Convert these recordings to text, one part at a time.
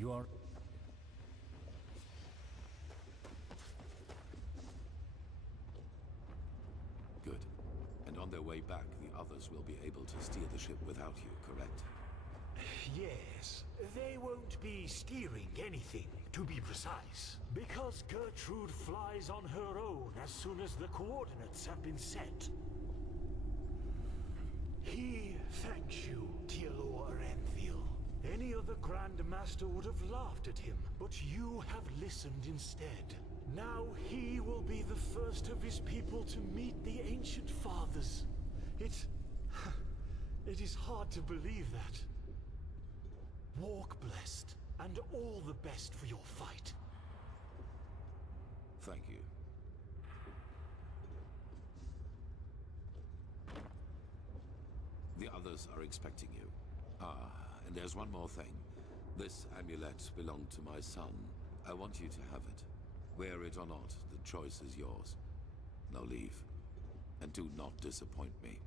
You are... Good. And on their way back, the others will be able to steer the ship without you, correct? Yes, they won't be steering anything, to be precise. Because Gertrude flies on her own as soon as the coordinates have been set. He thanks you, Tealor Aranthil. Any other Grand Master would have laughed at him, but you have listened instead. Now he will be the first of his people to meet the Ancient Fathers. It is hard to believe that. Walk blessed, and all the best for your fight. Thank you. The others are expecting you. And there's one more thing. This amulet belonged to my son. I want you to have it. Wear it or not, the choice is yours. Now leave. And do not disappoint me.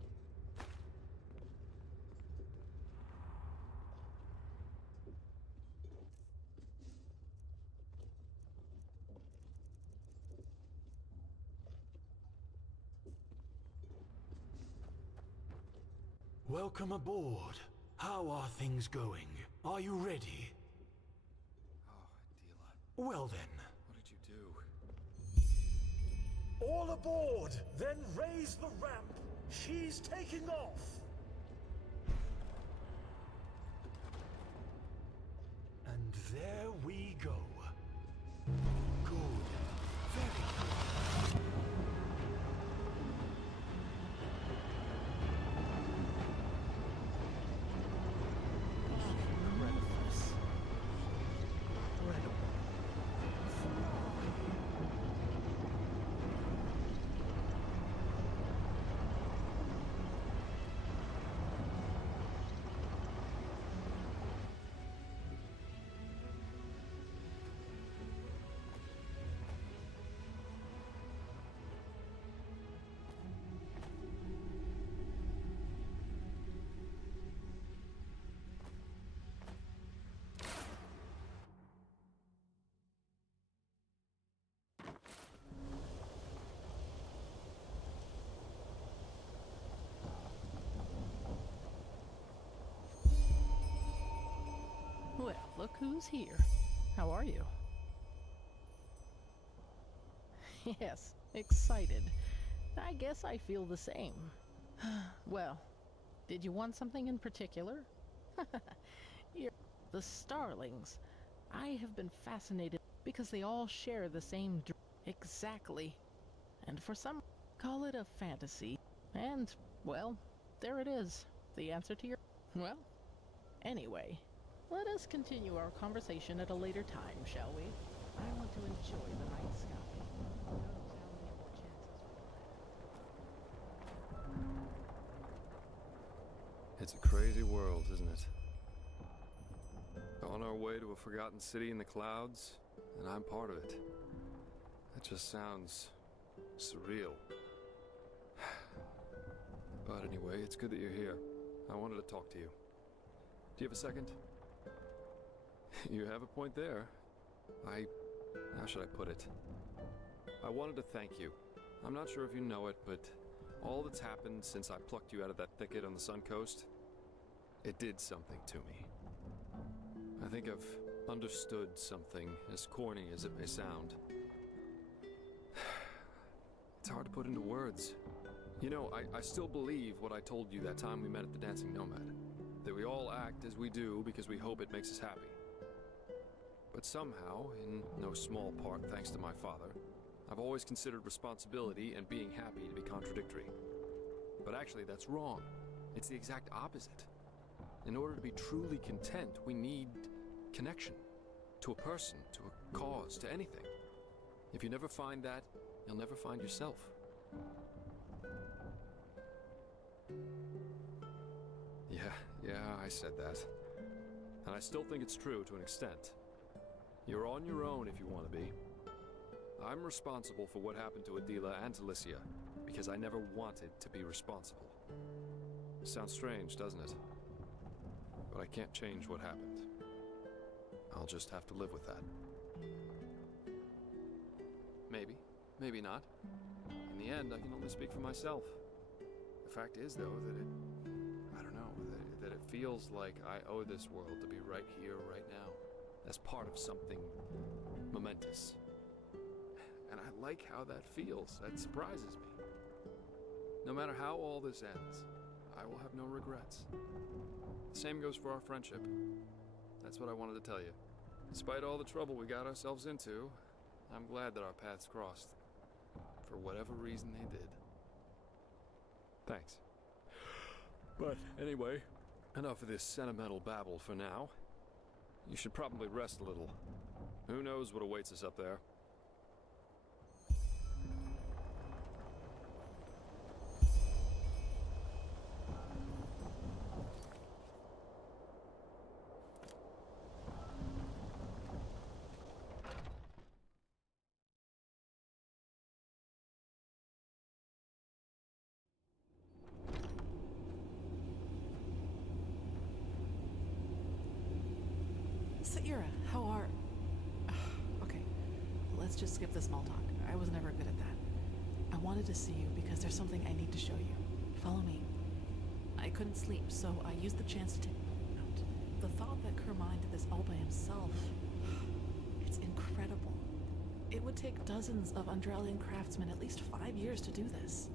Welcome aboard. How are things going? Are you ready? Oh, Adila. Well then. What did you do? All aboard! Then raise the ramp! She's taking off! And there we go. Good. Very good. Well, look who's here. How are you? Yes, excited. I guess I feel the same. Well, did you want something in particular? The Starlings. I have been fascinated because they all share the same exactly. And for some, call it a fantasy. And, well, there it is. The answer to your... Well, anyway. Let us continue our conversation at a later time, shall we? I want to enjoy the night sky. Who knows how many more chances we'll have. It's a crazy world, isn't it? On our way to a forgotten city in the clouds, and I'm part of it. That just sounds surreal. But anyway, it's good that you're here. I wanted to talk to you. Do you have a second? You have a point there. How should I put it? I wanted to thank you. I'm not sure if you know it, but all that's happened since I plucked you out of that thicket on the Sun Coast, it did something to me. I think I've understood something, as corny as it may sound. It's hard to put into words. You know, I still believe what I told you that time we met at the Dancing Nomad. That we all act as we do because we hope it makes us happy. But somehow, in no small part thanks to my father, I've always considered responsibility and being happy to be contradictory. But actually, that's wrong. It's the exact opposite. In order to be truly content, we need connection. To a person, to a cause, to anything. If you never find that, you'll never find yourself. Yeah, I said that. And I still think it's true to an extent. You're on your own if you want to be. I'm responsible for what happened to Adila and to Licia, because I never wanted to be responsible. Sounds strange, doesn't it? But I can't change what happened. I'll just have to live with that. Maybe. Maybe not. In the end, I can only speak for myself. The fact is, though, that I don't know, that it feels like I owe this world to be right here, right now, as part of something momentous. And I like how that feels. That surprises me. No matter how all this ends, I will have no regrets. The same goes for our friendship. That's what I wanted to tell you. Despite all the trouble we got ourselves into, I'm glad that our paths crossed. For whatever reason they did. Thanks. But anyway, enough of this sentimental babble for now. You should probably rest a little. Who knows what awaits us up there? Saira, how are... Okay, let's just skip the small talk. I was never good at that. I wanted to see you because there's something I need to show you. Follow me. I couldn't sleep, so I used the chance to take you out. The thought that Kermine did this all by himself... It's incredible. It would take dozens of Undralian craftsmen at least 5 years to do this.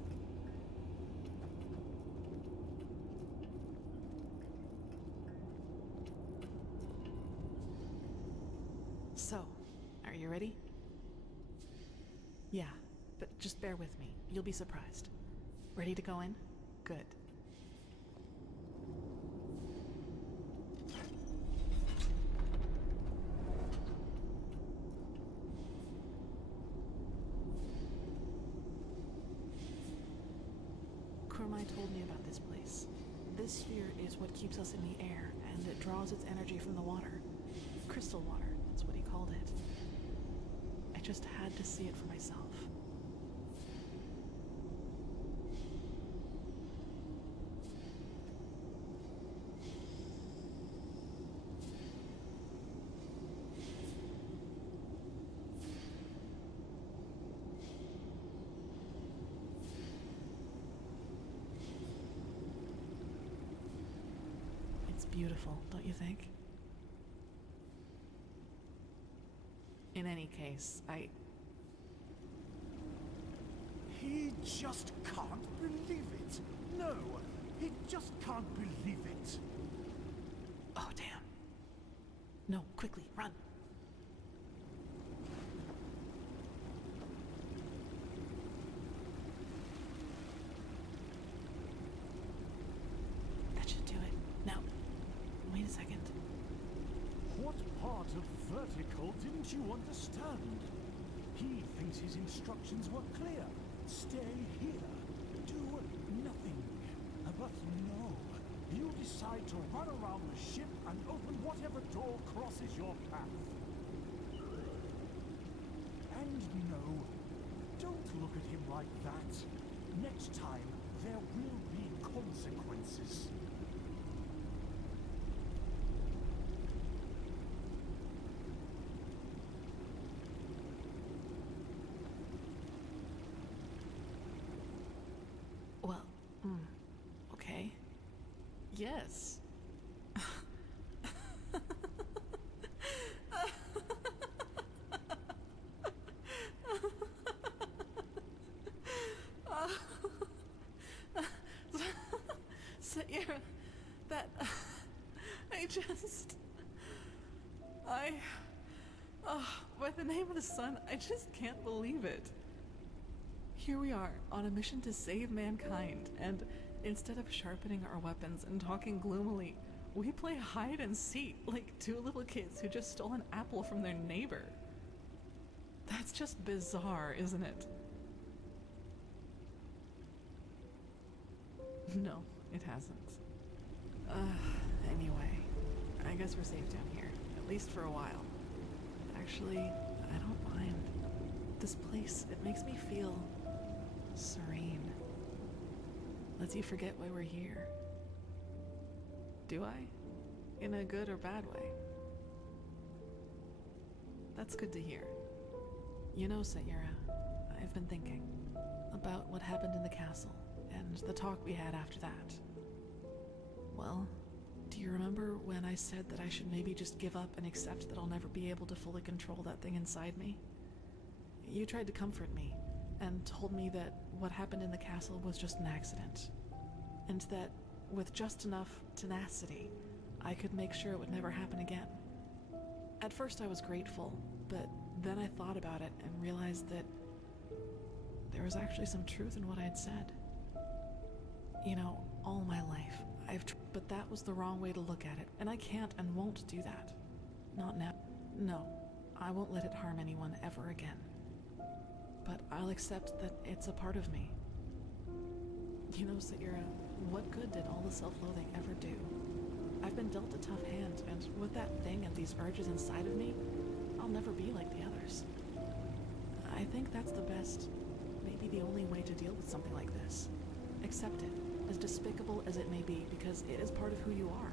So, are you ready? Yeah, but just bear with me. You'll be surprised. Ready to go in? Good. Kurmai told me about this place. This sphere is what keeps us in the air, and it draws its energy from the water. Crystal water. That's what he called it. I just had to see it for myself. It's beautiful, don't you think? In any case, He just can't believe it. No, he just can't believe it. Oh, damn. No, quickly, run. That should do it. Now, wait a second. What part of vertical didn't you understand? He thinks his instructions were clear. Stay here. Do nothing. But no. You decide to run around the ship and open whatever door crosses your path. And no, don't look at him like that. Next time, there will be consequences. Well, okay. Yes. Saira, that... by the name of the sun, I just can't believe it. Here we are, on a mission to save mankind, and instead of sharpening our weapons and talking gloomily, we play hide and seek like two little kids who just stole an apple from their neighbor. That's just bizarre, isn't it? No, it hasn't. Anyway, I guess we're safe down here, at least for a while. Actually, I don't mind. This place, it makes me feel serene. Lets you forget why we're here. Do I? In a good or bad way? That's good to hear. You know, Sayura, I've been thinking about what happened in the castle and the talk we had after that. Well, do you remember when I said that I should maybe just give up and accept that I'll never be able to fully control that thing inside me? You tried to comfort me and told me that what happened in the castle was just an accident, and that with just enough tenacity, I could make sure it would never happen again. At first I was grateful, but then I thought about it and realized that there was actually some truth in what I had said. You know, all my life, but that was the wrong way to look at it, and I can't and won't do that. Not now. No, I won't let it harm anyone ever again. But I'll accept that it's a part of me. You know, Sayura, what good did all the self-loathing ever do? I've been dealt a tough hand, and with that thing and these urges inside of me, I'll never be like the others. I think that's the best, maybe the only way to deal with something like this. Accept it, as despicable as it may be, because it is part of who you are.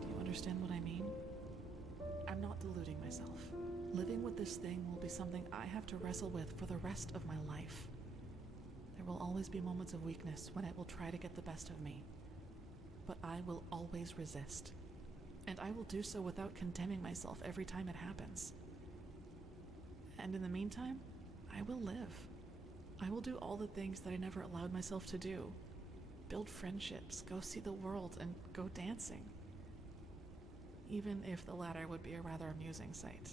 Do you understand what I mean? I'm not deluding myself. Living with this thing will be something I have to wrestle with for the rest of my life. There will always be moments of weakness when it will try to get the best of me. But I will always resist. And I will do so without condemning myself every time it happens. And in the meantime, I will live. I will do all the things that I never allowed myself to do. Build friendships, go see the world, and go dancing. Even if the latter would be a rather amusing sight.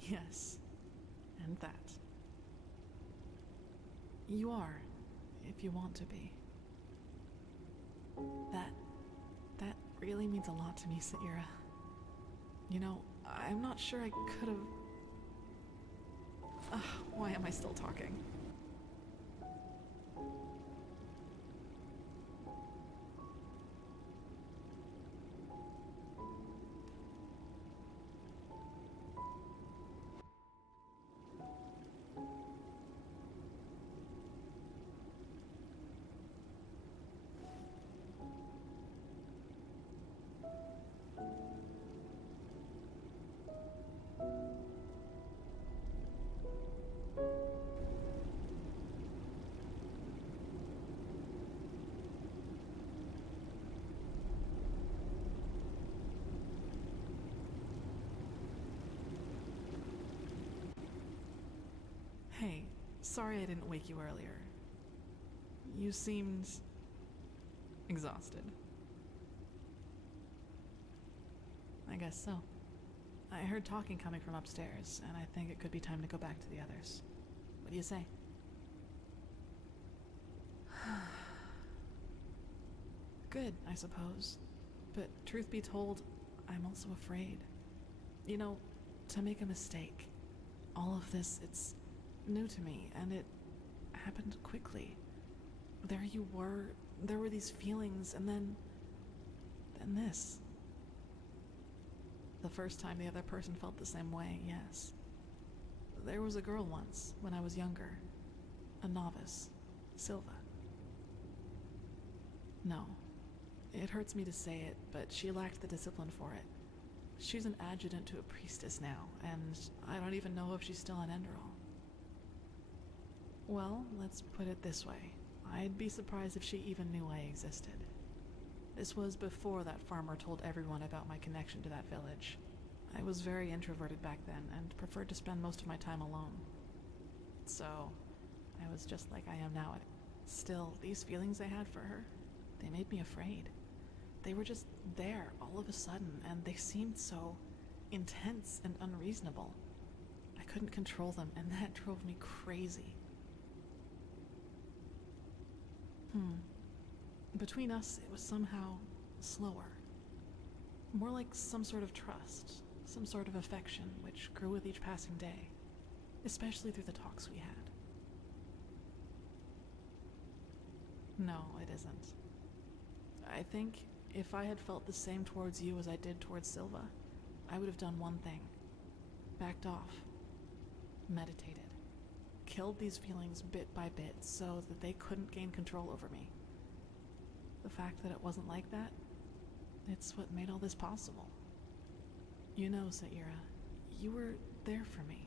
Yes, and that. You are, if you want to be. That really means a lot to me, Sayura. You know, I'm not sure I could have... why am I still talking? Hey, sorry I didn't wake you earlier. You seemed... exhausted. I guess so. I heard talking coming from upstairs, and I think it could be time to go back to the others. What do you say? Good, I suppose. But truth be told, I'm also afraid. You know, to make a mistake. All of this, it's new to me, and it happened quickly. There you were, there were these feelings, and then this. The first time the other person felt the same way, yes. There was a girl once, when I was younger. A novice. Silva. No. It hurts me to say it, but she lacked the discipline for it. She's an adjutant to a priestess now, and I don't even know if she's still an Enderal. Well, let's put it this way. I'd be surprised if she even knew I existed. This was before that farmer told everyone about my connection to that village. I was very introverted back then and preferred to spend most of my time alone. So, I was just like I am now. Still, these feelings I had for her, they made me afraid. They were just there all of a sudden, and they seemed so intense and unreasonable. I couldn't control them, and that drove me crazy. Between us, it was somehow slower. More like some sort of trust, some sort of affection, which grew with each passing day, especially through the talks we had. No, it isn't. I think if I had felt the same towards you as I did towards Silva, I would have done one thing. Backed off. Meditated. Killed these feelings bit by bit so that they couldn't gain control over me. The fact that it wasn't like that, it's what made all this possible. You know, Saira, you were there for me.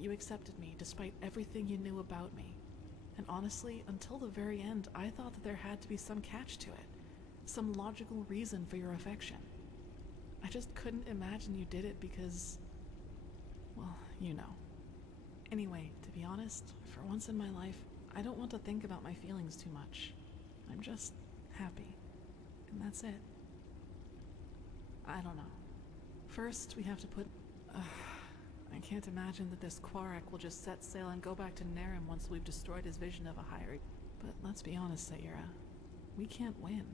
You accepted me despite everything you knew about me. And honestly, until the very end, I thought that there had to be some catch to it. Some logical reason for your affection. I just couldn't imagine you did it because... well, you know. Anyway, to be honest, for once in my life, I don't want to think about my feelings too much. I'm just happy. And that's it. I don't know. First, we have to put... I can't imagine that this Quarak will just set sail and go back to Narim once we've destroyed his vision of a higher... But let's be honest, Saira. We can't win.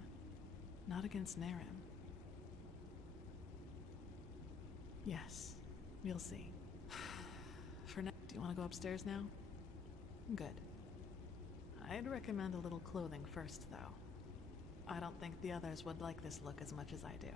Not against Narim. Yes, we'll see. For now, do you want to go upstairs now? Good. I'd recommend a little clothing first, though. I don't think the others would like this look as much as I do.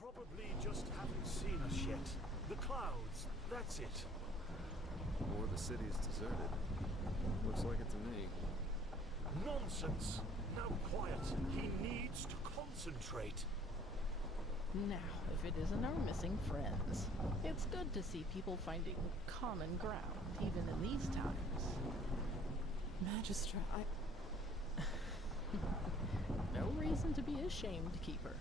probably just haven't seen us yet. The clouds, that's it. Or the city's deserted. Looks like it to me. Nonsense! Now quiet. He needs to concentrate. Now, if it isn't our missing friends. It's good to see people finding common ground, even in these times. Magistra, No reason to be ashamed, Keeper.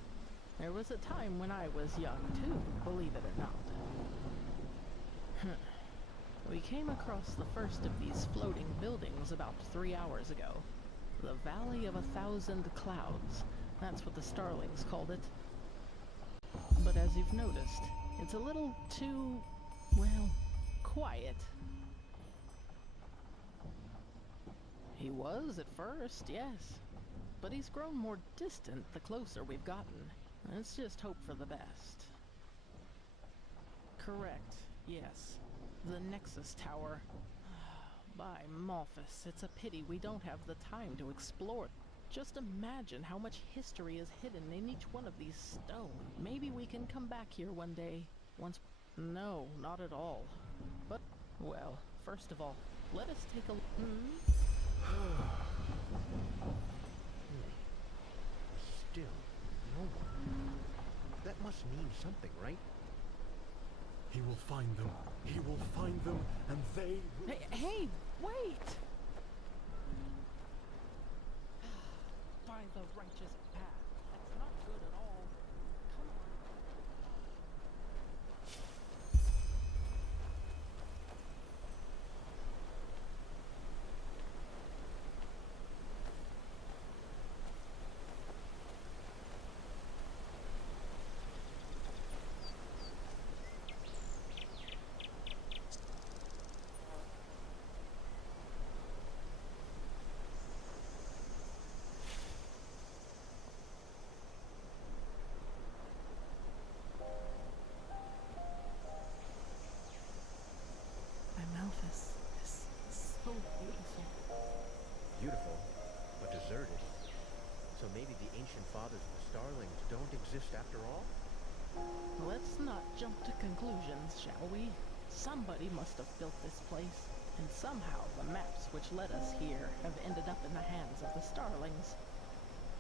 There was a time when I was young, too, believe it or not. We came across the first of these floating buildings about 3 hours ago. The Valley of 1,000 Clouds. That's what the Starlings called it. But as you've noticed, it's a little too, well, quiet. He was at first, yes. But he's grown more distant the closer we've gotten. Let's just hope for the best. Correct, yes. The Nexus Tower. By Malphus, it's a pity we don't have the time to explore. Just imagine how much history is hidden in each one of these stones. Maybe we can come back here one day, once... No, not at all. But, well, first of all, let us take a... Still, no one. That must mean something, right? He will find them. He will find them, and they will... Hey, wait! By the righteous path. That's not good at all. Come on. my Malphus is so beautiful. Beautiful, but deserted. So maybe the ancient fathers of the Starlings don't exist after all? Let's not jump to conclusions, shall we? Somebody must have built this place, and somehow the maps which led us here have ended up in the hands of the Starlings.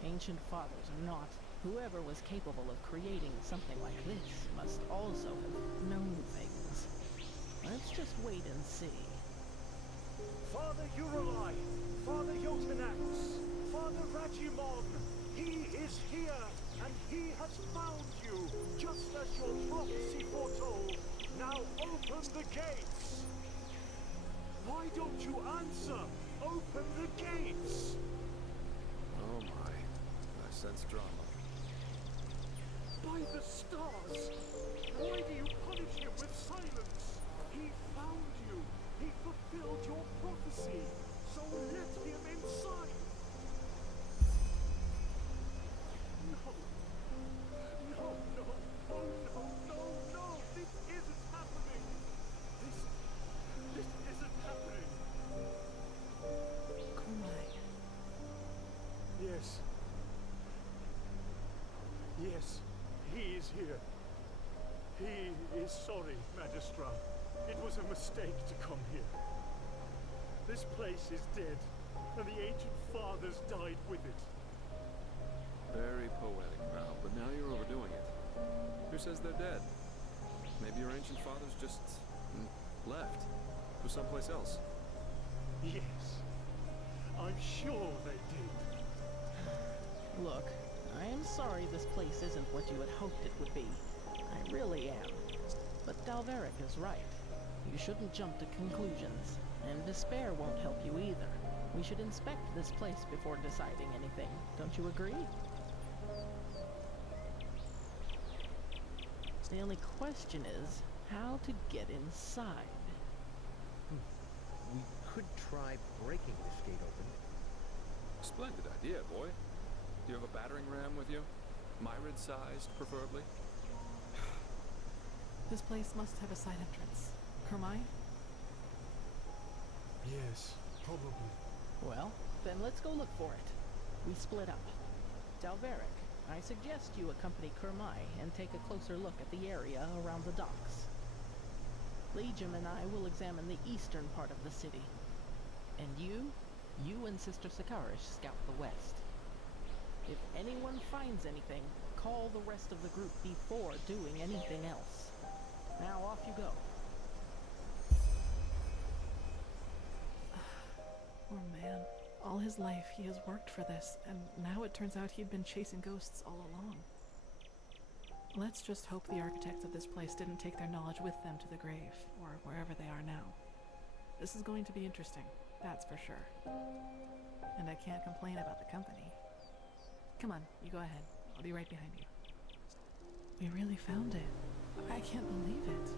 Ancient fathers or not, whoever was capable of creating something like this must also have known things. Let's just wait and see. Father Urulai, Father Jotanax, Father Rajimon, he is here, and he has found you, just as your prophecy foretold. Now open the gates! Why don't you answer? Open the gates! Oh my. I sense drama. By the stars! Why do you punish him with silence? He found you! He fulfilled your prophecy! So let him inside! No! No, no, no, no, no, no! This isn't happening! This isn't happening! Kumai. Yes. Yes, he is here. He is sorry, Magistra. It was a mistake to come here. This place is dead, and the ancient fathers died with it. Very poetic, Val, but now you're overdoing it. Who says they're dead? Maybe your ancient fathers just... left. To someplace else. Yes, I'm sure they did. Look, I am sorry this place isn't what you had hoped it would be. I really am. But Dalveric is right. You shouldn't jump to conclusions, and despair won't help you either. We should inspect this place before deciding anything. Don't you agree? The only question is how to get inside. We could try breaking this gate open. Splendid idea, boy. Do you have a battering ram with you? Myrid-sized, preferably? This place must have a side entrance. Kermai? Yes, probably. Well, then let's go look for it. We split up. Dalveric, I suggest you accompany Kermai and take a closer look at the area around the docks. Legium and I will examine the eastern part of the city. And you and Sister Sakarish scout the west. If anyone finds anything, call the rest of the group before doing anything else. Now off you go. Poor man. All his life he has worked for this, and now it turns out he'd been chasing ghosts all along. Let's just hope the architects of this place didn't take their knowledge with them to the grave, or wherever they are now. This is going to be interesting, that's for sure. And I can't complain about the company. Come on, you go ahead. I'll be right behind you. We really found it. I can't believe it.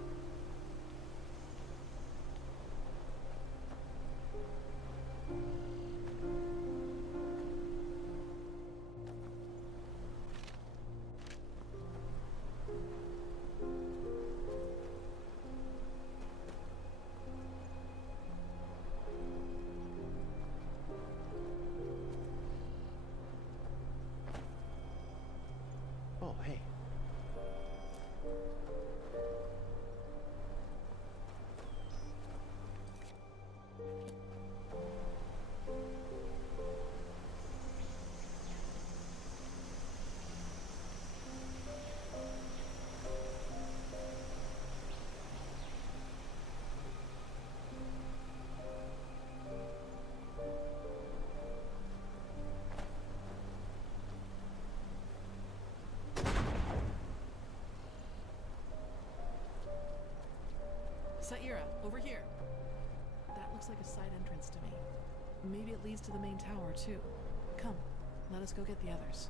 Oh, hey. Saira, over here. That looks like a side entrance to me. Maybe it leads to the main tower, too. Come, let us go get the others.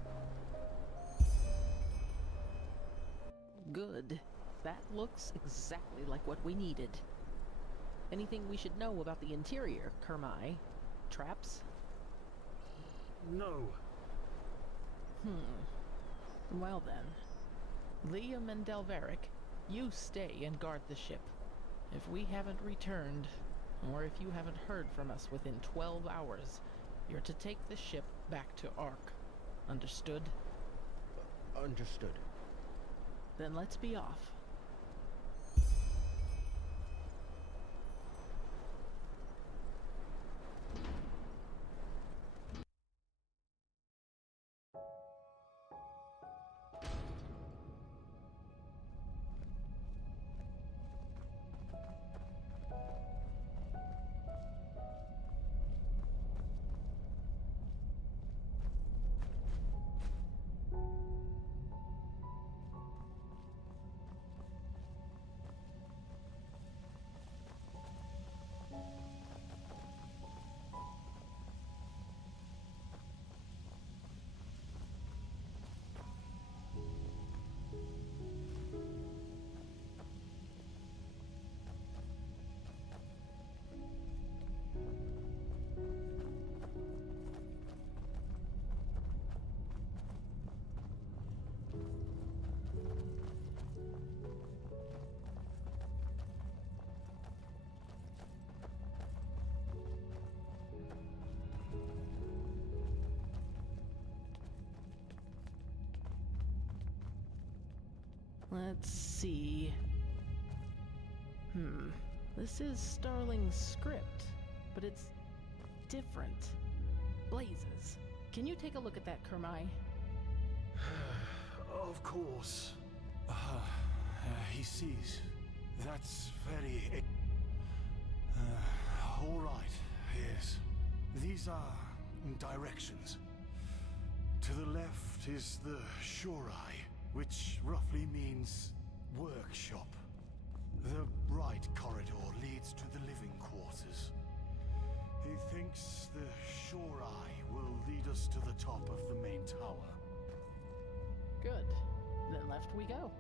Good. That looks exactly like what we needed. Anything we should know about the interior, Kermai? Traps? No. Well then. Liam and Delveric, you stay and guard the ship. If we haven't returned, or if you haven't heard from us within 12 hours, you're to take the ship back to Ark. Understood? Understood. Then let's be off. Let's see. This is Starling's script, but it's different. Blazes. Can you take a look at that, Kermai? Of course. He sees. That's very... all right, yes. These are directions. To the left is the Shorai, which roughly means workshop. The right corridor leads to the living quarters. He thinks the Shorai will lead us to the top of the main tower. Good. Then left we go.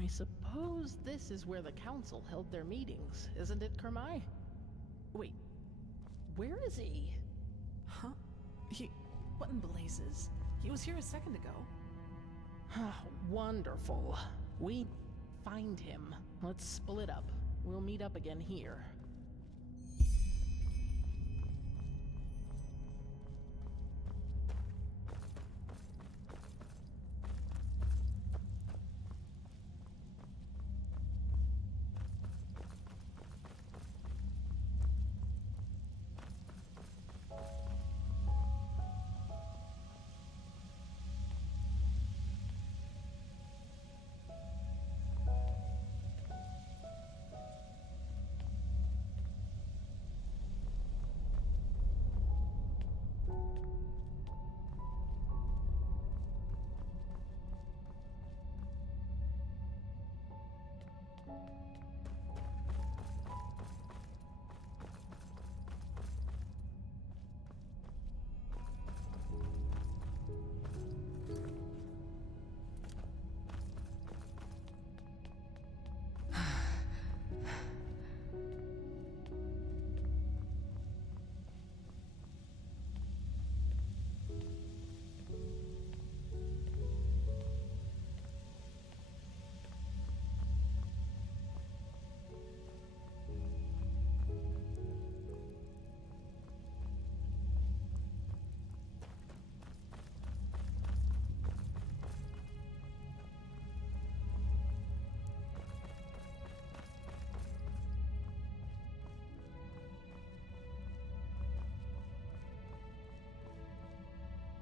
I suppose this is where the council held their meetings, isn't it, Kermai? Wait, where is he? Huh? What in blazes? He was here a second ago. Wonderful. We find him. Let's split up. We'll meet up again here.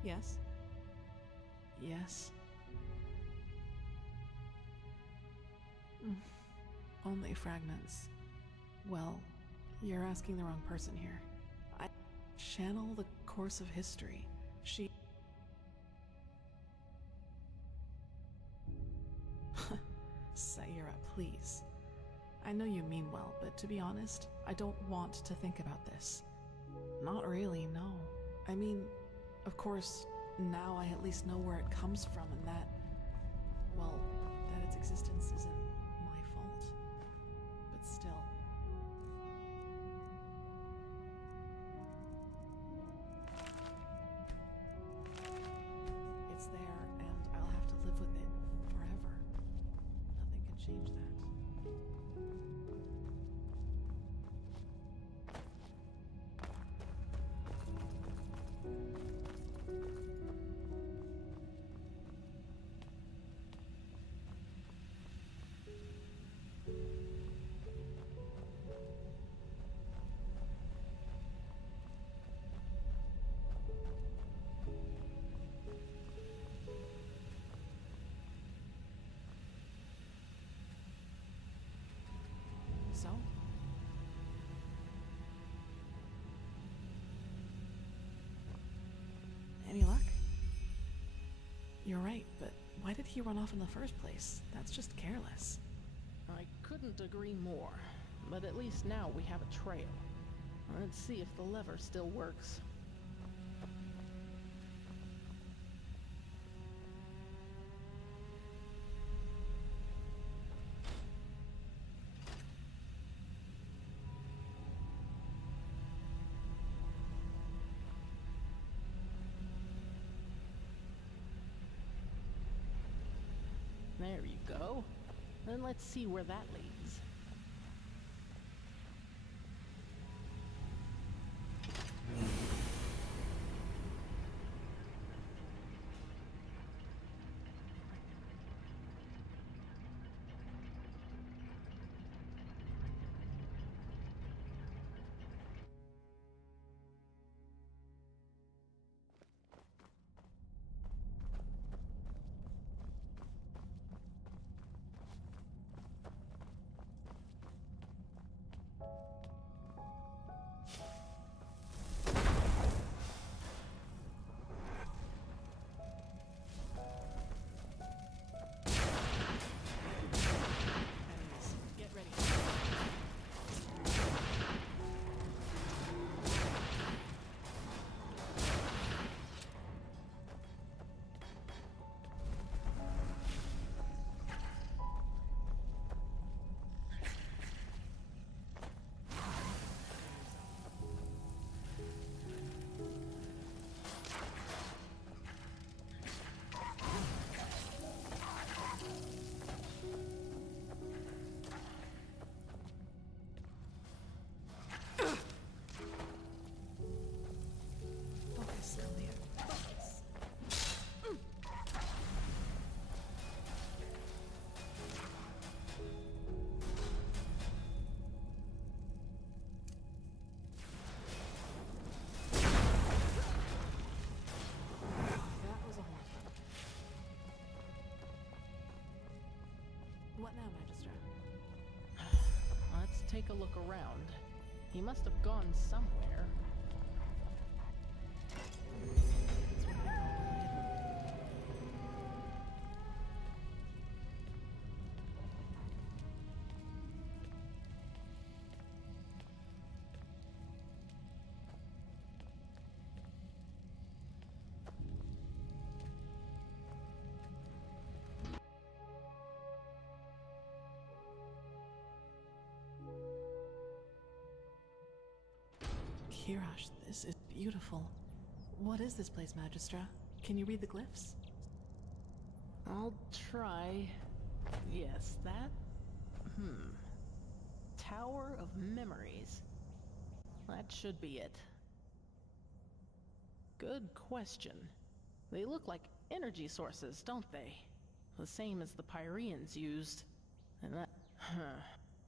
Yes? Yes? Only fragments. Well, you're asking the wrong person here. I channel the course of history. She... Sayura, please. I know you mean well, but to be honest, I don't want to think about this. Not really, no. I mean, of course, now I at least know where it comes from and that, well, that its existence isn't my fault. But still. It's there, and I'll have to live with it forever. Nothing can change that. So? Any luck? You're right, but why did he run off in the first place? That's just careless. I couldn't agree more, but at least now we have a trail. Let's see if the lever still works. There you go. Then let's see where that leads. take a look around. He must have gone somewhere. Kirash, this is beautiful. What is this place, Magistra? Can you read the glyphs? I'll try. Yes, that? Tower of Memories. That should be it. Good question. They look like energy sources, don't they? The same as the Pyreans used. And that...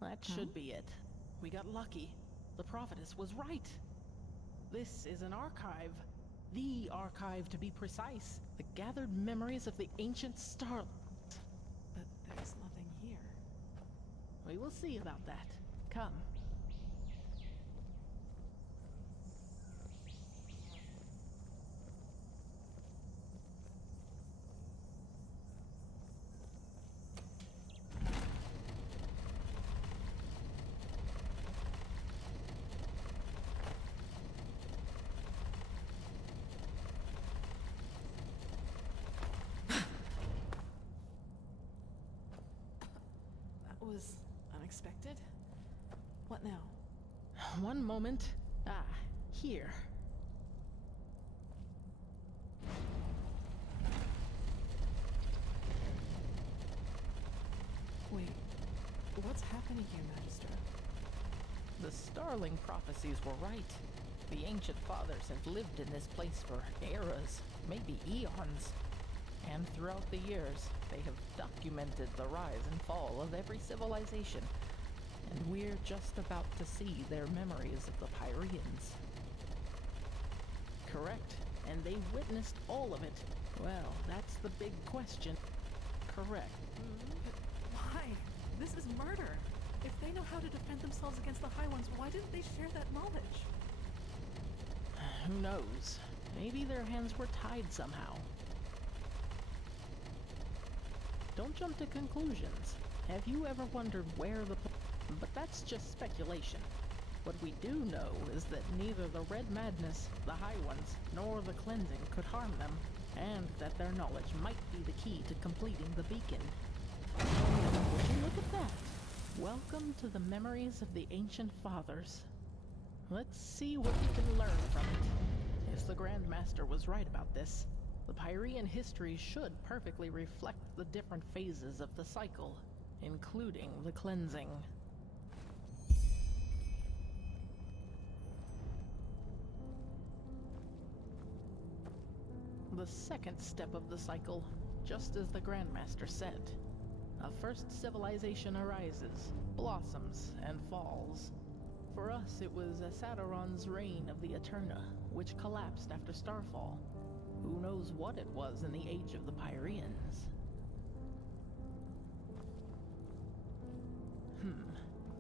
that should be it. We got lucky. The prophetess was right. This is an archive. The archive, to be precise. The gathered memories of the ancient star... But there's nothing here. We will see about that. Come. Was unexpected. What now? One moment. Ah, here. Wait, what's happening here, Magister? The Starling prophecies were right. The ancient fathers have lived in this place for eras, maybe eons. And throughout the years, they have documented the rise and fall of every civilization. And we're just about to see their memories of the Pyreans. Correct. And they witnessed all of it. Well, that's the big question. Correct. But why? This is murder. If they know how to defend themselves against the High Ones, why didn't they share that knowledge? Who knows? Maybe their hands were tied somehow. Don't jump to conclusions. Have you ever wondered where the... But that's just speculation. What we do know is that neither the Red Madness, the High Ones, nor the Cleansing could harm them, and that their knowledge might be the key to completing the beacon. Would you look at that? Welcome to the memories of the ancient fathers. Let's see what we can learn from it. If the Grand Master was right about this, the Pyrean history should perfectly reflect the different phases of the cycle, including the cleansing. The second step of the cycle, just as the Grandmaster said. A first civilization arises, blossoms, and falls. For us, it was Asadoron's reign of the Eterna, which collapsed after Starfall. Who knows what it was in the age of the Pyreans?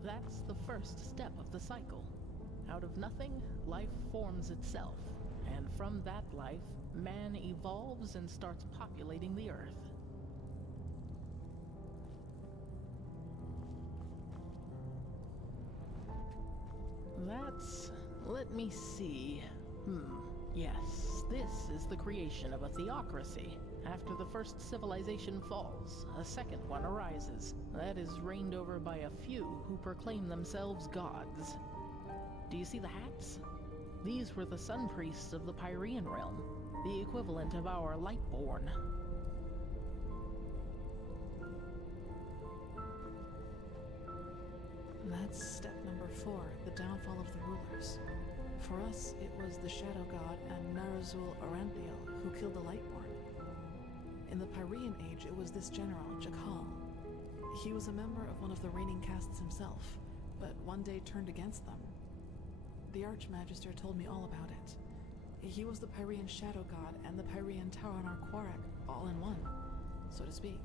That's the first step of the cycle. Out of nothing, life forms itself. And from that life, man evolves and starts populating the Earth. That's... let me see... Yes, this is the creation of a theocracy. After the first civilization falls, a second one arises. That is reigned over by a few who proclaim themselves gods. Do you see the hats? These were the sun priests of the Pyrean realm, the equivalent of our Lightborn. That's step number 4, the downfall of the rulers. For us, it was the Shadow God and Narazul Aranthiel who killed the Lightborn. In the Pyrean Age, it was this general, Jakal. He was a member of one of the reigning castes himself, but one day turned against them. The Archmagister told me all about it. He was the Pyrean Shadow God and the Pyrean Taranar Quarak, all in one, so to speak.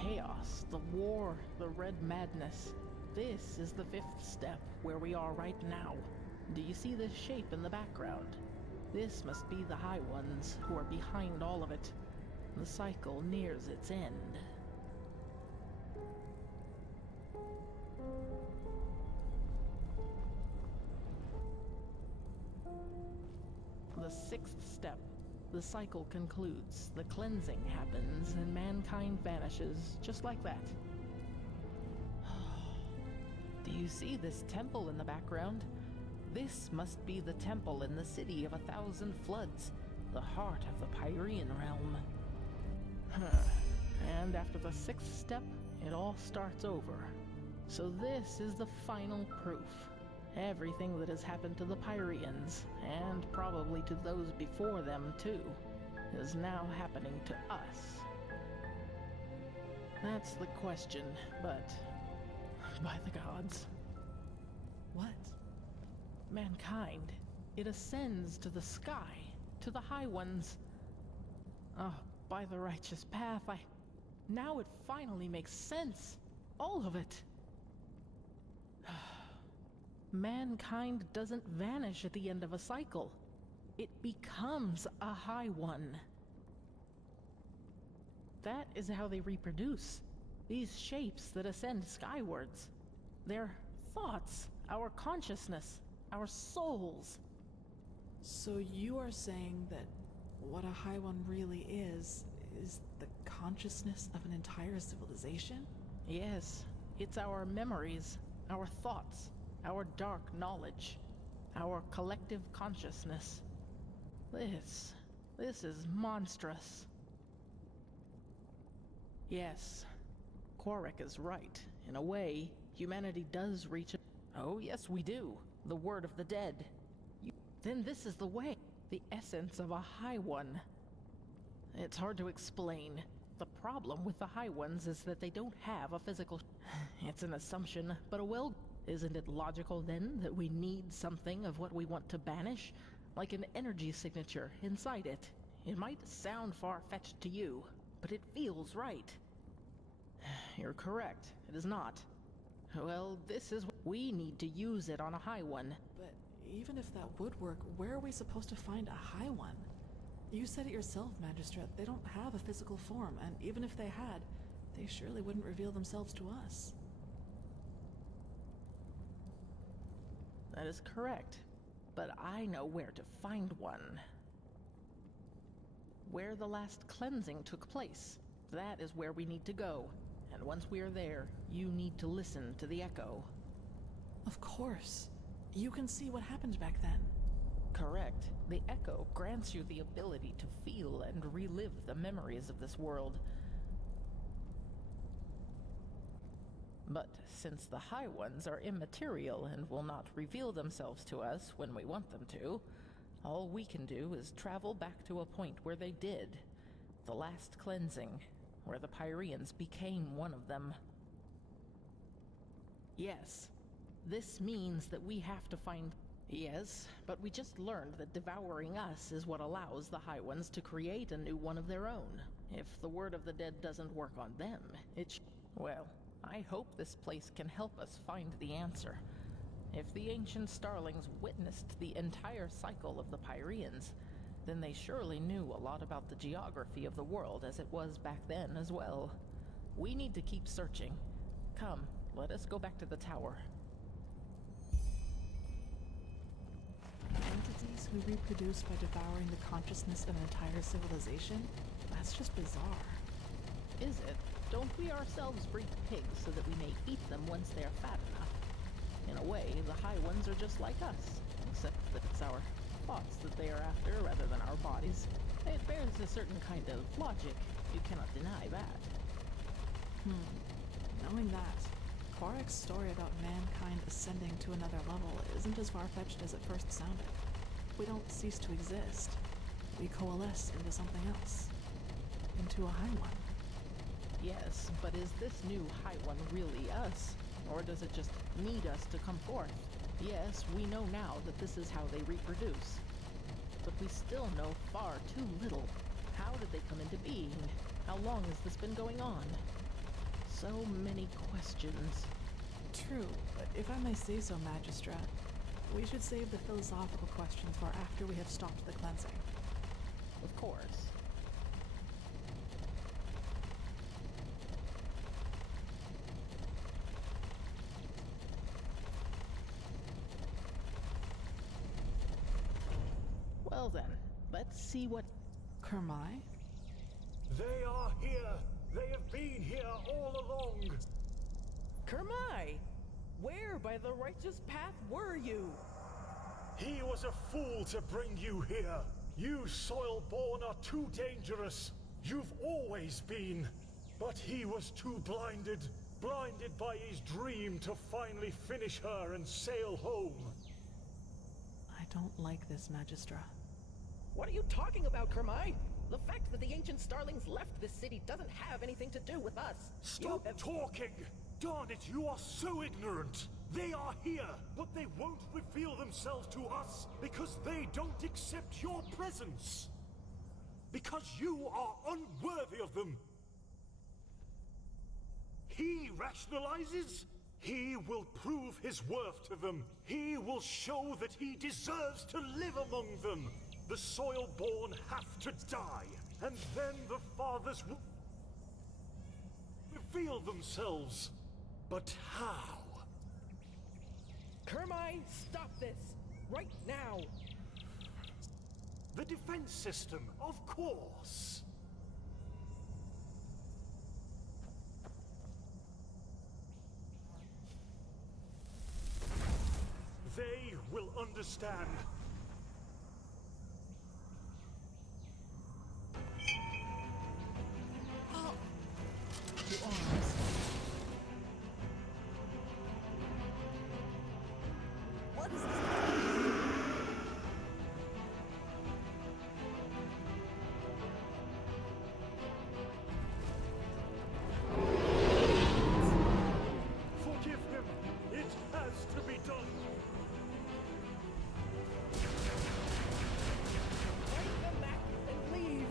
chaos, the war, the red madness. This is the fifth step, where we are right now. Do you see this shape in the background? This must be the High Ones, who are behind all of it. The cycle nears its end. The sixth step. The cycle concludes, the cleansing happens, and mankind vanishes, just like that. Do you see this temple in the background? This must be the temple in the city of 1,000 floods, the heart of the Pyrean realm. And after the sixth step, it all starts over. So this is the final proof. Everything that has happened to the Pyreans, and probably to those before them too, is now happening to us. That's the question, but by the gods. What? Mankind, it ascends to the sky, to the High Ones. Oh, by the righteous path, now it finally makes sense. All of it. Mankind doesn't vanish at the end of a cycle. It becomes a High One. That is how they reproduce. These shapes that ascend skywards. They're thoughts, our consciousness, our souls. So you are saying that what a High One really is the consciousness of an entire civilization? Yes, it's our memories, our thoughts, our dark knowledge, our collective consciousness. This is monstrous. Yes, Quarek is right. In a way, humanity does reach Oh, yes, we do. The word of the dead. Then this is the way. The essence of a High One. It's hard to explain. The problem with the High Ones is that they don't have a physical... It's an assumption, but Isn't it logical, then, that we need something of what we want to banish? Like an energy signature inside it. It might sound far-fetched to you, but it feels right. You're correct. It is not. Well, this is... We need to use it on a High One. But even if that would work, where are we supposed to find a High One? You said it yourself, Magistrate. They don't have a physical form, and even if they had, they surely wouldn't reveal themselves to us. That is correct. But I know where to find one. Where the last cleansing took place. That is where we need to go. And once we are there, you need to listen to the echo. Of course. You can see what happened back then. Correct. The echo grants you the ability to feel and relive the memories of this world. But since the High Ones are immaterial and will not reveal themselves to us when we want them to, all we can do is travel back to a point where they did. The last cleansing, where the Pyreans became one of them. Yes, this means that we have to find... Yes, but we just learned that devouring us is what allows the High Ones to create a new one of their own. If the word of the dead doesn't work on them, well, I hope this place can help us find the answer. If the ancient starlings witnessed the entire cycle of the Pyreans, then they surely knew a lot about the geography of the world as it was back then as well. We need to keep searching. Come, let us go back to the tower. Entities who reproduce by devouring the consciousness of an entire civilization? That's just bizarre. Is it? Don't we ourselves breed pigs so that we may eat them once they are fat enough? In a way, the High Ones are just like us, except that it's our thoughts that they are after rather than our bodies. It bears a certain kind of logic. You cannot deny that. Knowing that, Quarek's story about mankind ascending to another level isn't as far-fetched as it first sounded. We don't cease to exist. We coalesce into something else. Into a High One. Yes, but is this new High One really us? Or does it just need us to come forth? Yes, we know now that this is how they reproduce. But we still know far too little. How did they come into being? How long has this been going on? so many questions. True, but if I may say so, Magistra, we should save the philosophical questions for after we have stopped the cleansing. Of course. Well then, let's see what... Kermai? They are here! They have been here all along! Kermai! Where by the righteous path were you? He was a fool to bring you here! You Soilborn are too dangerous! You've always been! But he was too blinded by his dream to finally finish her and sail home! I don't like this, Magistra. What are you talking about, Kermai? The fact that the ancient starlings left this city doesn't have anything to do with us. Stop talking! Darn it, you are so ignorant! They are here, but they won't reveal themselves to us because they don't accept your presence! Because you are unworthy of them! He rationalizes? He will prove his worth to them. He will show that he deserves to live among them. The Soilborn have to die, and then the fathers will reveal themselves. But how? Kermai, stop this! Right now! The defense system, of course. They will understand. The arms. What is this? Forgive him. It has to be done. Break them back and leave!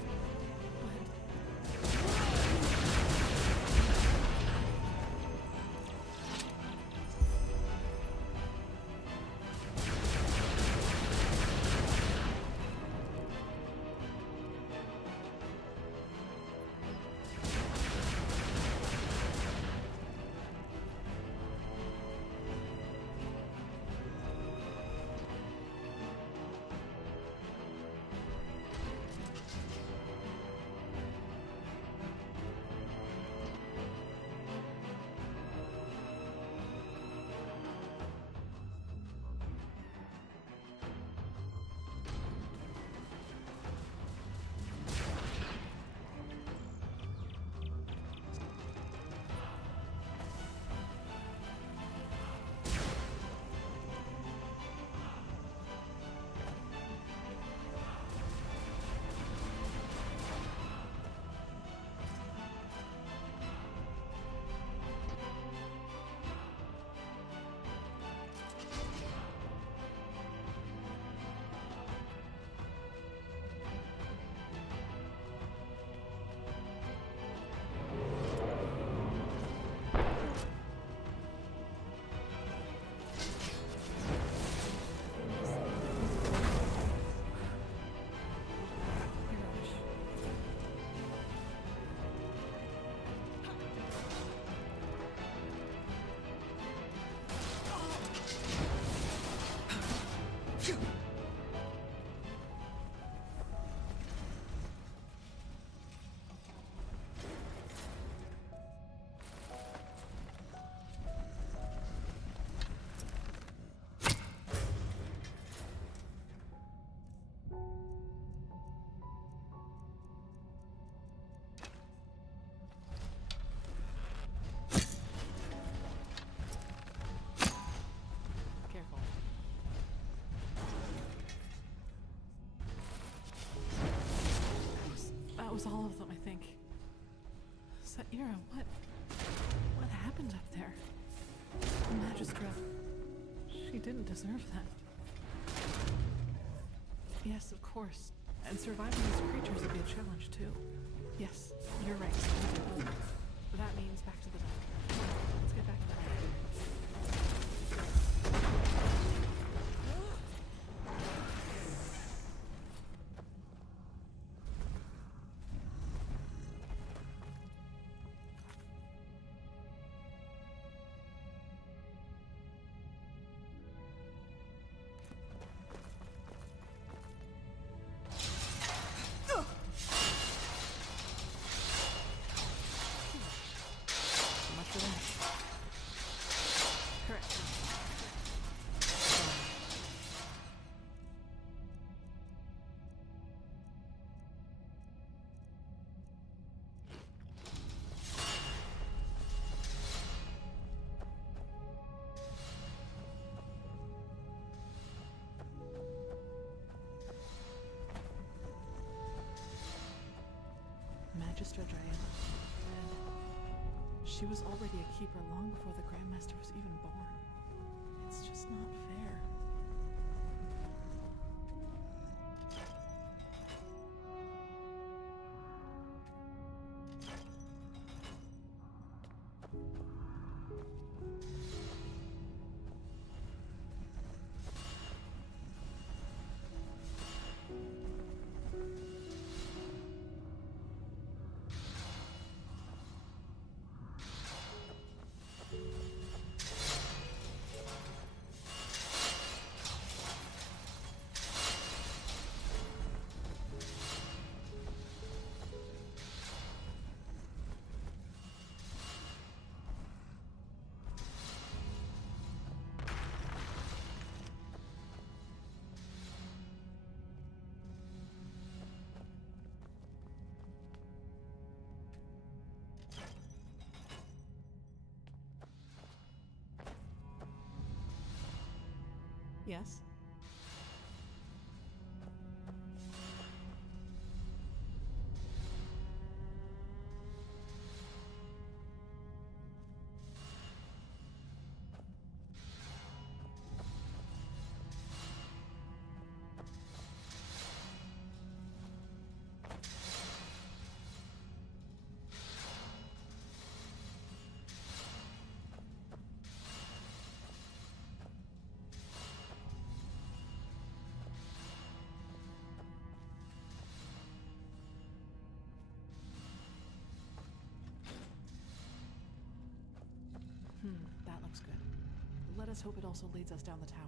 That was all of them, I think. Saira, what happened up there? Magistra, she didn't deserve that. Yes, of course. And surviving these creatures would be a challenge, too. Yes, you're right. That means back to the doctor. Let's get back to that. So much for that. Correct. Magistra Diana. Dead. She was already a keeper long before the Grandmaster was even born. It's just not fair. Yes? That looks good. Let us hope it also leads us down the tower.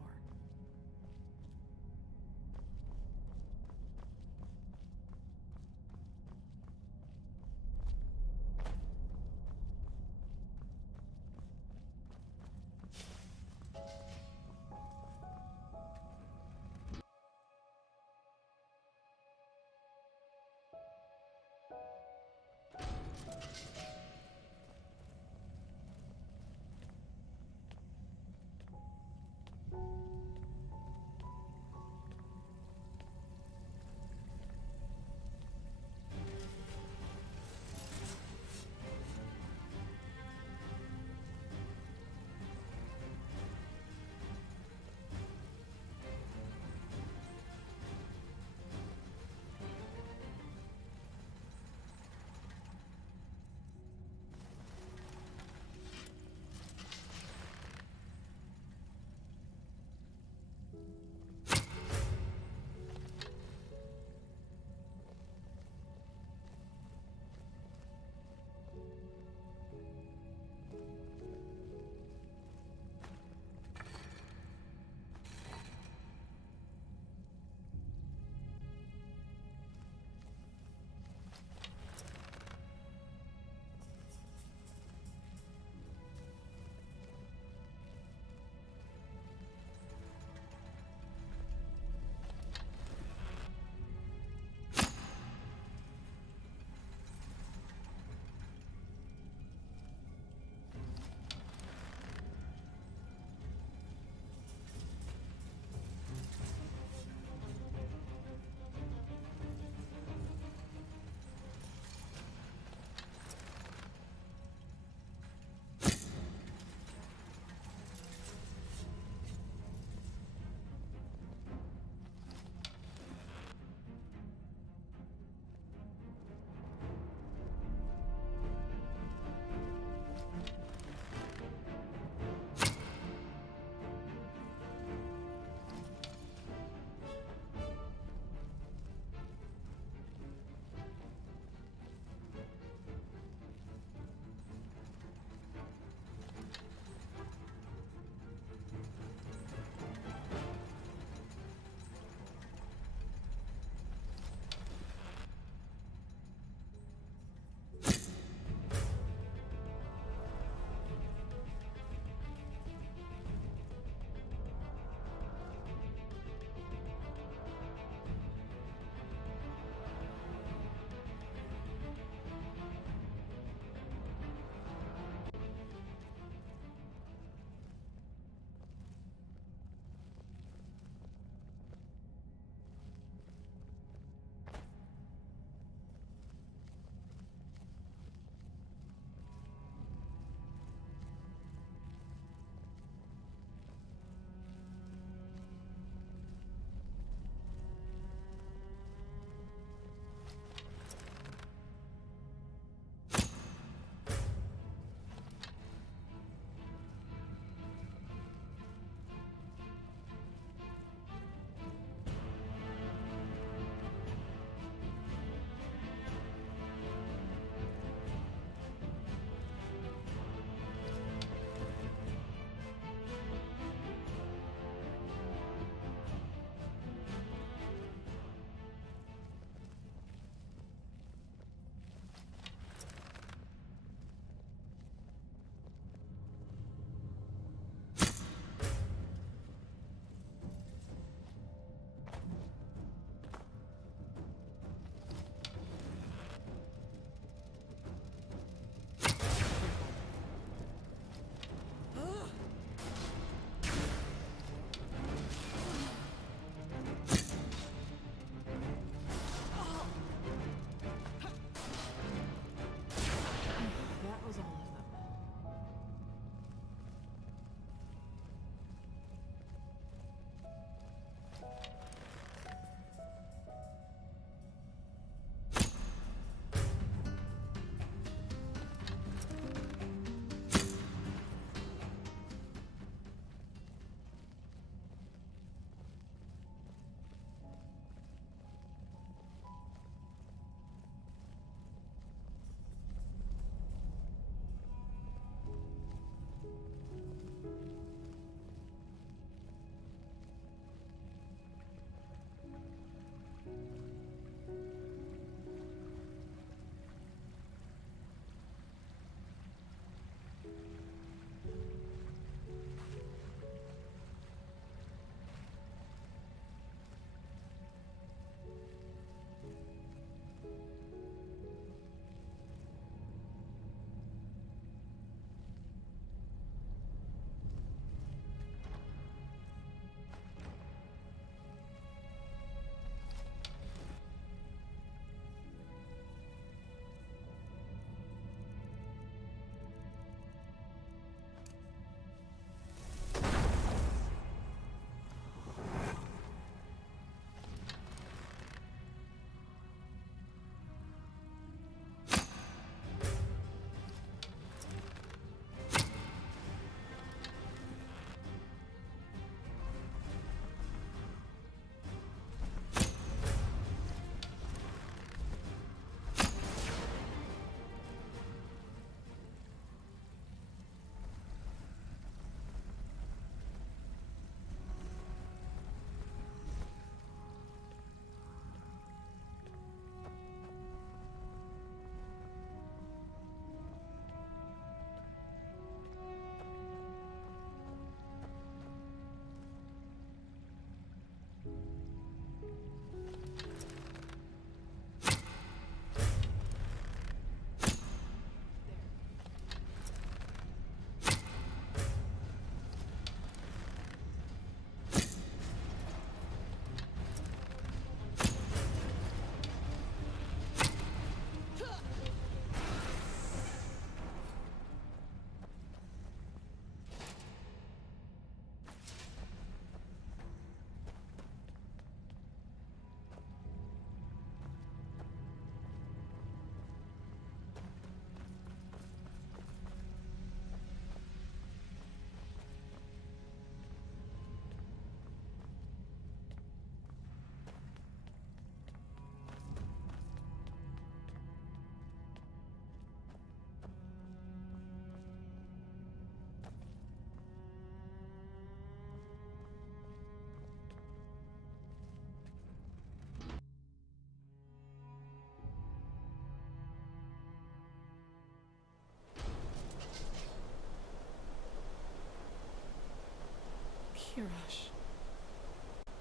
Kirash.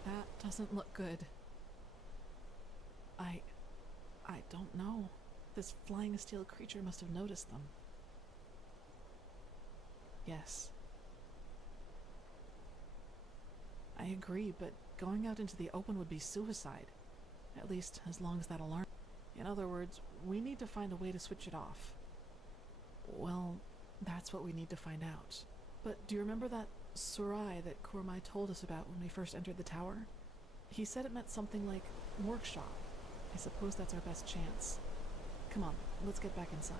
That doesn't look good. I don't know. This flying steel creature must have noticed them. Yes. I agree, but going out into the open would be suicide. At least, as long as that alarm... In other words, we need to find a way to switch it off. Well, that's what we need to find out. But do you remember that Surai that Kurmai told us about when we first entered the tower? He said it meant something like workshop. I suppose that's our best chance. Come on, let's get back inside.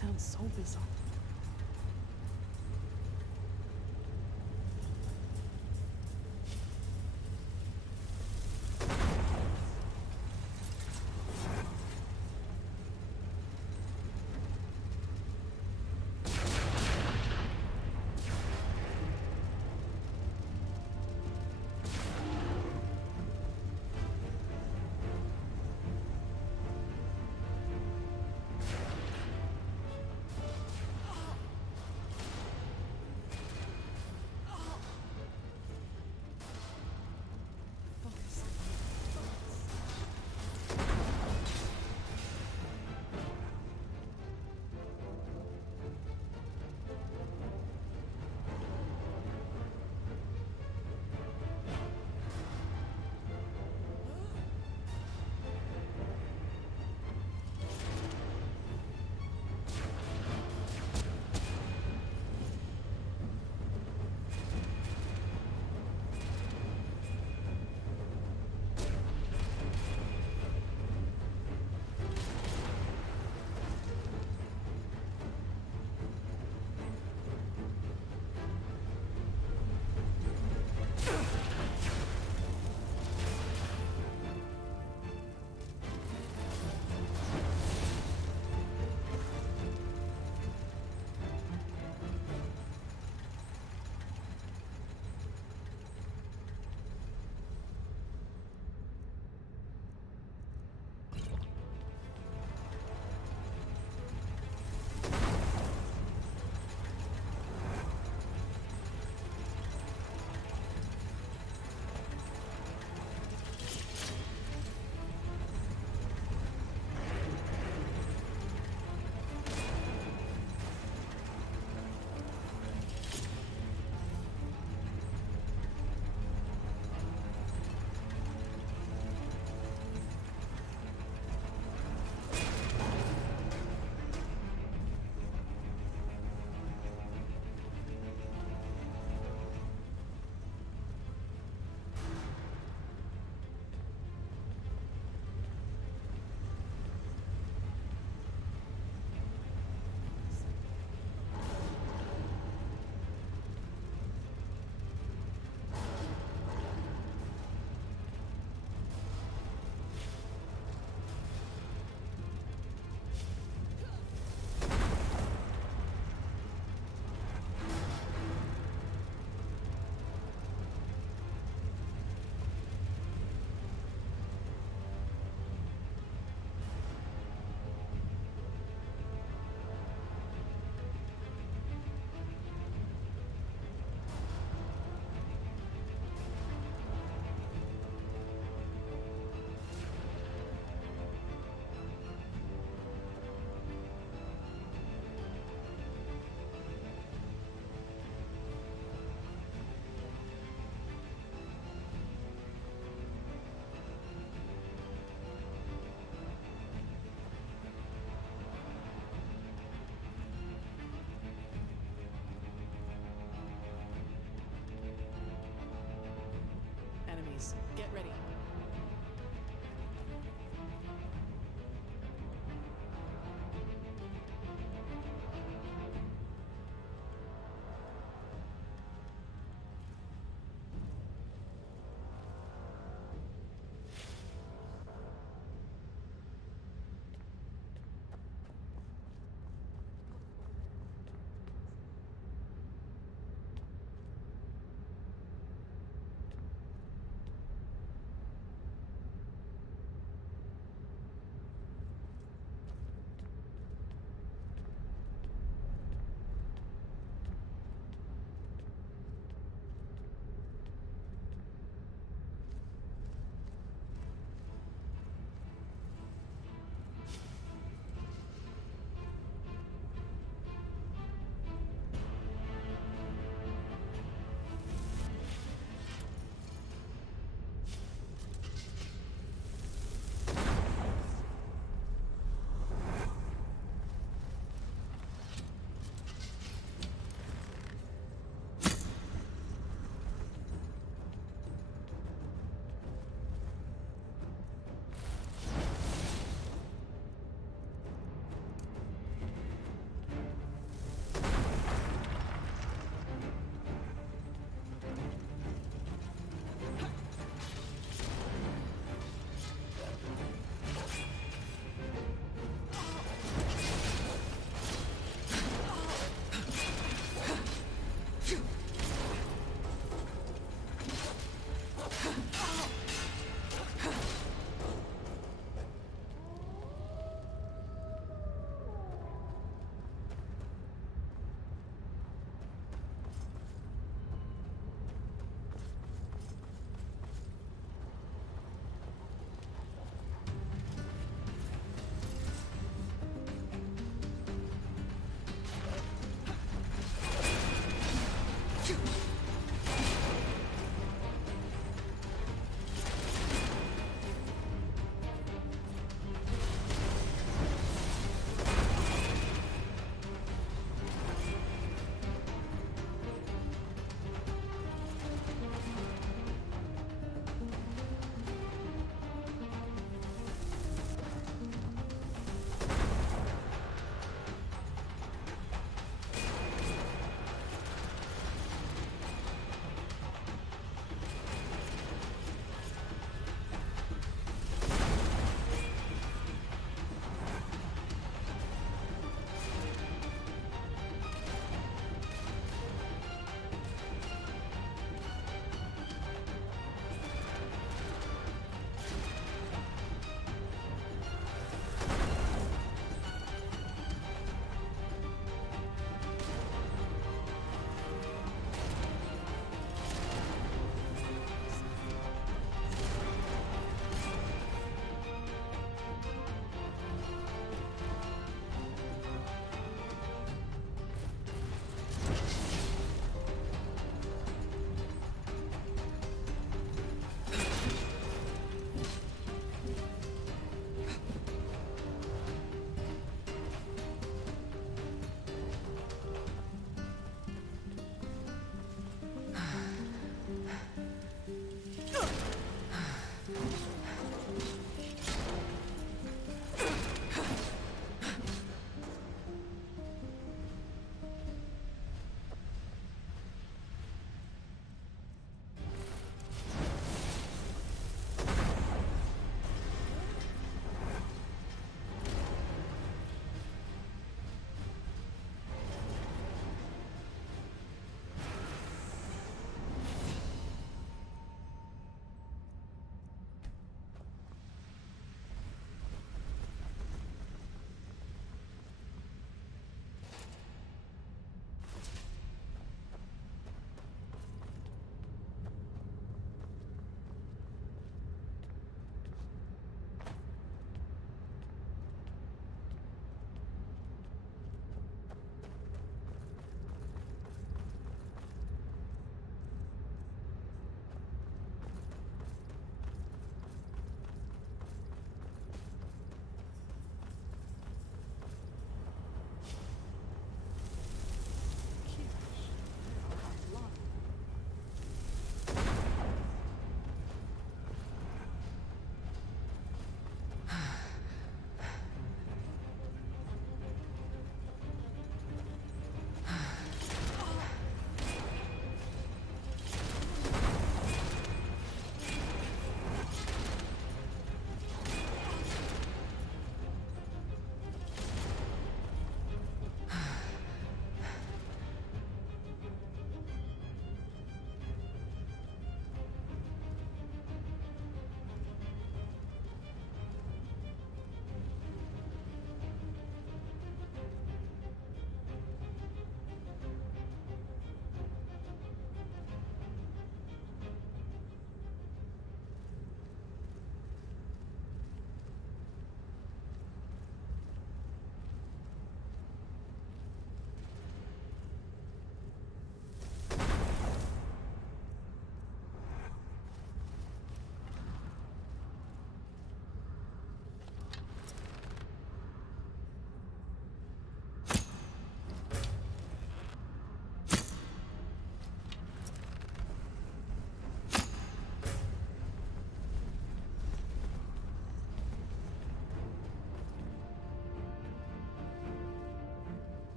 sounds so bizarre. Get ready.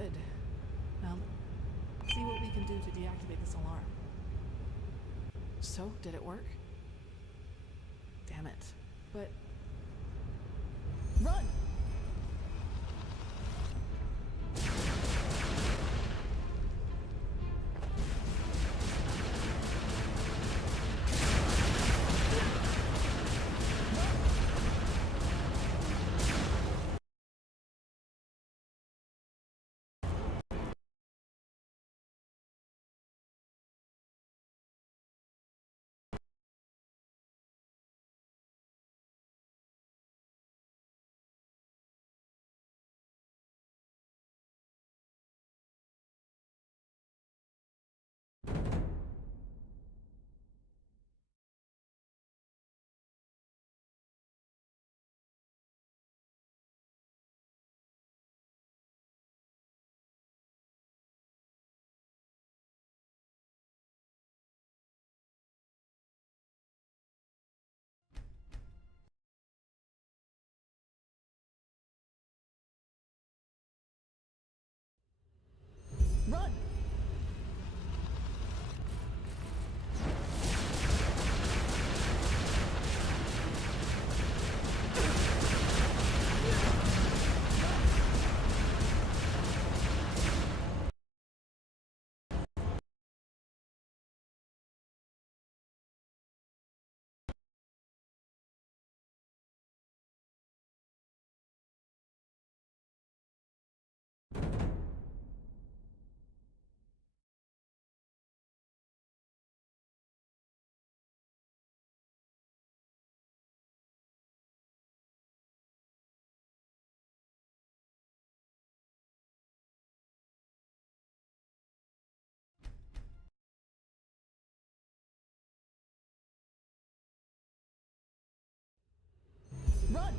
Good. Now, see what we can do to deactivate this alarm. So, did it work? Damn it. But... Run! Run! Run!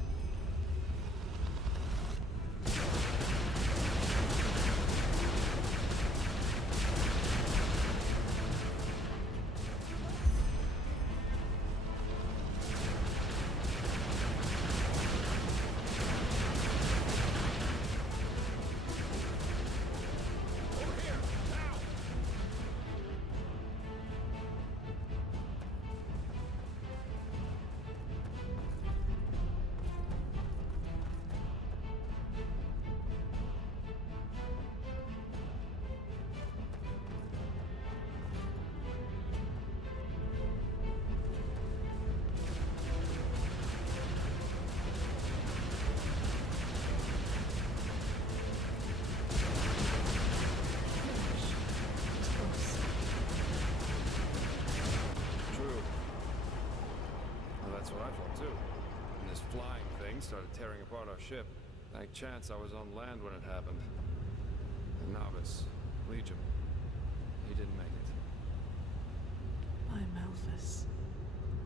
Started tearing apart our ship. Thank chance I was on land when it happened. The novice, Legion. He didn't make it. By Malthus.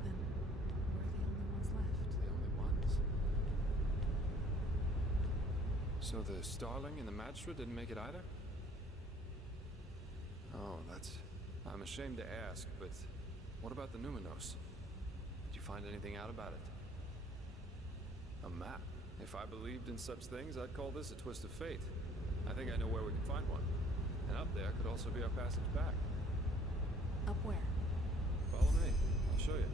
Then we're the only ones left. The only ones? So the Starling and the Magistrate didn't make it either? Oh, that's... I'm ashamed to ask, but what about the Numenos? Did you find anything out about it? A map? If I believed in such things, I'd call this a twist of fate. I think I know where we can find one. And up there could also be our passage back. Up where? Follow me. I'll show you.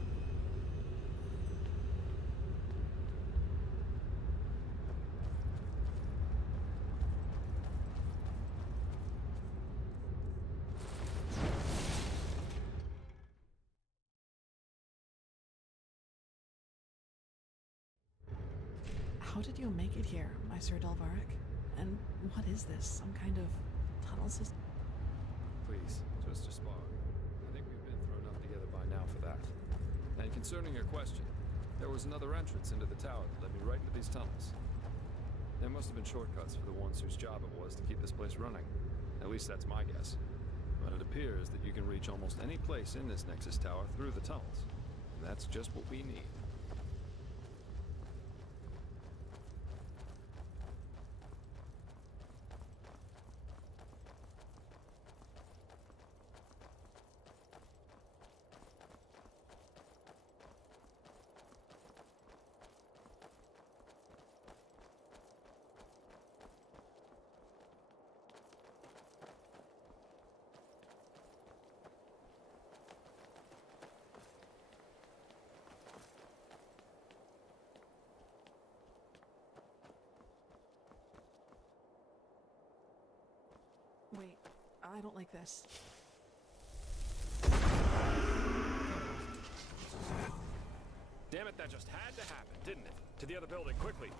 How did you make it here, my Sir Delvaric? And what is this? Some kind of tunnel system? Please, just a spark. I think we've been thrown up together by now for that. And concerning your question, there was another entrance into the tower that led me right into these tunnels. There must have been shortcuts for the ones whose job it was to keep this place running. At least that's my guess. But it appears that you can reach almost any place in this Nexus Tower through the tunnels. And that's just what we need. Wait, I don't like this. Damn it, that just had to happen, didn't it? To the other building, quickly!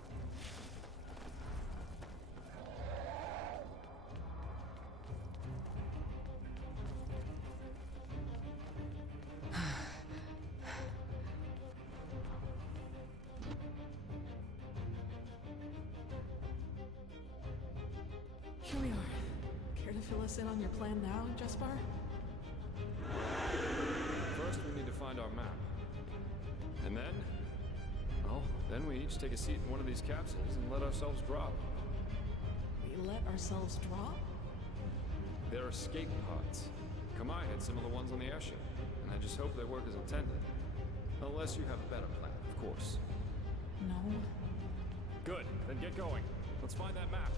Here we are. Care to fill us in on your plan now, Jespar? First, we need to find our map. And then... well, then we each take a seat in one of these capsules and let ourselves drop. We let ourselves drop? They're escape pods. Kamai had similar ones on the airship, and I just hope they work as intended. Unless you have a better plan, of course. No. Good, then get going. Let's find that map.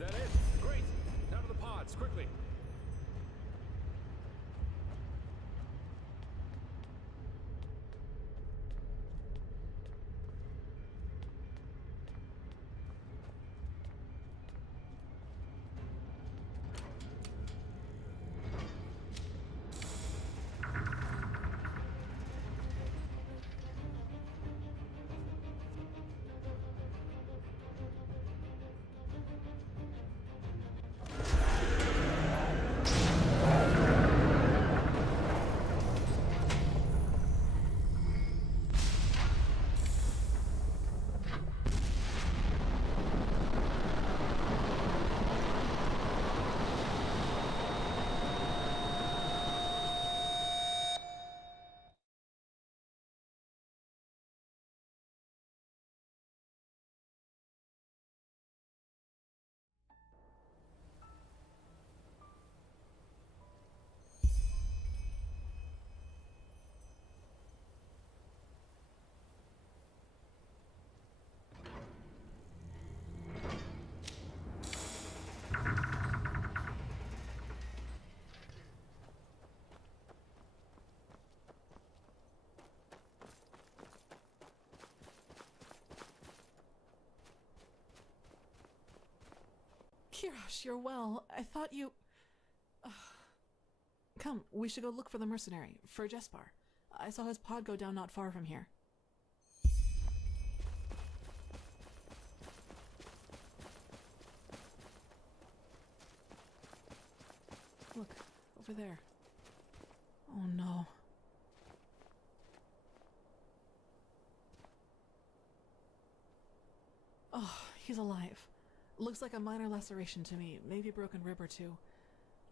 that it? Great! Now to the pods, quickly! Kirosh, you're well. I thought you... Come, we should go look for the mercenary, for Jespar. I saw his pod go down not far from here. Look, over there. Oh no. Oh, he's alive. Looks like a minor laceration to me, maybe a broken rib or two.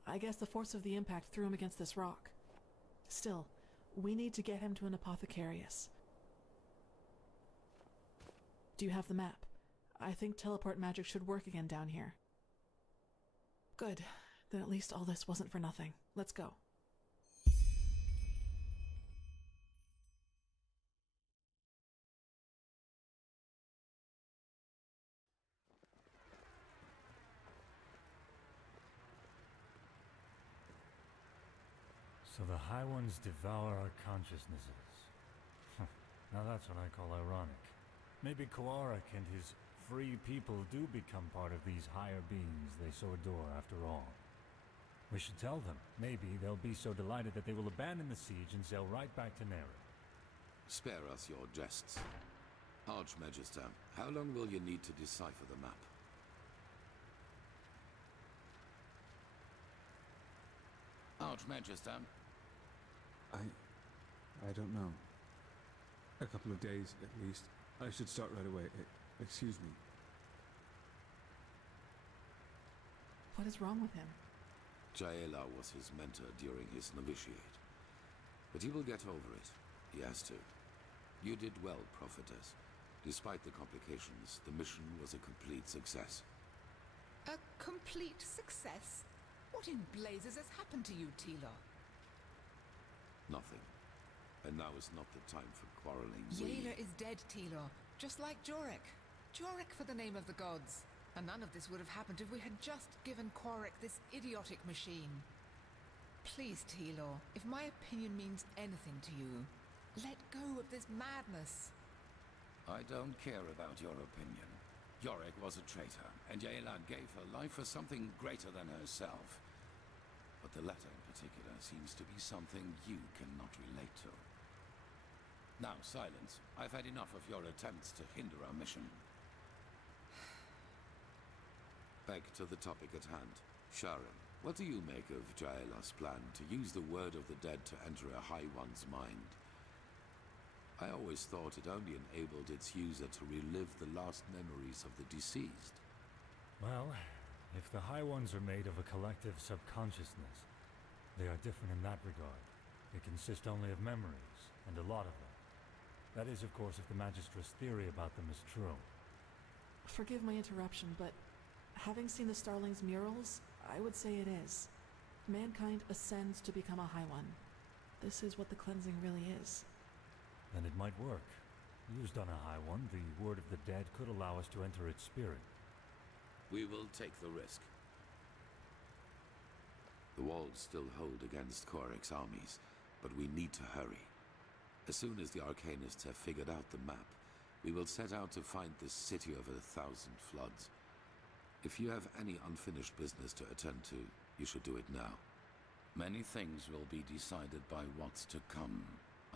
I guess the force of the impact threw him against this rock. Still, we need to get him to an apothecarius. Do you have the map? I think teleport magic should work again down here. Good. Then at least all this wasn't for nothing. Let's go. So the High Ones devour our consciousnesses. Now that's what I call ironic. Maybe Koarik and his free people do become part of these higher beings they so adore after all. We should tell them. Maybe they'll be so delighted that they will abandon the siege and sail right back to Nera. Spare us your jests. Archmagister, how long will you need to decipher the map? Archmagister? I don't know. A couple of days, at least. I should start right away. Excuse me. What is wrong with him? Jaela was his mentor during his novitiate. But he will get over it. He has to. You did well, Prophetess. Despite the complications, the mission was a complete success. A complete success? What in blazes has happened to you, Tila? Nothing. And now is not the time for quarreling. Yaela is dead, Tila. Just like Jorek. Jorek for the name of the gods. And none of this would have happened if we had just given Quarik this idiotic machine. Please, Tila, if my opinion means anything to you, let go of this madness. I don't care about your opinion. Yorick was a traitor, and Yaela gave her life for something greater than herself. But the latter in particular seems to be something you cannot relate to. Now, silence. I've had enough of your attempts to hinder our mission. Back to the topic at hand. Sharon, what do you make of Jaela's plan to use the word of the dead to enter a High One's mind? I always thought it only enabled its user to relive the last memories of the deceased. Well, if the High Ones are made of a collective subconsciousness, they are different in that regard. They consist only of memories, and a lot of them. That is, of course, if the Magistra's theory about them is true. Forgive my interruption, but having seen the Starling's murals, I would say it is. Mankind ascends to become a High One. This is what the cleansing really is. Then it might work. Used on a High One, the word of the dead could allow us to enter its spirit. We will take the risk. The walls still hold against Korek's armies, but we need to hurry. As soon as the Arcanists have figured out the map, we will set out to find this city of 1,000 floods. If you have any unfinished business to attend to, you should do it now. Many things will be decided by what's to come.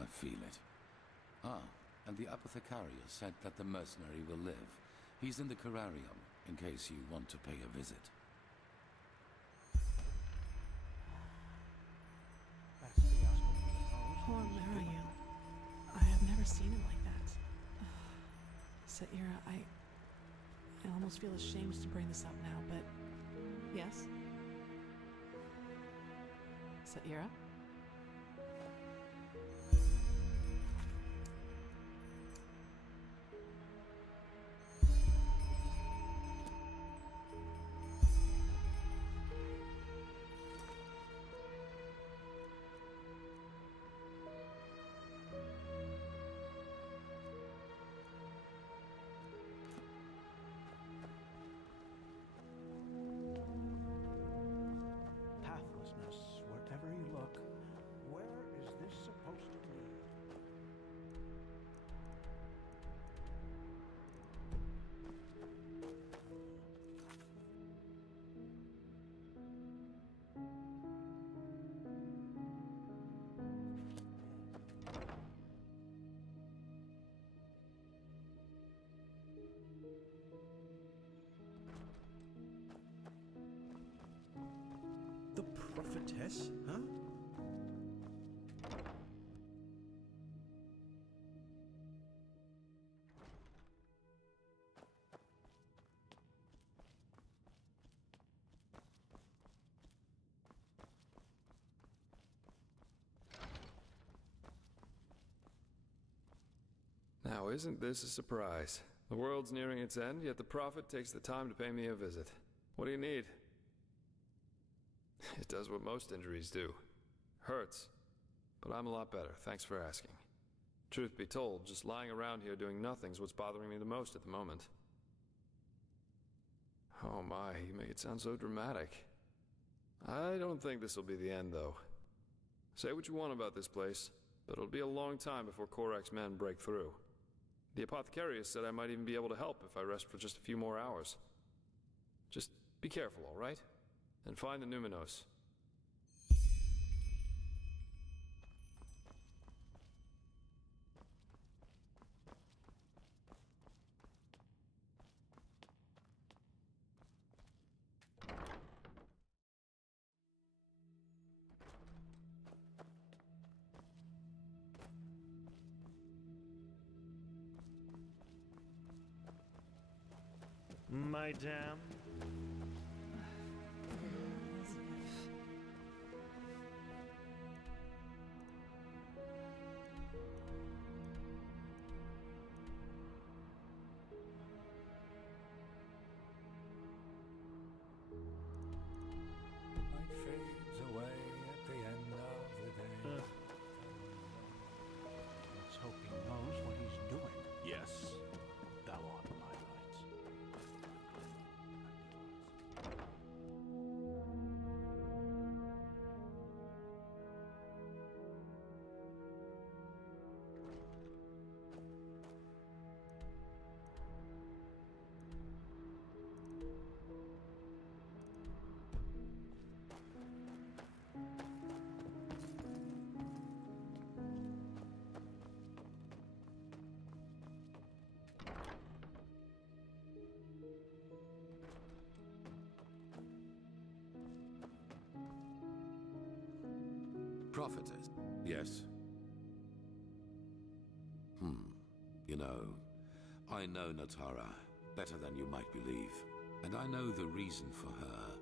I feel it. Ah, and the apothecarius said that the mercenary will live. He's in the Cararium, in case you want to pay a visit. Poor Mariel. I have never seen him like that. Saira, I almost feel ashamed to bring this up now, but... Yes? Saira? Pathlessness, wherever you look. Where is this supposed to lead? The prophetess, huh? Now, isn't this a surprise? The world's nearing its end, yet the prophet takes the time to pay me a visit. What do you need? It does what most injuries do. Hurts. But I'm a lot better, thanks for asking. Truth be told, just lying around here doing nothing's what's bothering me the most at the moment. Oh my, you make it sound so dramatic. I don't think this will be the end, though. Say what you want about this place, but it'll be a long time before Korak's men break through. The apothecarius said I might even be able to help if I rest for just a few more hours. Just be careful, all right? And find the Numinos. Madame? Light fades away at the end of the day. Let's hope he knows what he's doing. Yes, thou art my light. Prophetess. Yes. You know, I know Natara better than you might believe. And I know the reason for her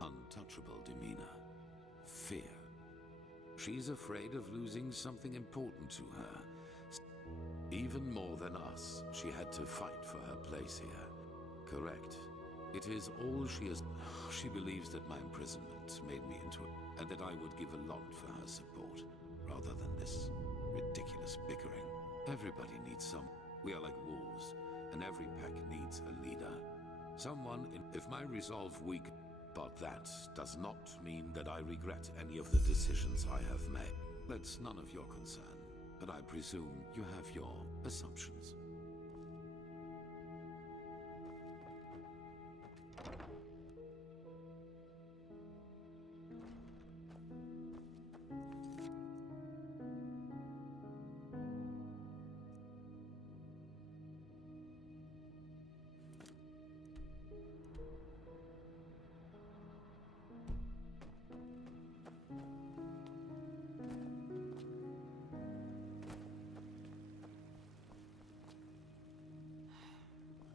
untouchable demeanor. Fear. She's afraid of losing something important to her. Even more than us, she had to fight for her place here. Correct. It is all she has... She believes that my imprisonment made me into a... and that I would give a lot for her support, rather than this ridiculous bickering. Everybody needs some. We are like wolves, and every pack needs a leader. If my resolve weak, but that does not mean that I regret any of the decisions I have made. That's none of your concern, but I presume you have your assumptions.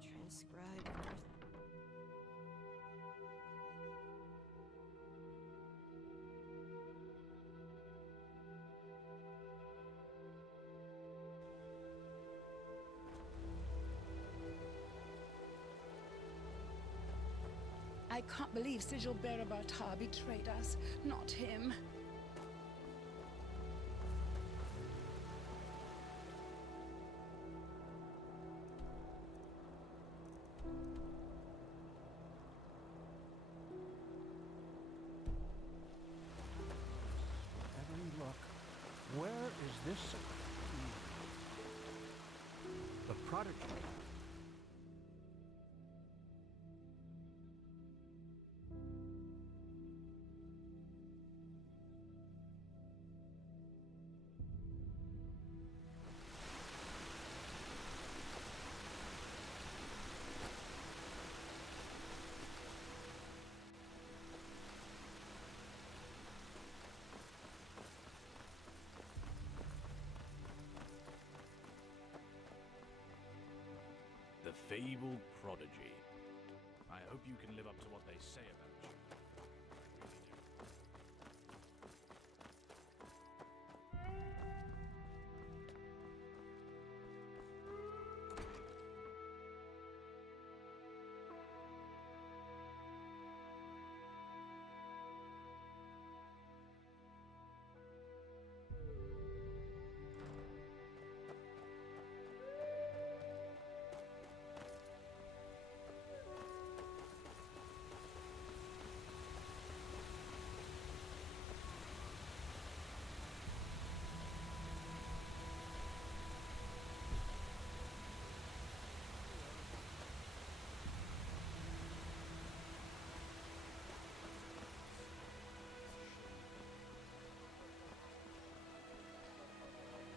Transcribe. I can't believe Sigil Bearer Bartar betrayed us. Not him. Every look. Where is this? The prodigy. The fabled prodigy. I hope you can live up to what they say about you.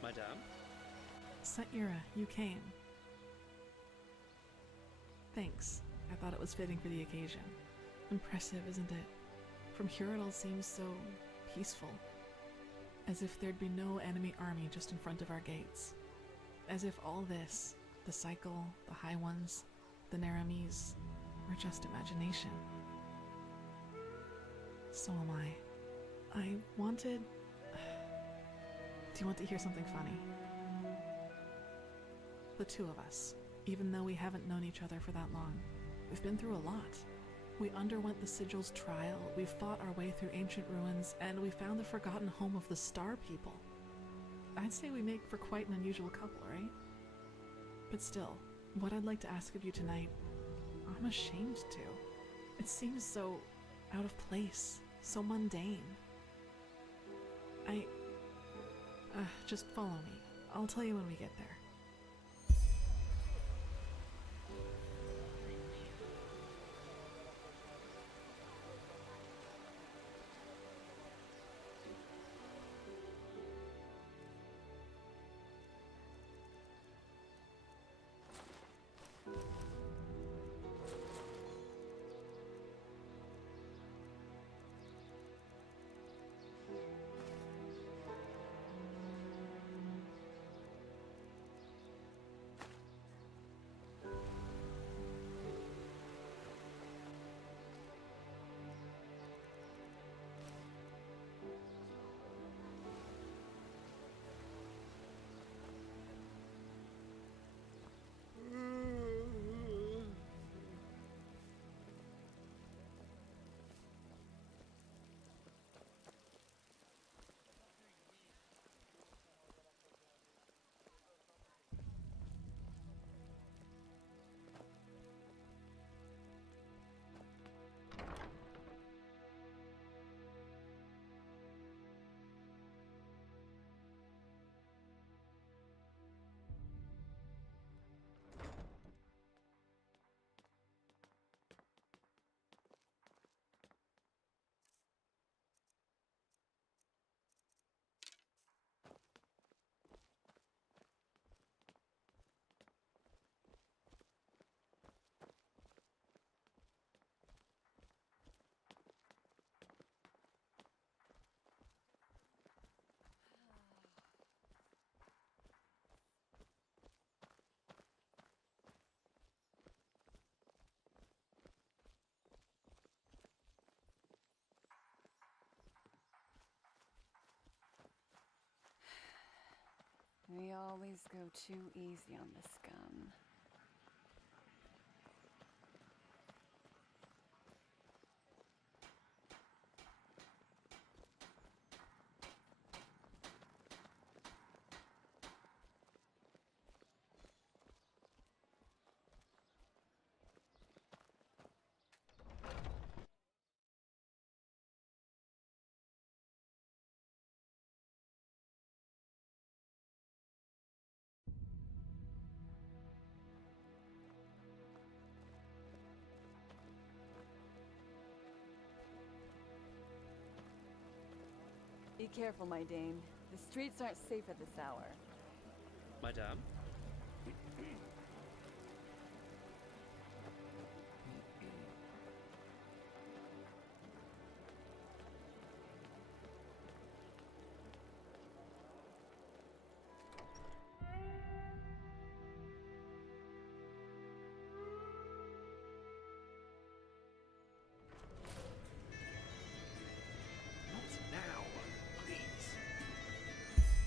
Madame? Saira, you came. Thanks. I thought it was fitting for the occasion. Impressive, isn't it? From here it all seems so peaceful. As if there'd be no enemy army just in front of our gates. As if all this, the cycle, the High Ones, the Naramis, were just imagination. So am I. I wanted... Do you want to hear something funny? The two of us, even though we haven't known each other for that long, we've been through a lot. We underwent the Sigil's trial, we fought our way through ancient ruins, and we found the forgotten home of the Star People. I'd say we make for quite an unusual couple, right? But still, what I'd like to ask of you tonight, I'm ashamed to. It seems so out of place, so mundane. Just follow me. I'll tell you when we get there. We always go too easy on the scum. Be careful, my dame. The streets aren't safe at this hour. Madame?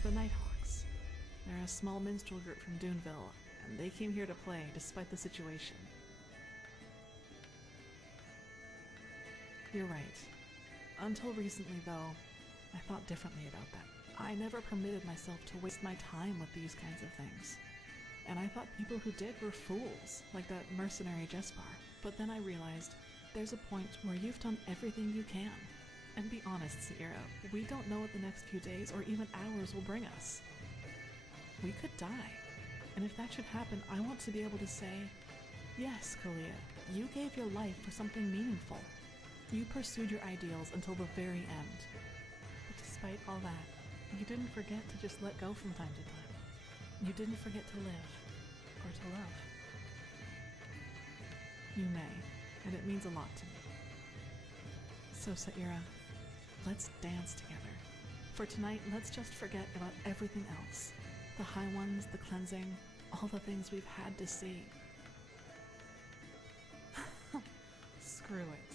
The Nighthawks. They're a small minstrel group from Duneville, and they came here to play despite the situation. You're right. Until recently, though, I thought differently about that. I never permitted myself to waste my time with these kinds of things. And I thought people who did were fools, like that mercenary Jespar. But then I realized there's a point where you've done everything you can. And be honest, Sierra, we don't know what the next few days or even hours will bring us. We could die. And if that should happen, I want to be able to say, yes, Kalia, you gave your life for something meaningful. You pursued your ideals until the very end. But despite all that, you didn't forget to just let go from time to time. You didn't forget to live, or to love. You may, and it means a lot to me. So, Saira, let's dance together. For tonight, let's just forget about everything else. The high ones, the cleansing, all the things we've had to see. Screw it.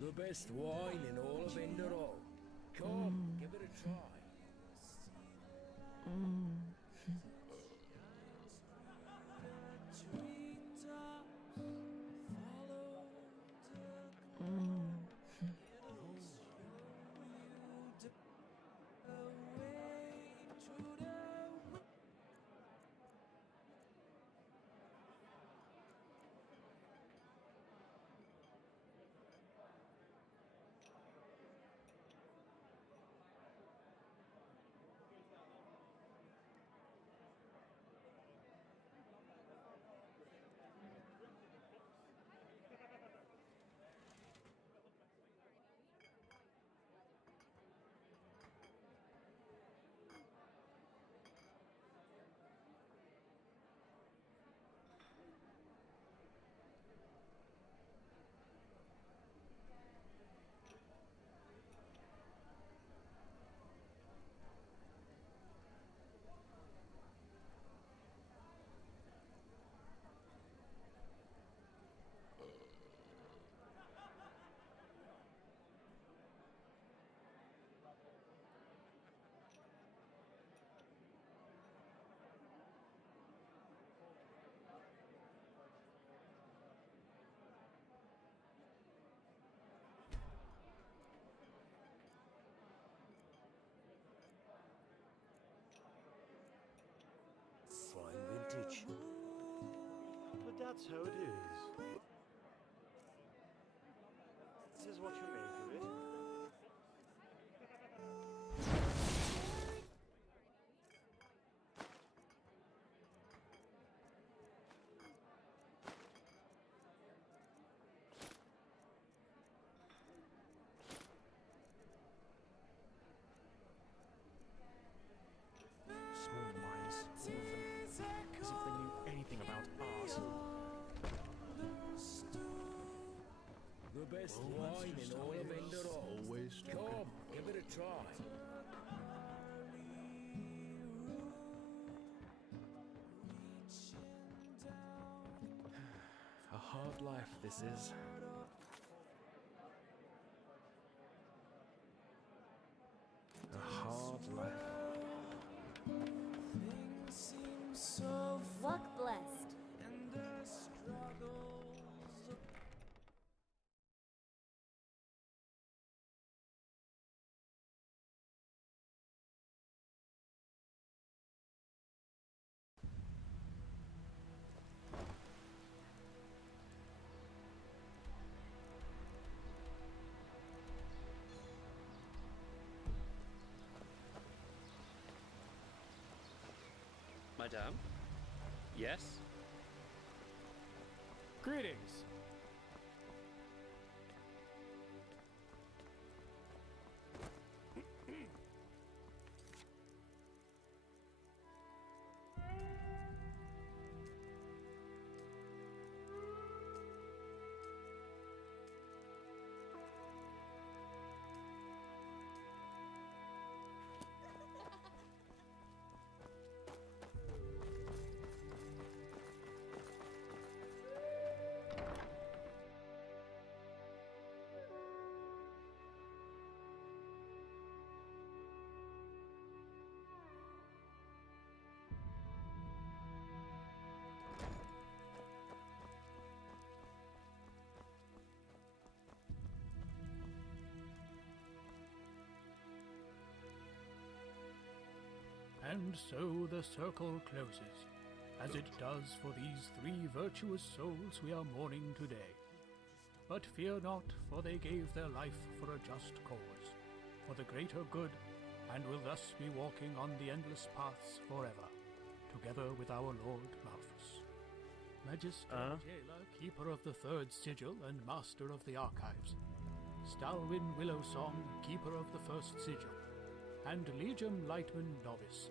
The best wine in all of Enderall. Come, give it a try. that's how it is. This is what you make of it. Small minds, all of them. As if they knew anything about art. The best wine in all of Endor. Come, give it a try. A hard life this is. A hard life. Walk blessed. Madame? Yes? Greetings. And so the circle closes, as it does for these 3 virtuous souls we are mourning today. But fear not, for they gave their life for a just cause, for the greater good, and will thus be walking on the endless paths forever, together with our Lord Malthus. Magister Jailer, keeper of the 3rd sigil and master of the archives. Stalwyn Willowsong, keeper of the 1st sigil, and Legium Lightman Novice.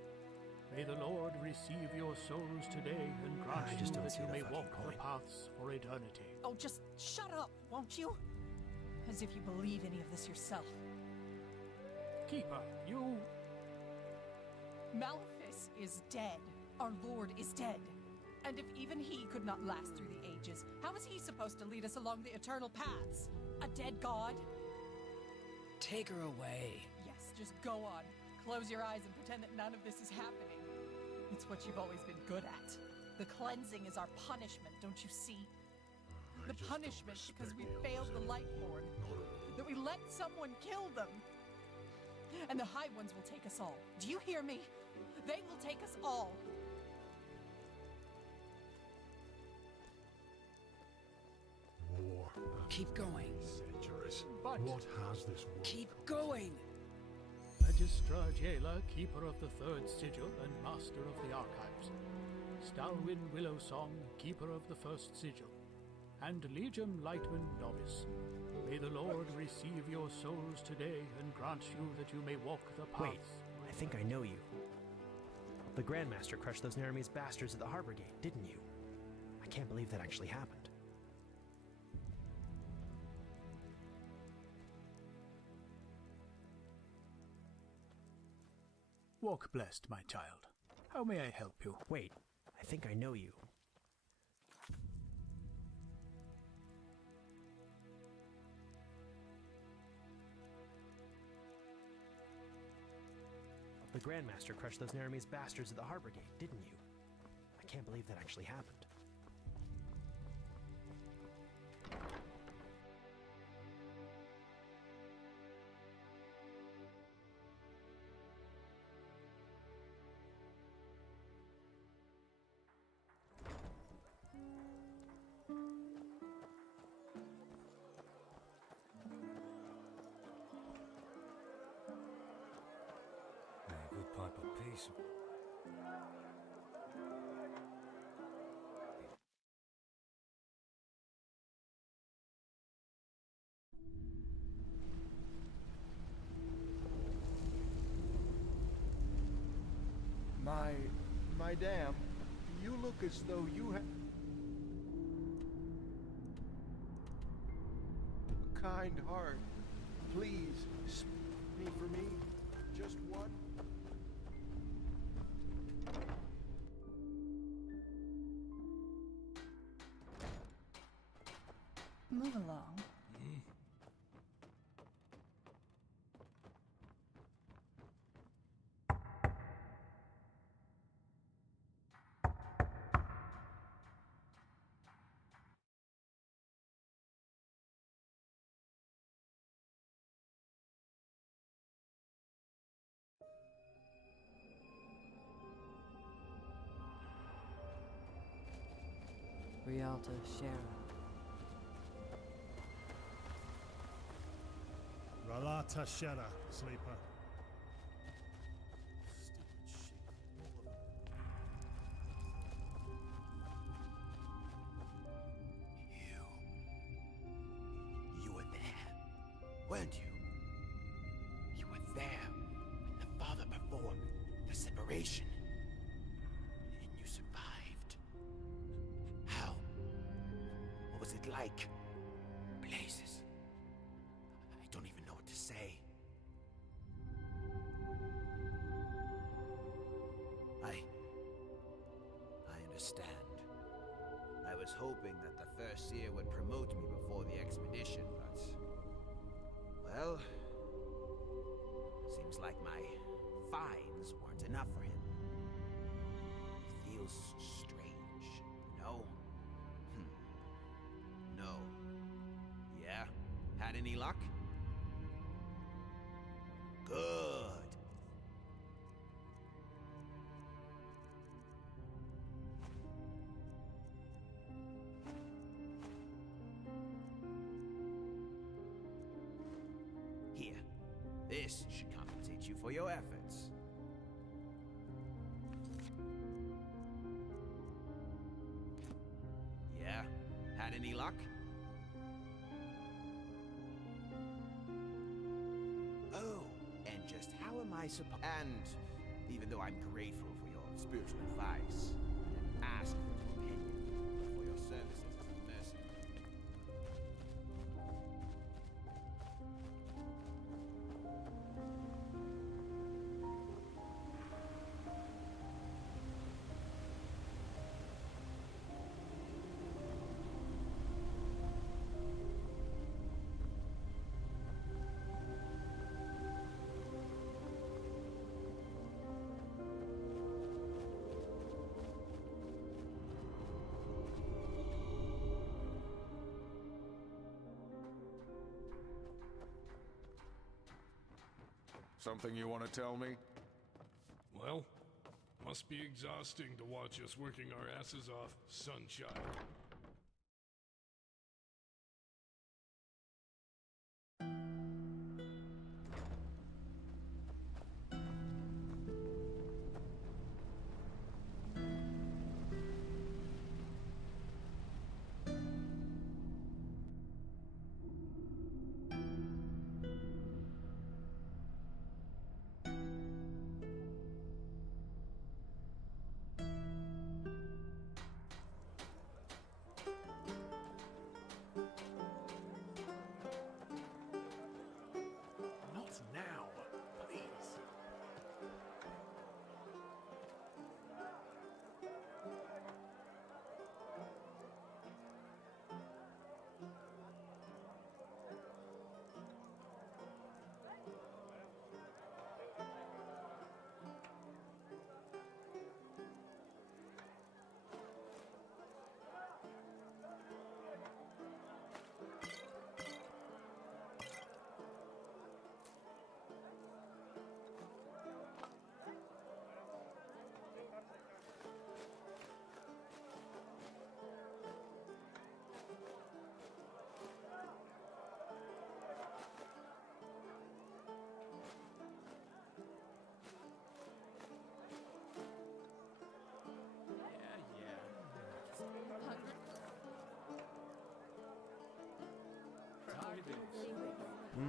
May the Lord receive your souls today and grant you that you may walk the paths for eternity. Oh, just shut up, won't you? As if you believe any of this yourself. Keeper, you... Malthus is dead. Our Lord is dead. And if even he could not last through the ages, how is he supposed to lead us along the eternal paths? A dead god? Take her away. Yes, just go on. Close your eyes and pretend that none of this is happening. It's what you've always been good at. The cleansing is our punishment, don't you see? The punishment because we failed the Lightborn. That we let someone kill them. And the High Ones will take us all. Do you hear me? They will take us all. War. Keep going. Centuries. But what has this war? Keep going. Magistra Jailer, keeper of the 3rd sigil and master of the archives. Stalwyn Willowsong, keeper of the 1st sigil. And Legium Lightman Novice. May the Lord receive your souls today and grant you that you may walk the paths. Wait, I think I know you. The Grandmaster crushed those Naramese bastards at the harbor gate, didn't you? I can't believe that actually happened. Walk blessed, my child. How may I help you? Wait, I think I know you. The Grandmaster crushed those Naramese bastards at the harbor gate, didn't you? I can't believe that actually happened. face. Madame, you look as though you have a kind heart. Please, speak for me. Just one. Move along. Rialta Shara. Ralata Shara, sleeper. You were there, weren't you? You were there when the Father performed the separation. And you survived. How? What was it like? Blazes. I don't even know what to say. I understand. I was hoping that the First Seer would promote me before the expedition, but... well... seems like my fines weren't enough for him. It feels strange, no? No. Yeah? Had any luck? Good. Here. This should compensate you for your efforts. Yeah? Had any luck? Oh, and just how am I supposed... And even though I'm grateful for your spiritual advice, I didn't ask for your opinion, but for your services as a mercenary. Something you want to tell me? Well, must be exhausting to watch us working our asses off, sunchild.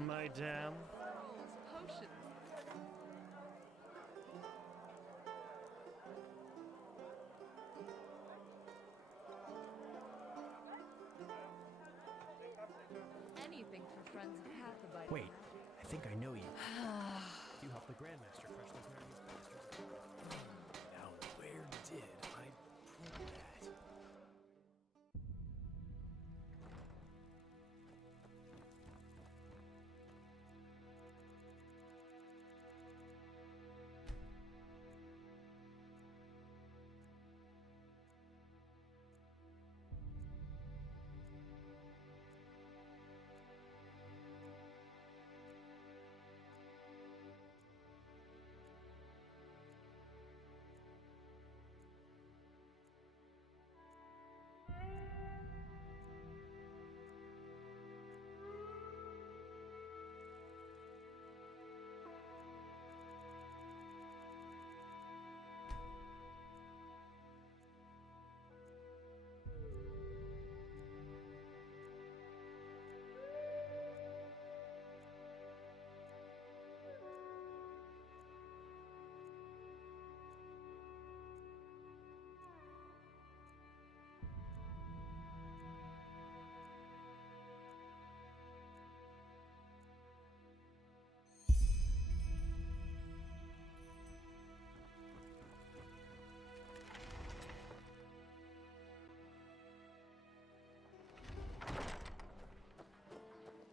Madame. Potions. Anything for friends of Pathabite. Wait, I think I know you. You helped the Grandmaster crush those nervous bastards. Now, where did I put that?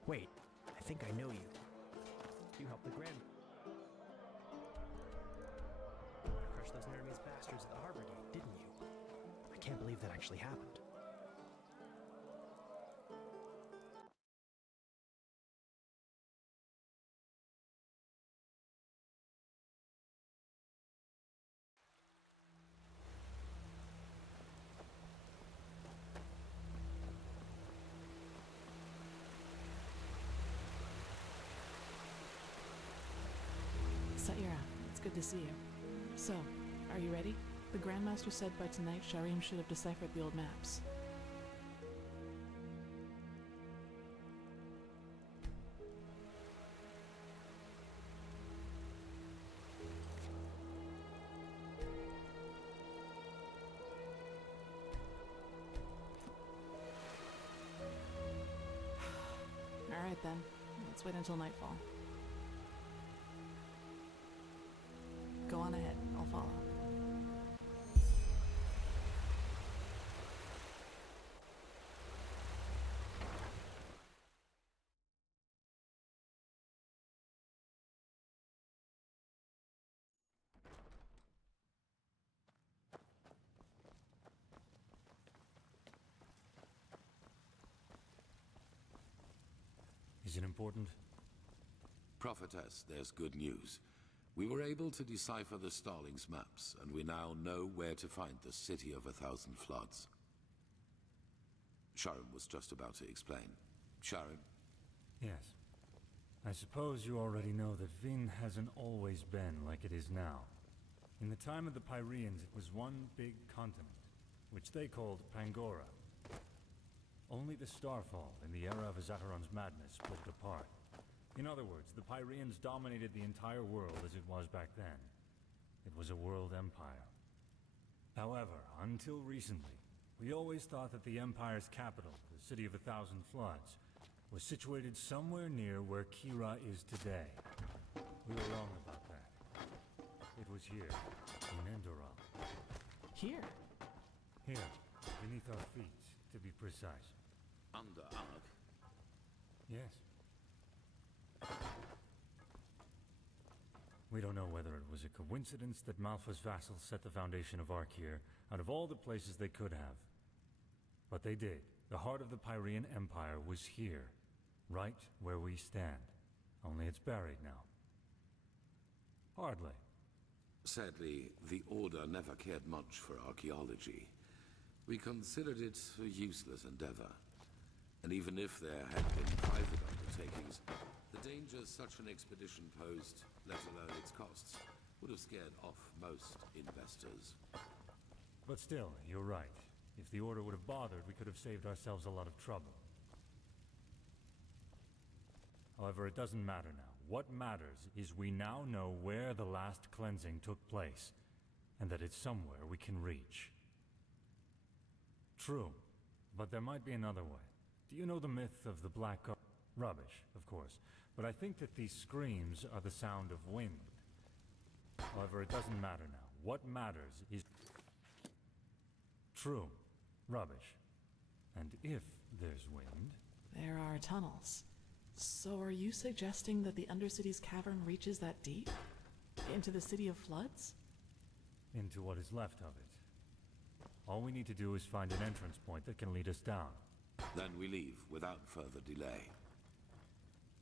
Wait, I think I know you. You helped the crush those Nermies bastards at the harbor gate, didn't you? I can't believe that actually happened. Saira, it's good to see you. So, are you ready? The Grandmaster said by tonight Sharim should have deciphered the old maps. Alright then, let's wait until nightfall. Go on ahead, I'll follow. Is it important? Prophetess, there's good news. We were able to decipher the Starling's maps, and we now know where to find the City of 1,000 Floods. Sharon was just about to explain. Sharon? Yes. I suppose you already know that Vin hasn't always been like it is now. In the time of the Pyreans, it was one big continent, which they called Pangora. Only the Starfall, in the era of Azateron's madness, split it apart. In other words, the Pyreans dominated the entire world as it was back then. It was a world empire. However, until recently, we always thought that the Empire's capital, the City of 1,000 Floods, was situated somewhere near where Kira is today. We were wrong about that. It was here, in Endoral. Here? Here, beneath our feet, to be precise. Under Ark? Yes. We don't know whether it was a coincidence that Malfa's vassals set the foundation of Ark here, out of all the places they could have. But they did. The heart of the Pyrean Empire was here, right where we stand. Only it's buried now. Hardly. Sadly, the Order never cared much for archaeology. We considered it a useless endeavor. And even if there had been private undertakings, the dangers such an expedition posed, let alone its costs, would have scared off most investors. But still, you're right. If the Order would have bothered, we could have saved ourselves a lot of trouble. However, it doesn't matter now. What matters is we now know where the last cleansing took place, and that it's somewhere we can reach. True, but there might be another way. Do you know the myth of the black Rubbish, of course, but I think that these screams are the sound of wind. However, it doesn't matter now. What matters is... True, rubbish. And if there's wind... There are tunnels. So are you suggesting that the Undercity's cavern reaches that deep? Into the City of Floods? Into what is left of it. All we need to do is find an entrance point that can lead us down. Then we leave without further delay.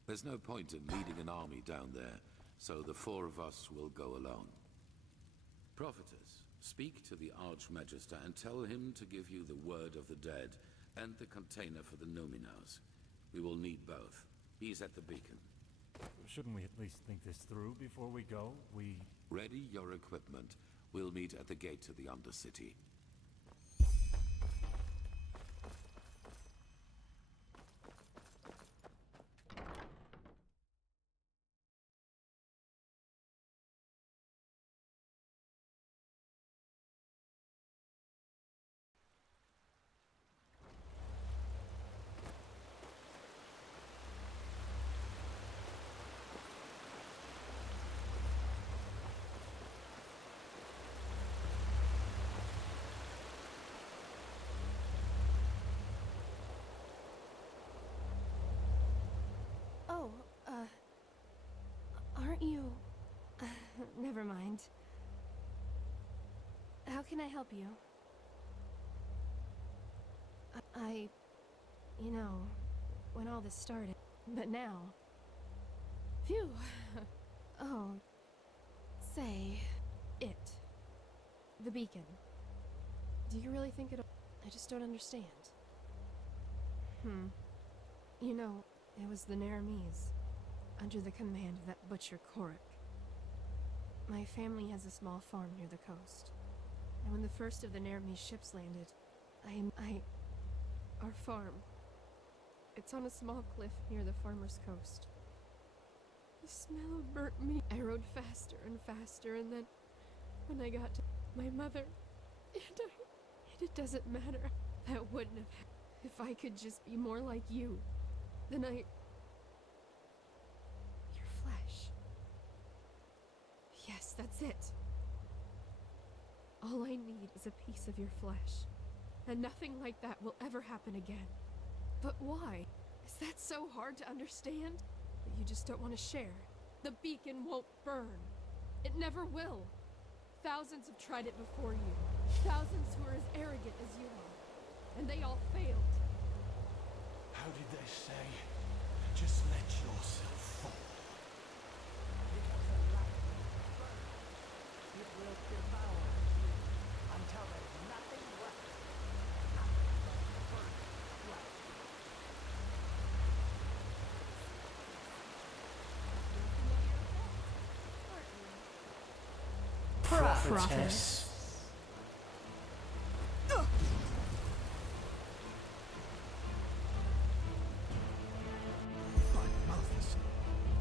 There's no point in leading an army down there, so the four of us will go alone. Prophetess, speak to the Archmagister and tell him to give you the word of the dead and the container for the Numinos. We will need both. He's at the beacon. Shouldn't we at least think this through before we go? Ready your equipment. We'll meet at the gate to the Undercity. Oh, aren't you... never mind. How can I help you? You know, when all this started, but now... Phew! Oh, say, it. The beacon. Do you really think it'll... I just don't understand. You know, it was the Naramis, under the command of that butcher Korik. My family has a small farm near the coast. And when the first of the Naramis ships landed, our farm, it's on a small cliff near the farmer's coast. The smell of burnt meat. I rode faster and faster, and then, when I got to my mother, it doesn't matter. That wouldn't have happened. If I could just be more like you, then your flesh. Yes, that's it. All I need is a piece of your flesh. And nothing like that will ever happen again. But why? Is that so hard to understand? That you just don't want to share? The beacon won't burn. It never will. Thousands have tried it before you. Thousands who are as arrogant as you are. And they all failed. How did they say? Just let yourself fall. It will devour you until there's nothing left. Nothing but burnt flesh. Prophetess. Malthus,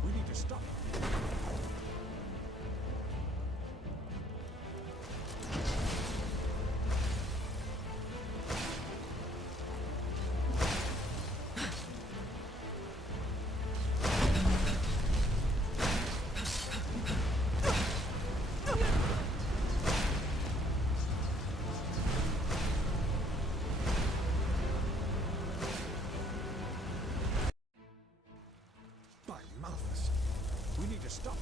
we need to stop. By Malthus, we need to stop.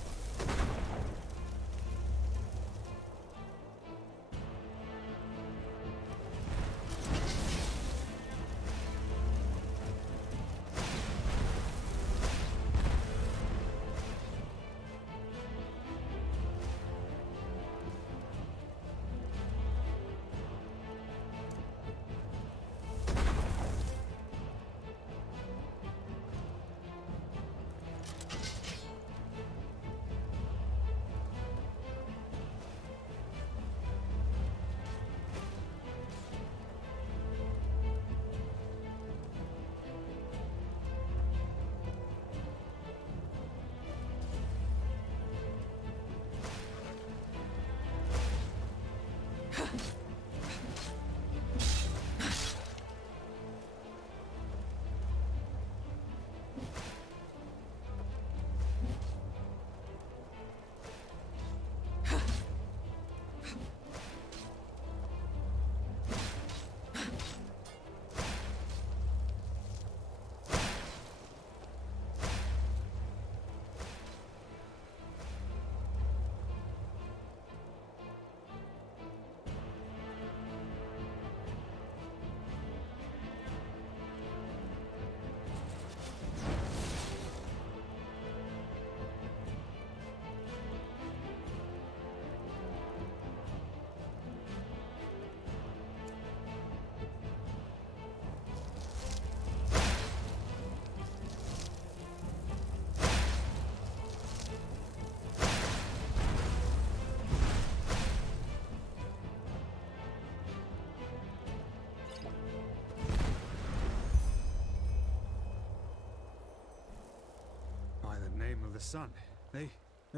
the sun. They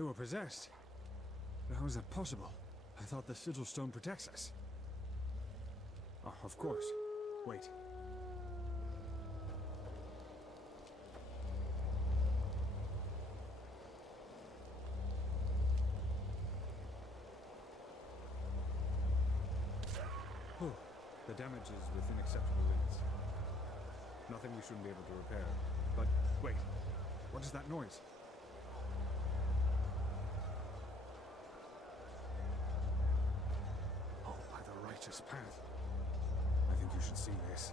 were possessed. How is that possible? I thought the sigil stone protects us. Oh, of course. Wait. Oh, the damage is within acceptable limits. Nothing we shouldn't be able to repair. But wait, what is that noise? Oh, by the righteous path. I think you should see this.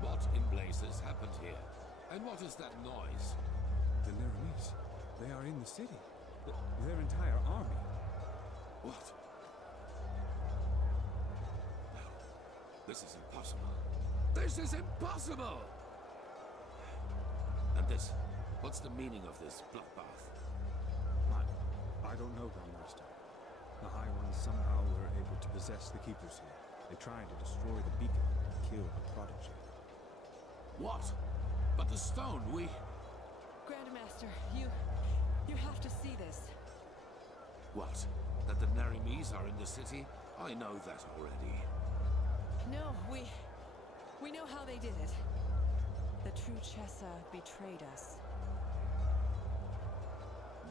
What in blazes happened here? And what is that noise? The Neremese. They are in the city. Their entire army. What? No. This is impossible. This is impossible! And this? What's the meaning of this bloodbath? I don't know, Grandmaster. The High Ones somehow were able to possess the Keepers here. They tried to destroy the beacon and kill the Prodigy. What? But the stone, we... Grandmaster, you have to see this. What? That the Neremese are in the city? I know that already. No, we know how they did it. The true Chessa betrayed us.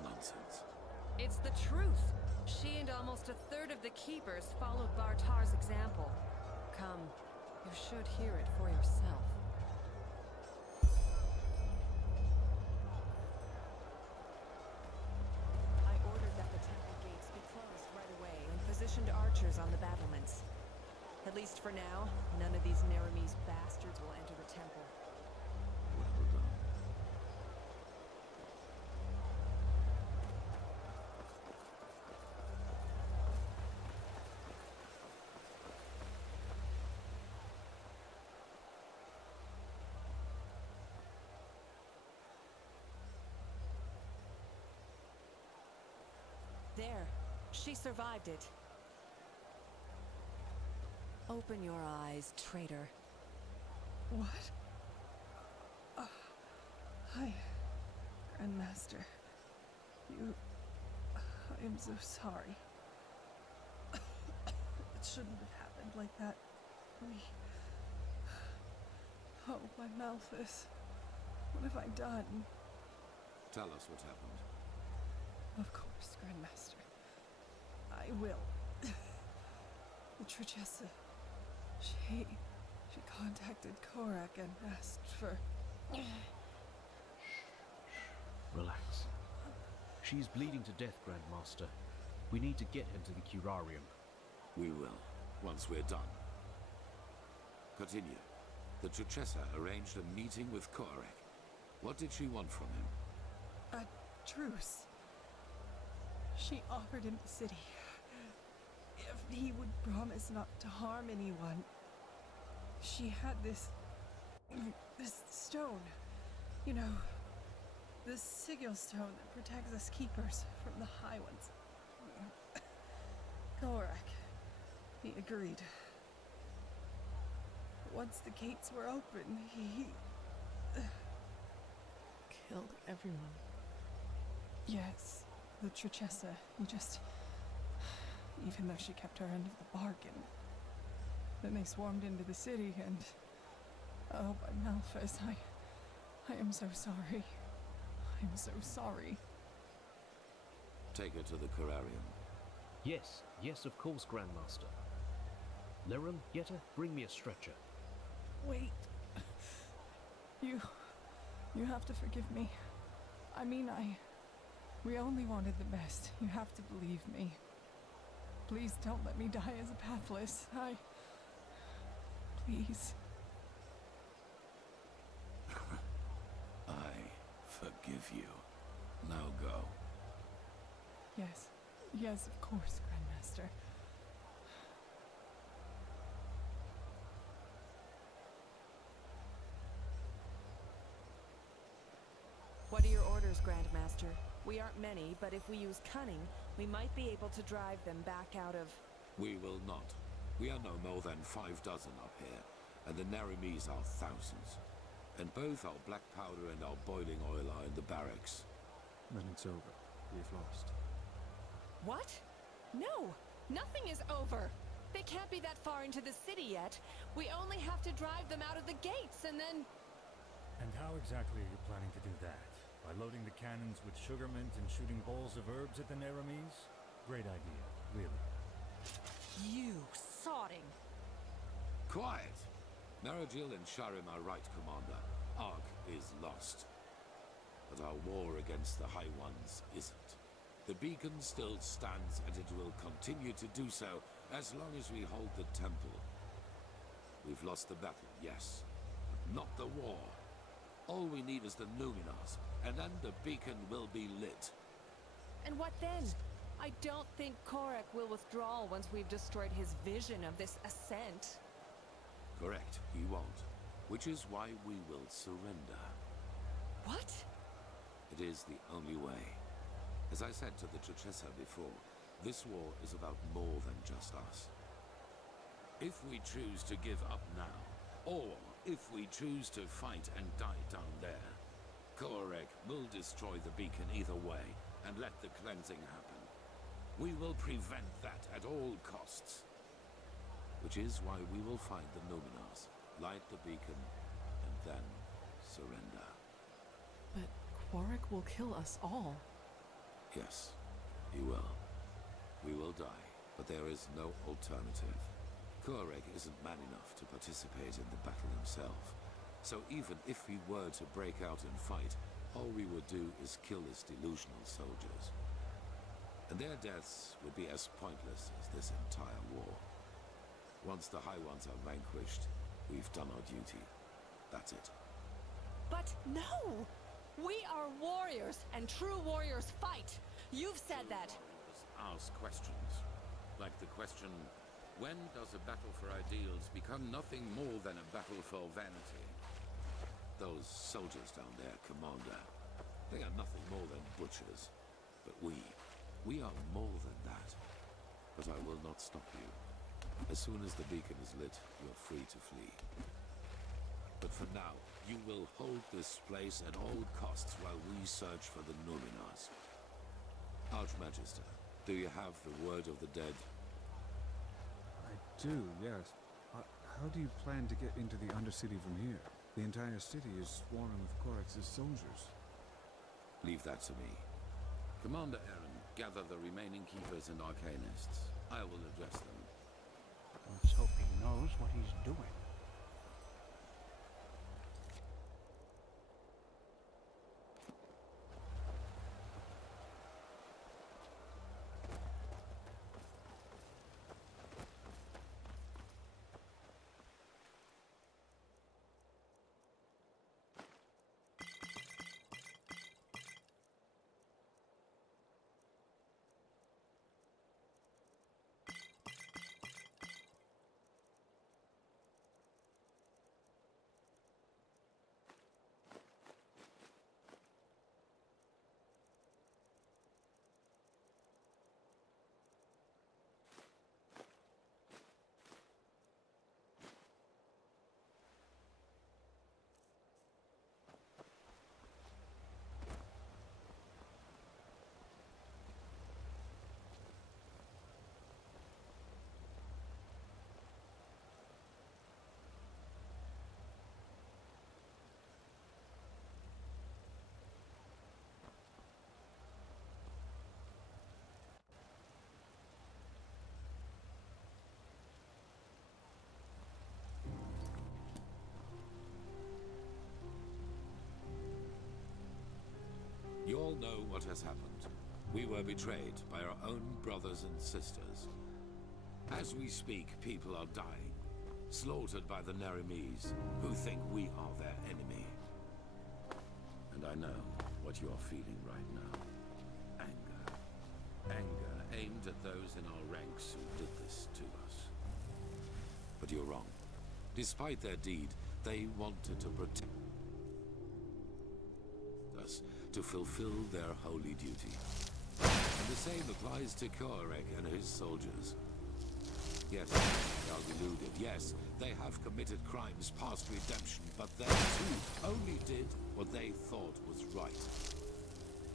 Nonsense. It's the truth. She and almost a third of the Keepers followed Bartar's example. Come, you should hear it for yourself. I ordered that the temple gates be closed right away and positioned archers on the battlements. At least for now, none of these Neremese bastards will enter the temple. Well done. There. She survived it. Open your eyes, traitor. What? Hi, Grandmaster. I am so sorry. It shouldn't have happened like that. Oh, my Malthus. What have I done? Tell us what happened. Of course, Grandmaster. I will. The Trichessa. She contacted Korak and asked for... Relax. She's bleeding to death, Grandmaster. We need to get him to the curarium. We will, once we're done. Continue. The Trichessa arranged a meeting with Korak. What did she want from him? A truce. She offered him the city. If he would promise not to harm anyone. She had this stone. You know, the sigil stone that protects us Keepers from the High Ones. Korak. He agreed. Once the gates were open, he... Killed everyone. Yes, the Trichessa. He just... Even though she kept her end of the bargain. Then they swarmed into the city and... Oh, my Malphas, I am so sorry. I'm so sorry. Take her to the curarium. Yes, of course, Grandmaster. Lirim, Yetta, bring me a stretcher. Wait. You have to forgive me. I mean, we only wanted the best. You have to believe me. Please don't let me die as a pathless. Please. I forgive you. Now go. Yes, of course, Grandmaster. What are your orders, Grandmaster? We aren't many, but if we use cunning, we might be able to drive them back out of... We will not. We are no more than 6 up here, and the Naramis are thousands. And both our black powder and our boiling oil are in the barracks. Then it's over. We've lost. What? No! Nothing is over! They can't be that far into the city yet. We only have to drive them out of the gates, and then... And how exactly are you planning to do that? By loading the cannons with sugar mint and shooting balls of herbs at the Naramis? Great idea, really. You sodding! Quiet! Marajil and Sharim are right, Commander. Ark is lost. But our war against the High Ones isn't. The beacon still stands, and it will continue to do so as long as we hold the temple. We've lost the battle, yes, but not the war. All we need is the Numenors, and then the beacon will be lit. And what then? I don't think Korek will withdraw once we've destroyed his vision of this ascent. Correct, he won't. Which is why we will surrender. What? It is the only way. As I said to the Chichesa before, this war is about more than just us. If we choose to give up now, or if we choose to fight and die down there, Korek will destroy the beacon either way and let the cleansing happen. We will prevent that at all costs. Which is why we will find the Numenors, light the beacon, and then surrender. But Quark will kill us all. Yes, he will. We will die, but there is no alternative. Korek isn't man enough to participate in the battle himself. So even if we were to break out and fight, all we would do is kill his delusional soldiers. And their deaths would be as pointless as this entire war. Once the High Ones are vanquished, we've done our duty. That's it. But no! We are warriors, and true warriors fight! You've said that! Ask questions. Like the question, when does a battle for ideals become nothing more than a battle for vanity? Those soldiers down there, Commander, they are nothing more than butchers. But we are more than that. But I will not stop you. As soon as the beacon is lit, you're free to flee. But for now, you will hold this place at all costs while we search for the Numenors. Archmagister, do you have the word of the dead? I do, yes. How do you plan to get into the Undercity from here? The entire city is swarming with Korex's soldiers. Leave that to me. Commander Aaron, gather the remaining keepers and arcanists. I will address them. Let's hope he knows what he's doing. You all know what has happened. We were betrayed by our own brothers and sisters. As we speak, people are dying, slaughtered by the Naramis, who think we are their enemy. And I know what you are feeling right now. Anger. Anger aimed at those in our ranks who did this to us. But you're wrong. Despite their deed, they wanted to protect us, to fulfill their holy duty. And the same applies to Korek and his soldiers. Yes, they are deluded. Yes, they have committed crimes past redemption, but they too only did what they thought was right.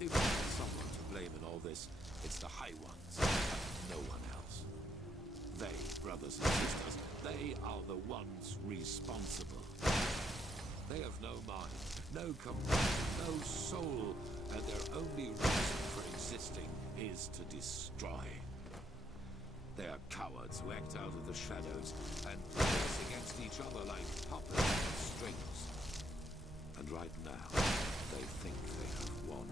If there's someone to blame in all this, it's the High Ones, and no one else. They, brothers and sisters, they are the ones responsible. They have no mind, no compassion, no soul, and their only reason for existing is to destroy. They are cowards who act out of the shadows and play us against each other like puppets on strings. And right now, they think they have won.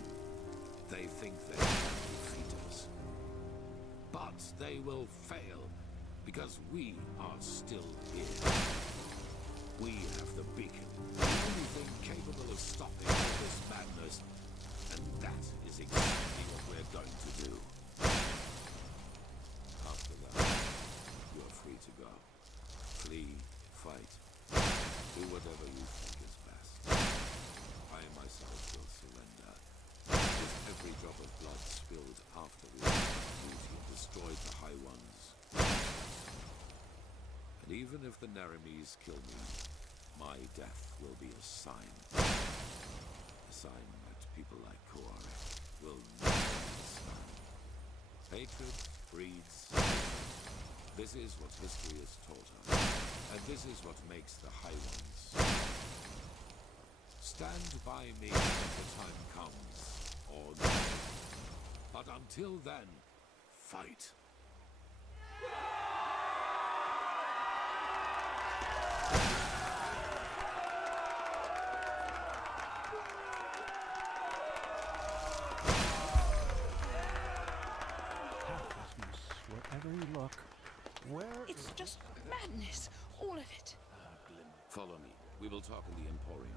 They think they can defeat us. But they will fail, because we are still here. We have the beacon, the only thing capable of stopping all this madness, and that is exactly what we're going to do. After that, you are free to go. Flee, fight, do whatever you think is best. I myself will surrender. With every drop of blood spilled after we have duty and destroyed the High Ones. And even if the Naramis kill me, my death will be a sign. A sign that people like Koarek will never understand. Hatred breeds hatred. This is what history has taught us. And this is what makes the High Ones. Stand by me when the time comes, or not. But until then, fight. Helplessness wherever you look. Where It's just madness, all of it. Follow me. We will talk in the Emporium.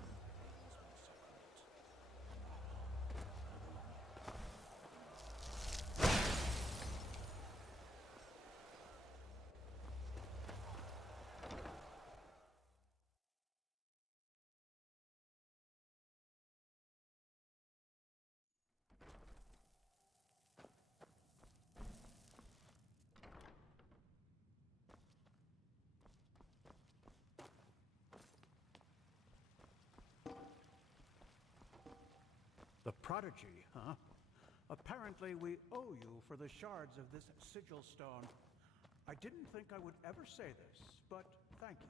The prodigy, huh? Apparently we owe you for the shards of this sigil stone. I didn't think I would ever say this, but thank you.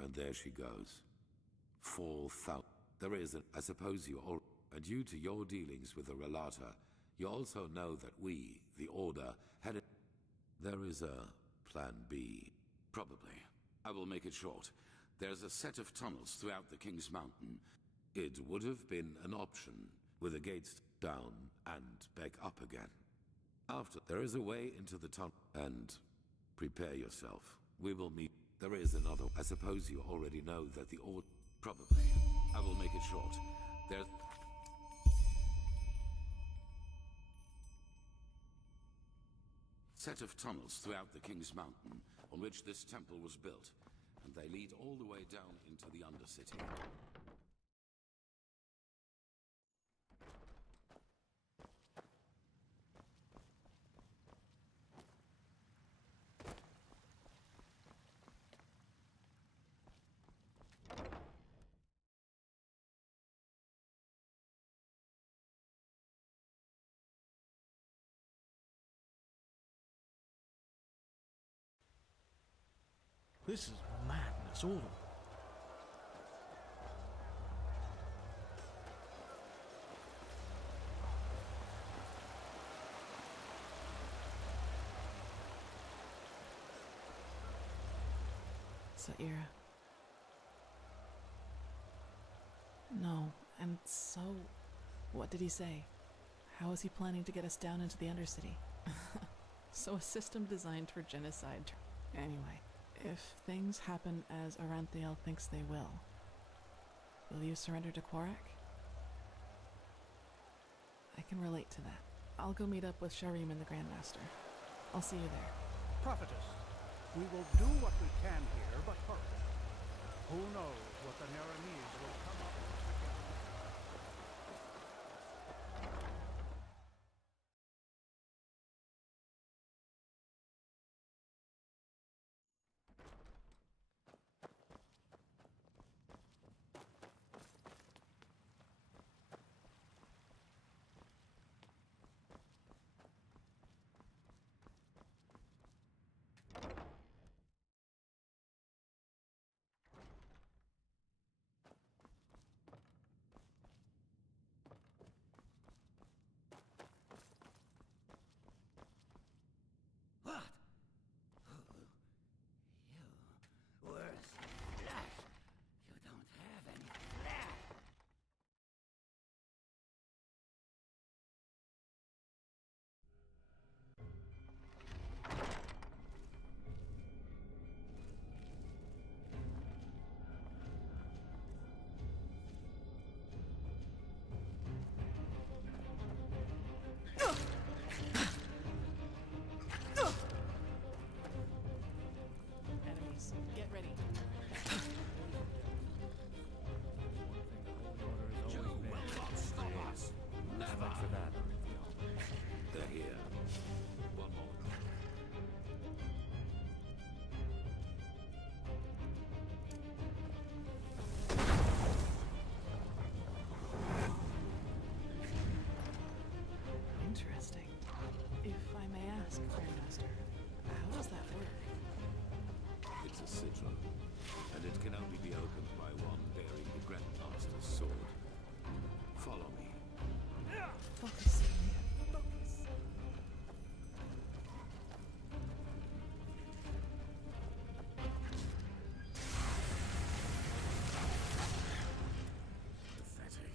And there she goes. 4,000. There is I suppose you all, and due to your dealings with the Relata, you also know that we, the Order, had a... There is a plan B. Probably. I will make it short. There's a set of tunnels throughout the King's Mountain. It would have been an option, with the gates down and back up again. After, there is a way into the tunnel, and prepare yourself. We will meet. There is another. I suppose you already know that the Order... Probably. I will make it short. There's... set of tunnels throughout the King's Mountain on which this temple was built, and they lead all the way down into the Undercity. This is madness, all of it. Saira. No, and so... What did he say? How is he planning to get us down into the Undercity? So a system designed for genocide. Anyway, if things happen as Aranthiel thinks they will you surrender to Quarak? I can relate to that. I'll go meet up with Sharim and the Grandmaster. I'll see you there. Prophetess, we will do what we can here, but hurry. Who knows what the Naramis will come up with again. What? You were flesh. You don't have any flesh. Enemies, get ready. You will not stop us! Never! For that, They're here. One more. Interesting. If I may ask, Grandmaster, how does that work? It's a sigil, and it can only be opened by one bearing the Grandmaster's sword. Follow me. Focus, Emilia. Focus. Pathetic.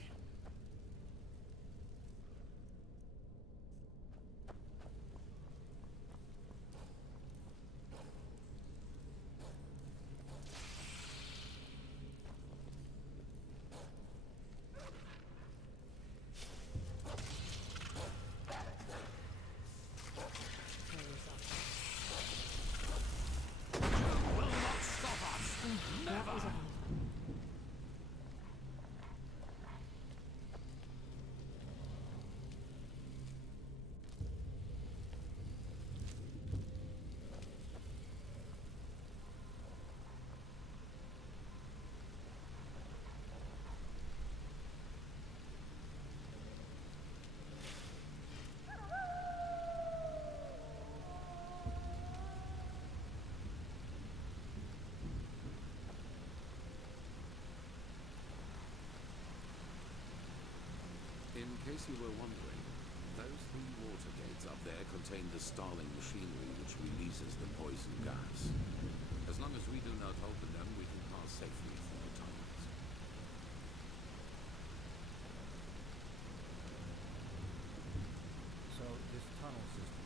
That was a In case you were wondering, those three water gates up there contain the Starling machinery which releases the poison gas. As long as we do not open them, we can pass safely through the tunnels. So, this tunnel system,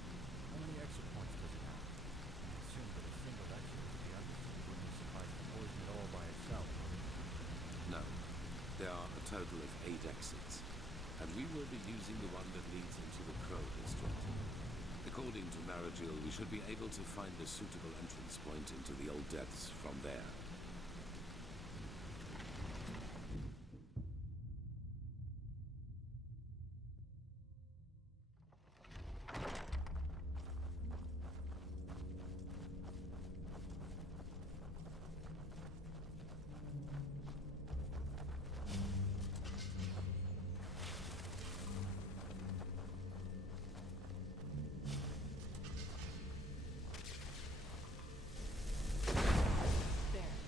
how many exit points does it have? I assume that a single exit to the undercity wouldn't suffice to poison it all by itself. No, there are a total of 8 exits, and we will be using the one that leads into the Crow District. According to Maragil, we should be able to find a suitable entrance point into the Old Depths from there. there.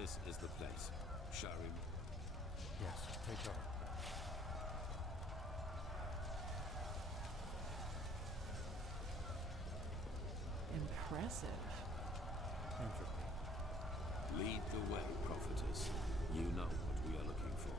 This is the place. Sharim. Yes, take cover. Impressive. Entropy. Lead the way, prophetess. You know what we are looking for.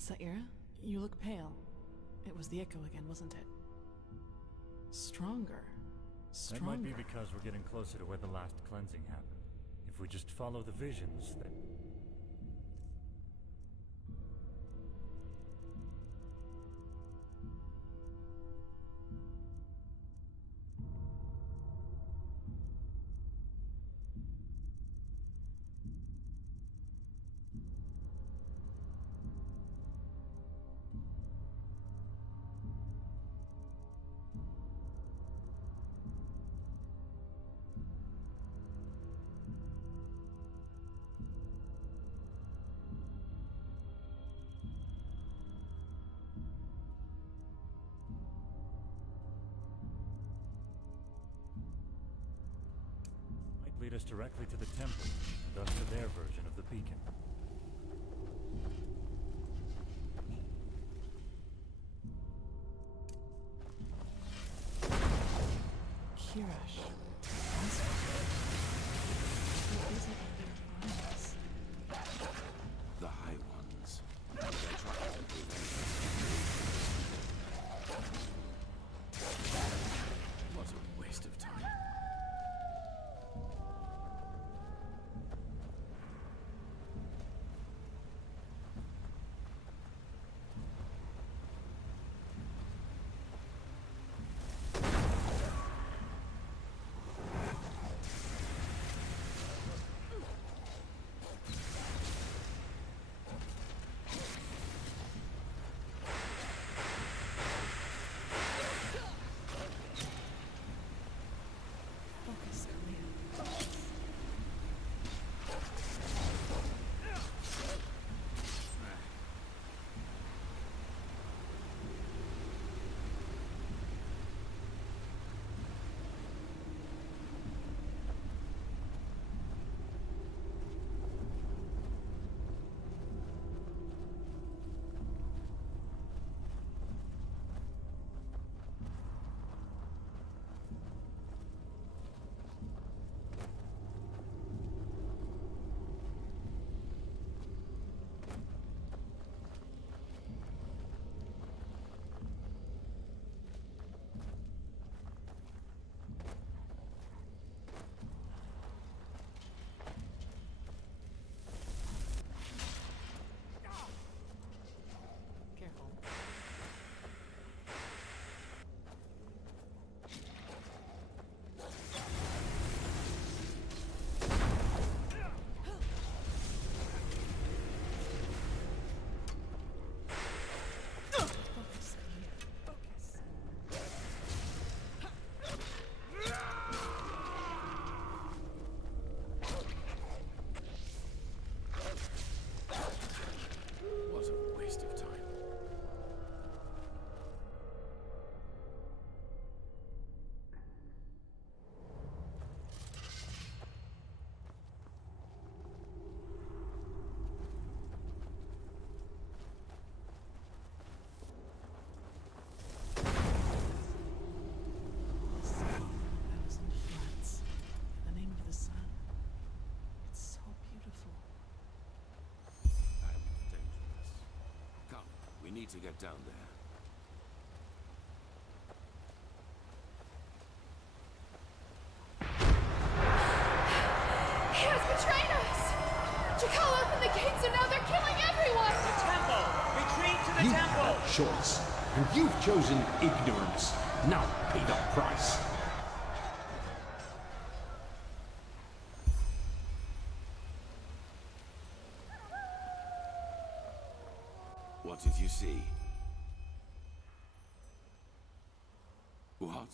Saira, you look pale. It was the echo again, wasn't it? Stronger. That might be because we're getting closer to where the last cleansing happened. If we just follow the visions, then... lead us directly to the temple, and thus to their version of the beacon. Kirash. What is it in their eyes? The High Ones. They're trying to prevent us. What a waste of time. We need to get down there. He has betrayed us! Jakal opened the gates and now they're killing everyone! The temple! Retreat to the You temple! have a choice, and you've chosen ignorance. Now pay the price. What did you see? What?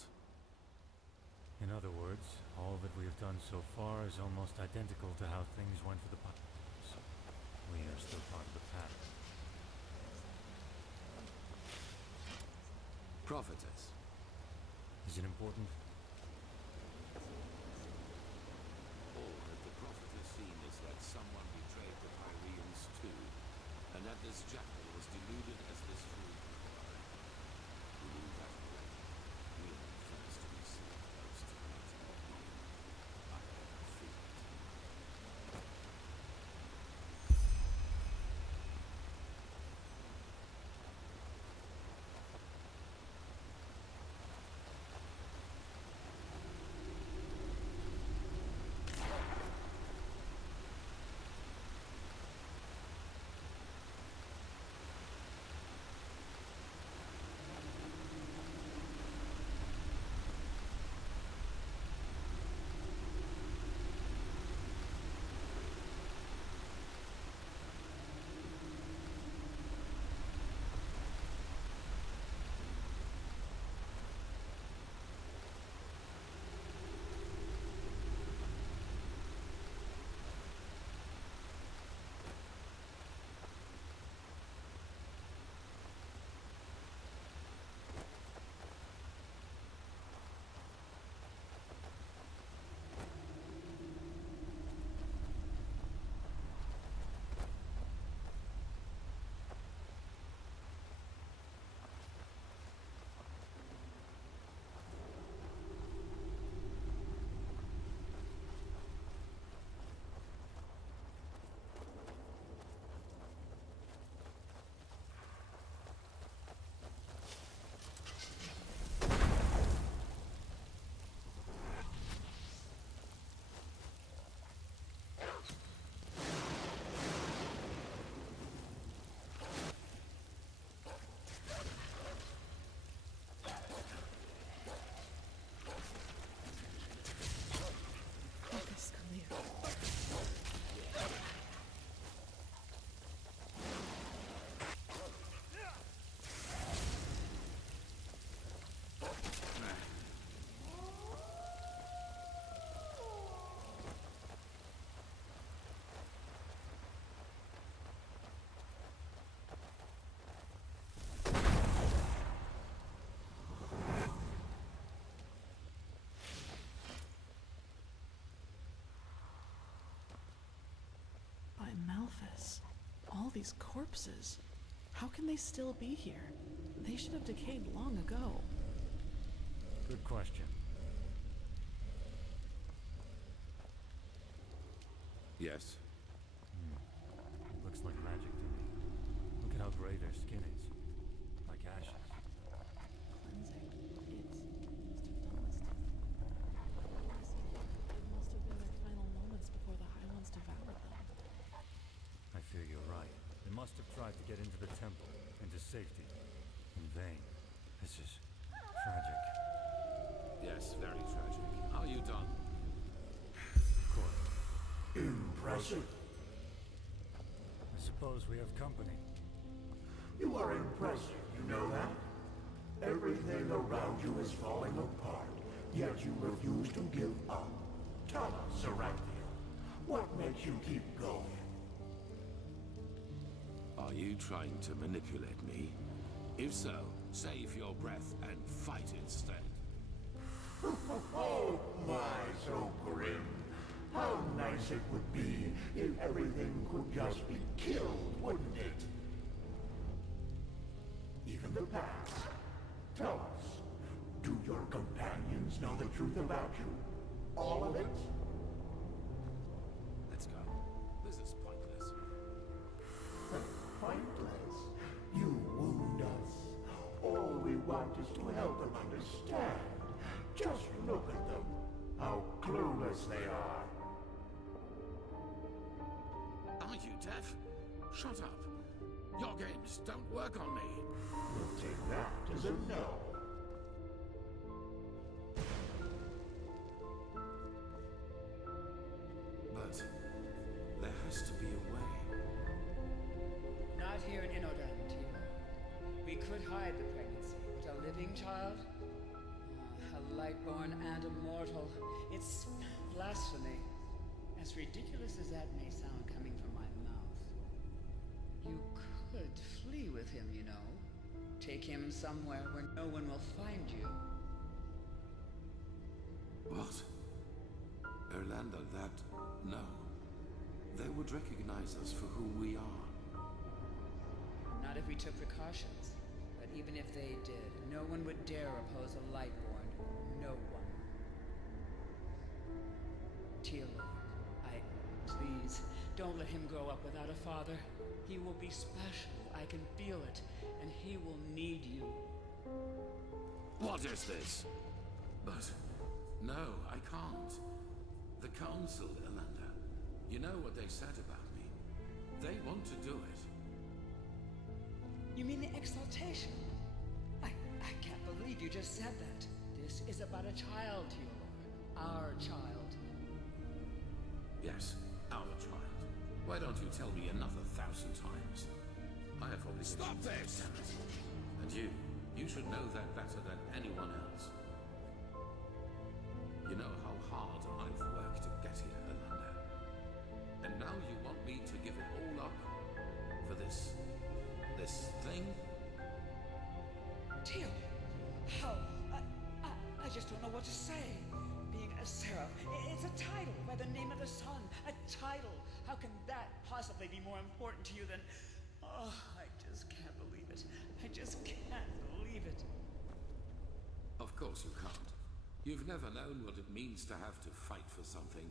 In other words, all that we have done so far is almost identical to how things went for the pilots. We are still part of the pattern. Prophetess. Is it important? All that the prophet has seen is that someone betrayed the Pyreans too, and that this jackal was deluded as this fool. We knew that already. We are the first to receive close to the I can feel it. Malphas. All these corpses. How can they still be here? They should have decayed long ago. Good question. Yes. Looks like magic to me. Look at how gray their skin is. Like ashes. Cleansing. It must have been their final moments before the High Ones devoured them. I fear you're right. They must have tried to get into the temple, into safety. In vain. This is tragic. Yes, very tragic. Are you done? Of course. Impressive. I suppose we have company. You are impressive, you know that? Everything around you is falling apart, yet you refuse to give up. Tell us, Aranthia, what makes you keep going? Are you trying to manipulate me? If so, save your breath and fight instead. Oh my, so grim. How nice it would be if everything could just be killed, wouldn't it? Even the past. Tell us, do your companions know the truth about you? All of it? Let's go. This is pointless. Pointless? You wound us. All we want is to help them understand. Just look at them. How clueless they are. Are you deaf? Shut up. Your games don't work on me. We'll take that as a no. best to be away. Not here in Inodan, Tilo. We could hide the pregnancy, but a living child? A lightborn and immortal. It's blasphemy. As ridiculous as that may sound coming from my mouth. You could flee with him, you know. Take him somewhere where no one will find you. What? Erlander, that... no. They would recognize us for who we are. Not if we took precautions. But even if they did, no one would dare oppose a Lightborn. No one. Teal'c, please, don't let him grow up without a father. He will be special. I can feel it. And he will need you. What is this? But... no, I can't. The Council, Erlander. You know what they said about me. They want to do it. You mean the exaltation? I can't believe you just said that. This is about a child, Teal'c. Our child. Yes, our child. Why don't you tell me another 1,000 times? I have probably... Stop this! And you should know that better than anyone else. You know how hard I've worked to get here, Erlander. And now you want me to give it all up for this thing? Teal'c, how? I just don't know what to say. Being a seraph, it's a title by the name of the sun. A title. How can that possibly be more important to you than... oh, I just can't believe it. I just can't believe it. Of course you can't. You've never known what it means to have to fight for something.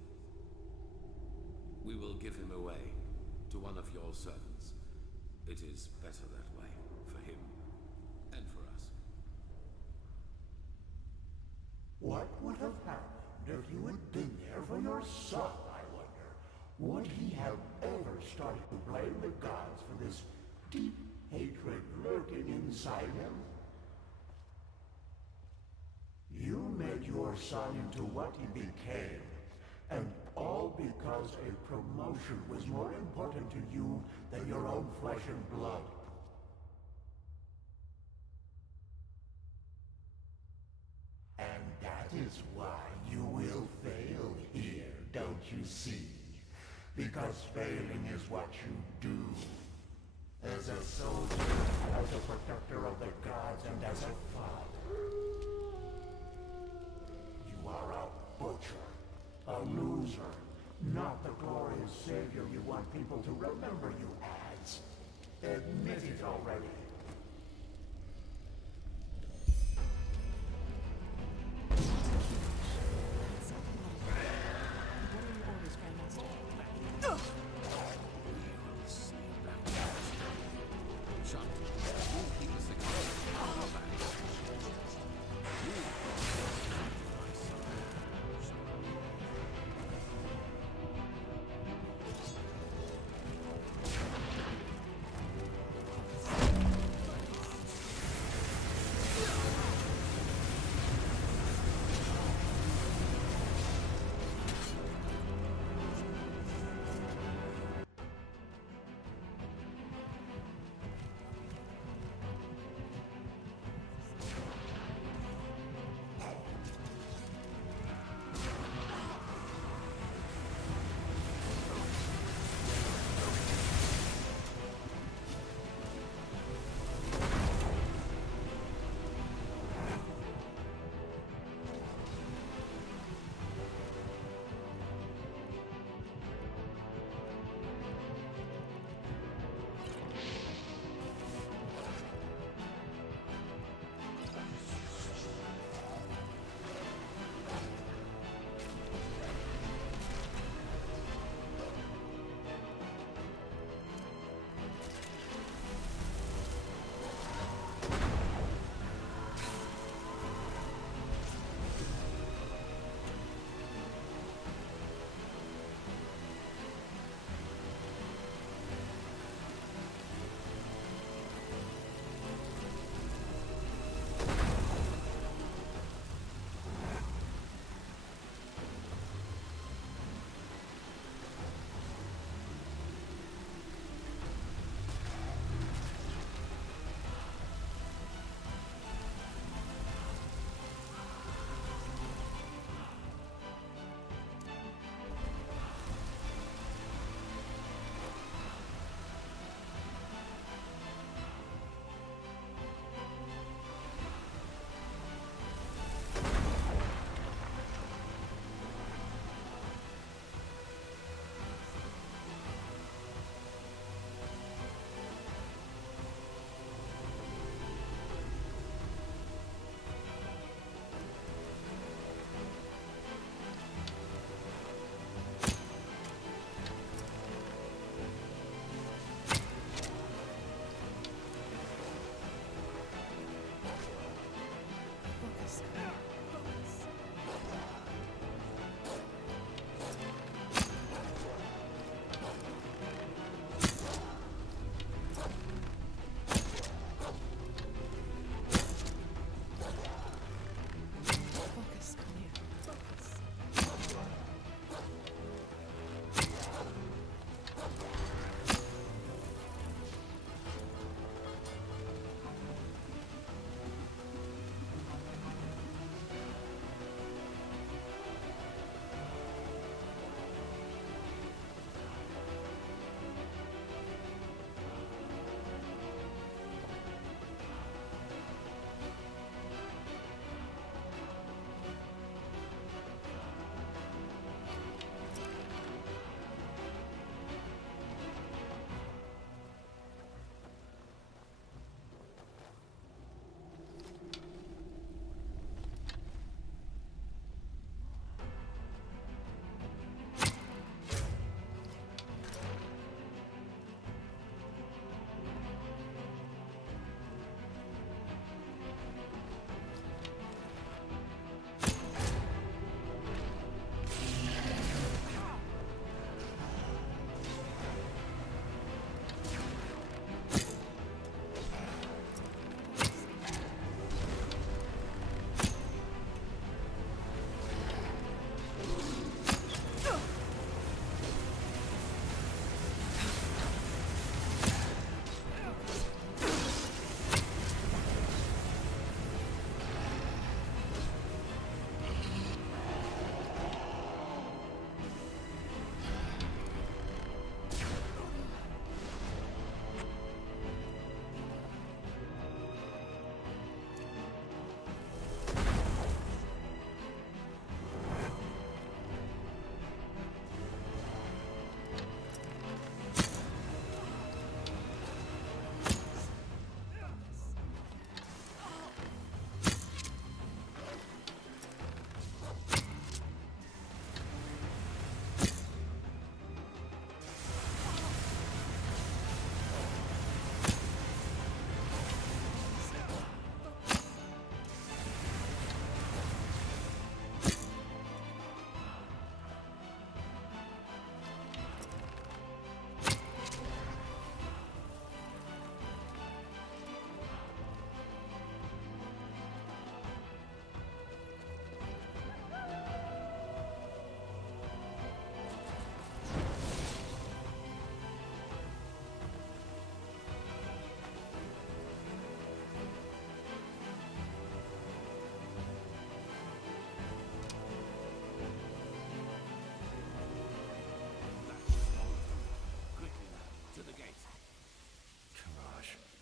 We will give him away to one of your servants. It is better that way, for him and for us. What would have happened if you had been there for your son, I wonder? Would he have ever started to blame the gods for this deep hatred lurking inside him? You made your son into what he became, and all because a promotion was more important to you than your own flesh and blood. And that is why you will fail here, don't you see? Because failing is what you do. As a soldier, as a protector of the gods, and as a father. You are a butcher, a loser, not the glorious savior you want people to remember you as. Admit it already.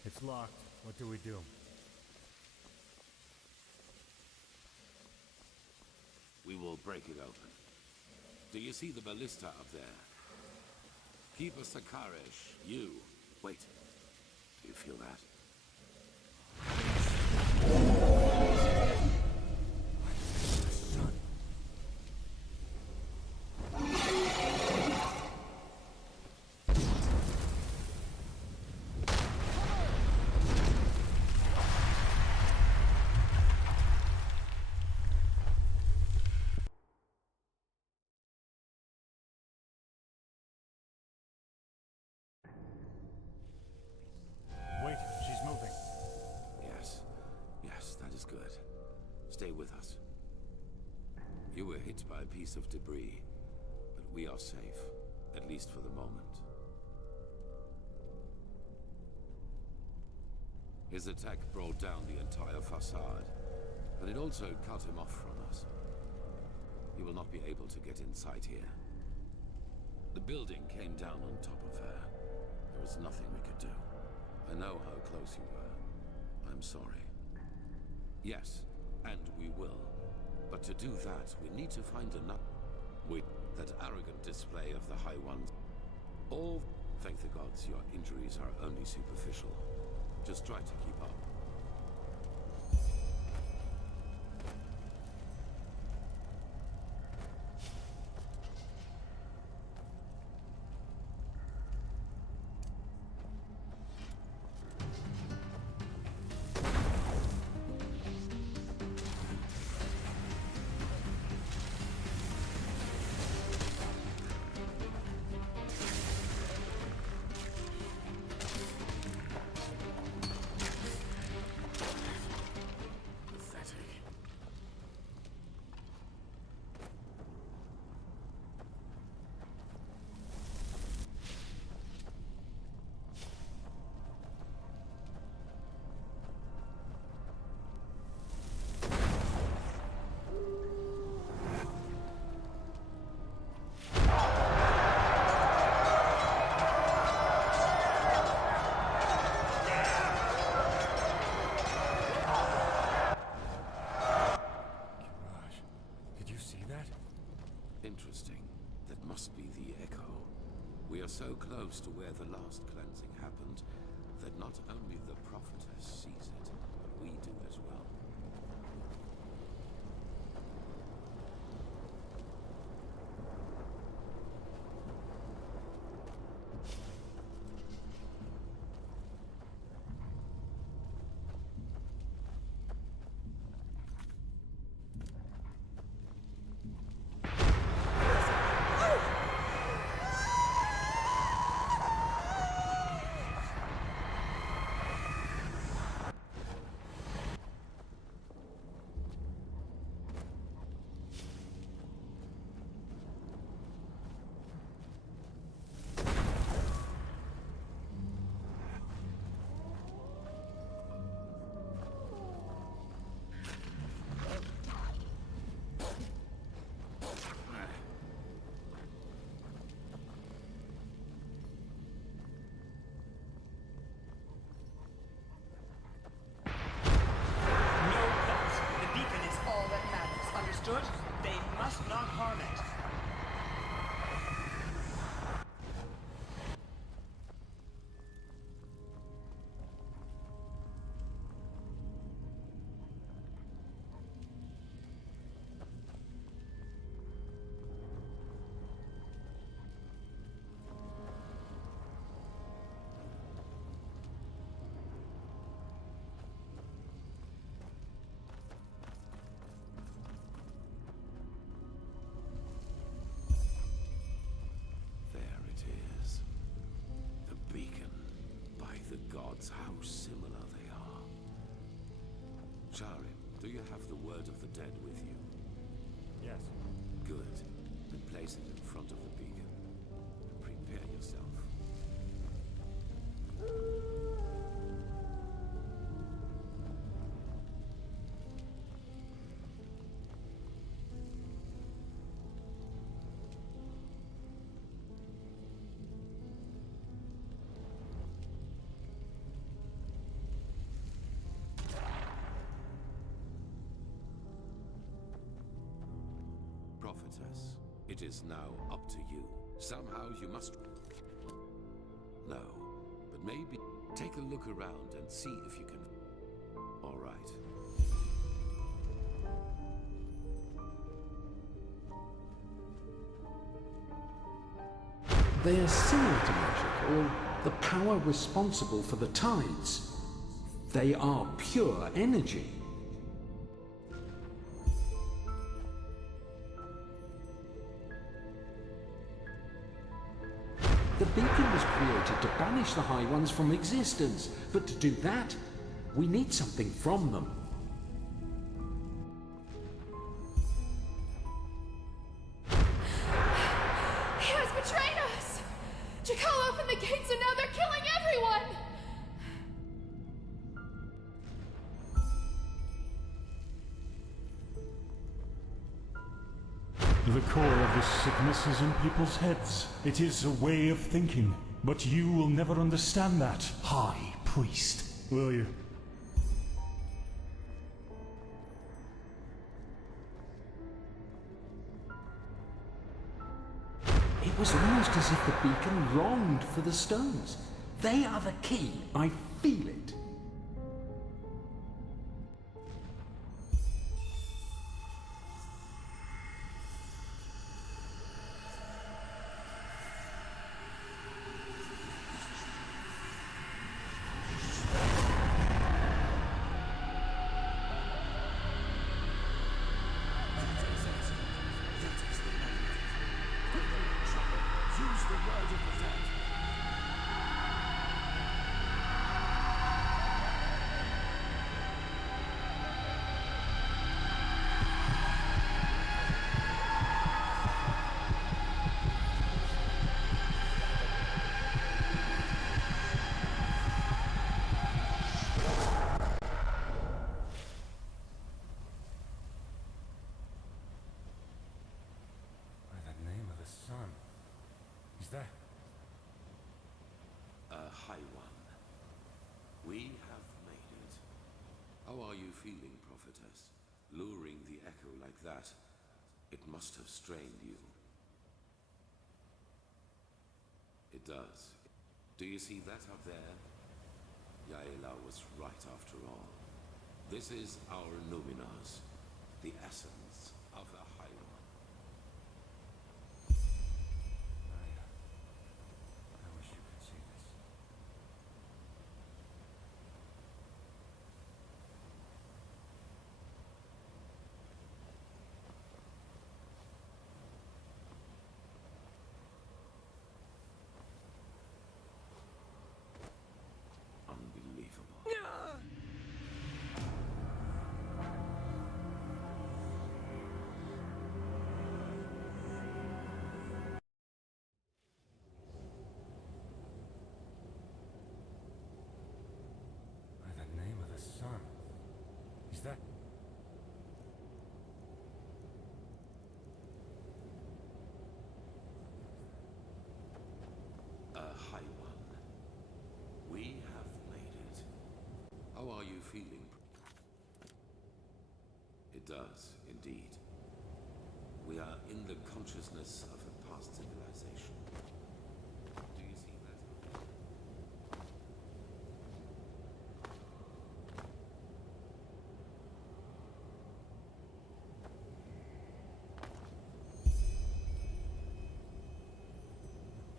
It's locked. What do we do? We will break it open. Do you see the ballista up there? Keeper Sakaresh, you. Wait. Do you feel that? Wait, she's moving. Yes, that is good. Stay with us. You were hit by a piece of debris, but we are safe, at least for the moment. His attack brought down the entire facade, but it also cut him off from us. He will not be able to get inside here. The building came down on top of her. There was nothing we could do. I know how close you were. I'm sorry. Yes, and we will. But to do that, we need to find another... that arrogant display of the High Ones. All... Thank the gods, your injuries are only superficial. Just try to keep up. Interesting. That must be the echo. We are so close to where the last cleansing happened that not only the prophetess sees it, but we do as well. They must not harm it. How similar they are. Charin, do you have the word of the dead with you? Yes. Good. Then place it in front of the beacon. Prepare yourself. prophetess. It is now up to you. Somehow you must... No, but maybe take a look around and see if you can... All right. They are similar to magic, or the power responsible for the tides. They are pure energy. The beacon was created to banish the High Ones from existence, but to do that, we need something from them. He has betrayed us! Jakal opened the gates and now they're killing everyone! The core of this sickness is in people's heads. It is a way of thinking. But you will never understand that, High Priest. Will you? It was almost as if the beacon longed for the stones. They are the key. I feel it. High One. We have made it. How are you feeling, prophetess? Luring the echo like that, it must have strained you. It does. Do you see that up there? Yaela was right after all. This is our Numinars, the essence of the High One. I wish you could see this. By the name of the sun. Is that... High One. We have made it. How are you feeling? It does, indeed. We are in the consciousness of a past civilization. Do you see that?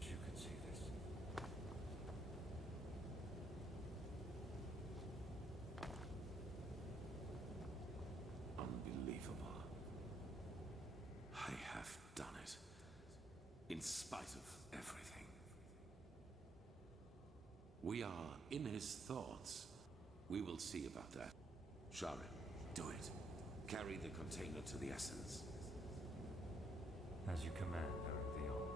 You could see this. Unbelievable. I have done it. In spite of everything. We are in his thoughts. We will see about that. Sharon, do it. Carry the container to the essence. As you command, Arantheon.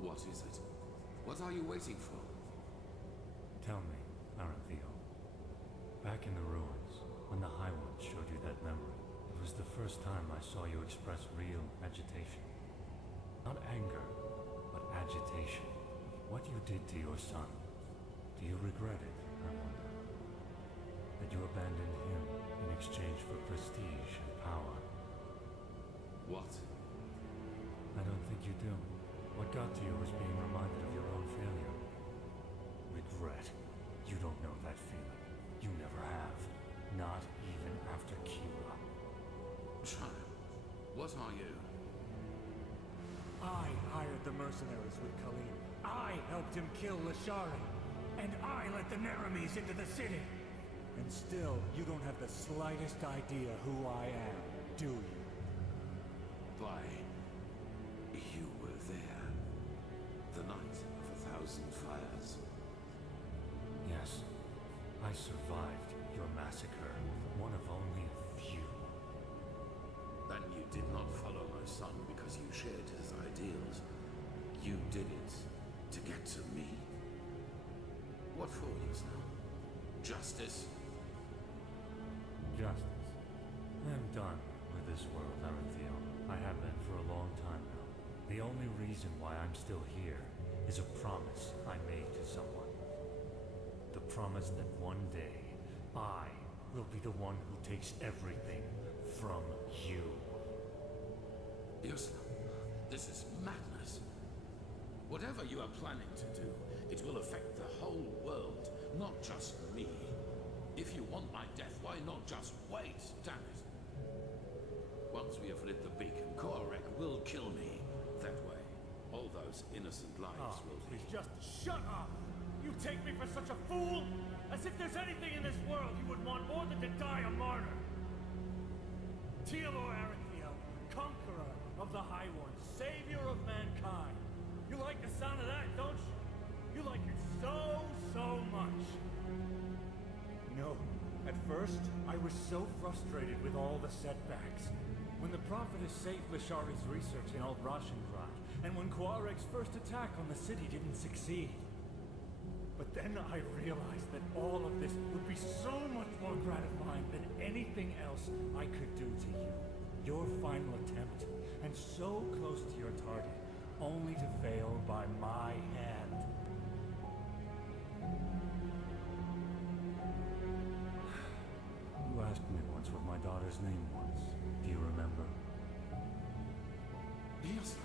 What is it? What are you waiting for? Tell me, Arantheon. Back in the ruins, when the High Ones showed you that memory, the It was the first time I saw you express real agitation. Not anger, but agitation. What you did to your son, do you regret it, I wonder? That you abandoned him in exchange for prestige and power? What? I don't think you do. What got to you was being reminded of your own failure. Regret? You don't know that feeling. You never have. Not even after Kira. Child, what are you? I hired the mercenaries with Khalid. I helped him kill Lashari. And I let the Neramis into the city. And still, you don't have the slightest idea who I am, do you? Why, you were there. The night of 1,000 fires. Yes, I survived your massacre, one of only a few. And you did not follow my son because you shared his ideals. You did it to get to me. What for, Yusna? Justice? Justice. I'm done with this world, Aranthio. I have been for a long time now. The only reason why I'm still here is a promise I made to someone. The promise that one day, I will be the one who takes everything from you. Yusna, this is madness. Whatever you are planning to do, it will affect the whole world, not just me. If you want my death, why not just wait, damn it? Once we have lit the beacon, Korek will kill me. That way, all those innocent lives will be... Please just shut up! You take me for such a fool? As if there's anything in this world you would want more than to die a martyr! Teodor Aranthio, conqueror of the High One, savior of mankind. You like the sound of that, don't you? You like it so much. No. At first, I was so frustrated with all the setbacks. When the Prophetess saved Lashari's research in Al-Rashangrad, and when Quarek's first attack on the city didn't succeed. But then I realized that all of this would be so much more gratifying than anything else I could do to you. Your final attempt, and so close to your target, only to fail by my hand. You asked me once what my daughter's name was. Do you remember? Yes,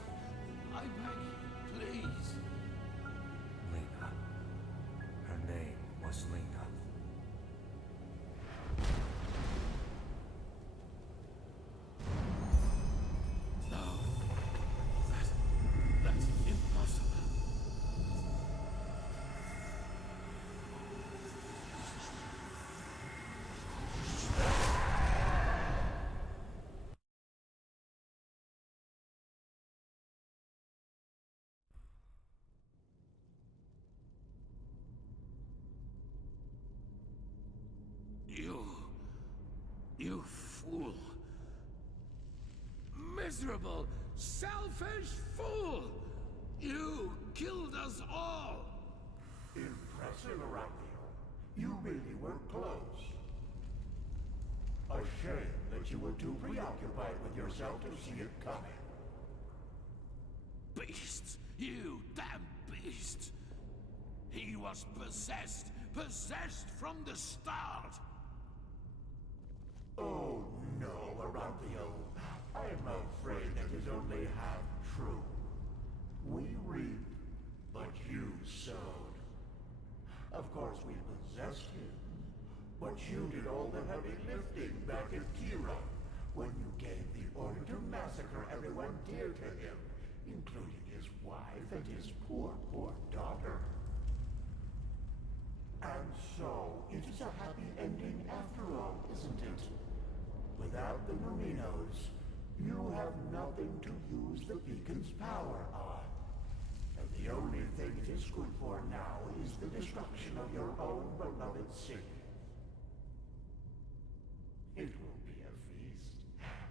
I beg you, please. Lena. Her name was Lena. No. That's impossible. You fool. Miserable, selfish fool! You killed us all! Impressive, Aranthio. You really were close. A shame that you were too preoccupied with yourself to see it coming. Beasts! You damn beast! He was possessed! Possessed from the start! Oh no, Aranthio. I'm afraid it is only half true. We reap, but you sowed. Of course we possessed him, but you did all the heavy lifting back at Kira, when you gave the order to massacre everyone dear to him, including his wife and his poor daughter. And so, it is a happy ending after all, isn't it? Without the Merinos, you have nothing to use the beacon's power on. And the only thing it is good for now is the destruction of your own beloved city. It will be a feast,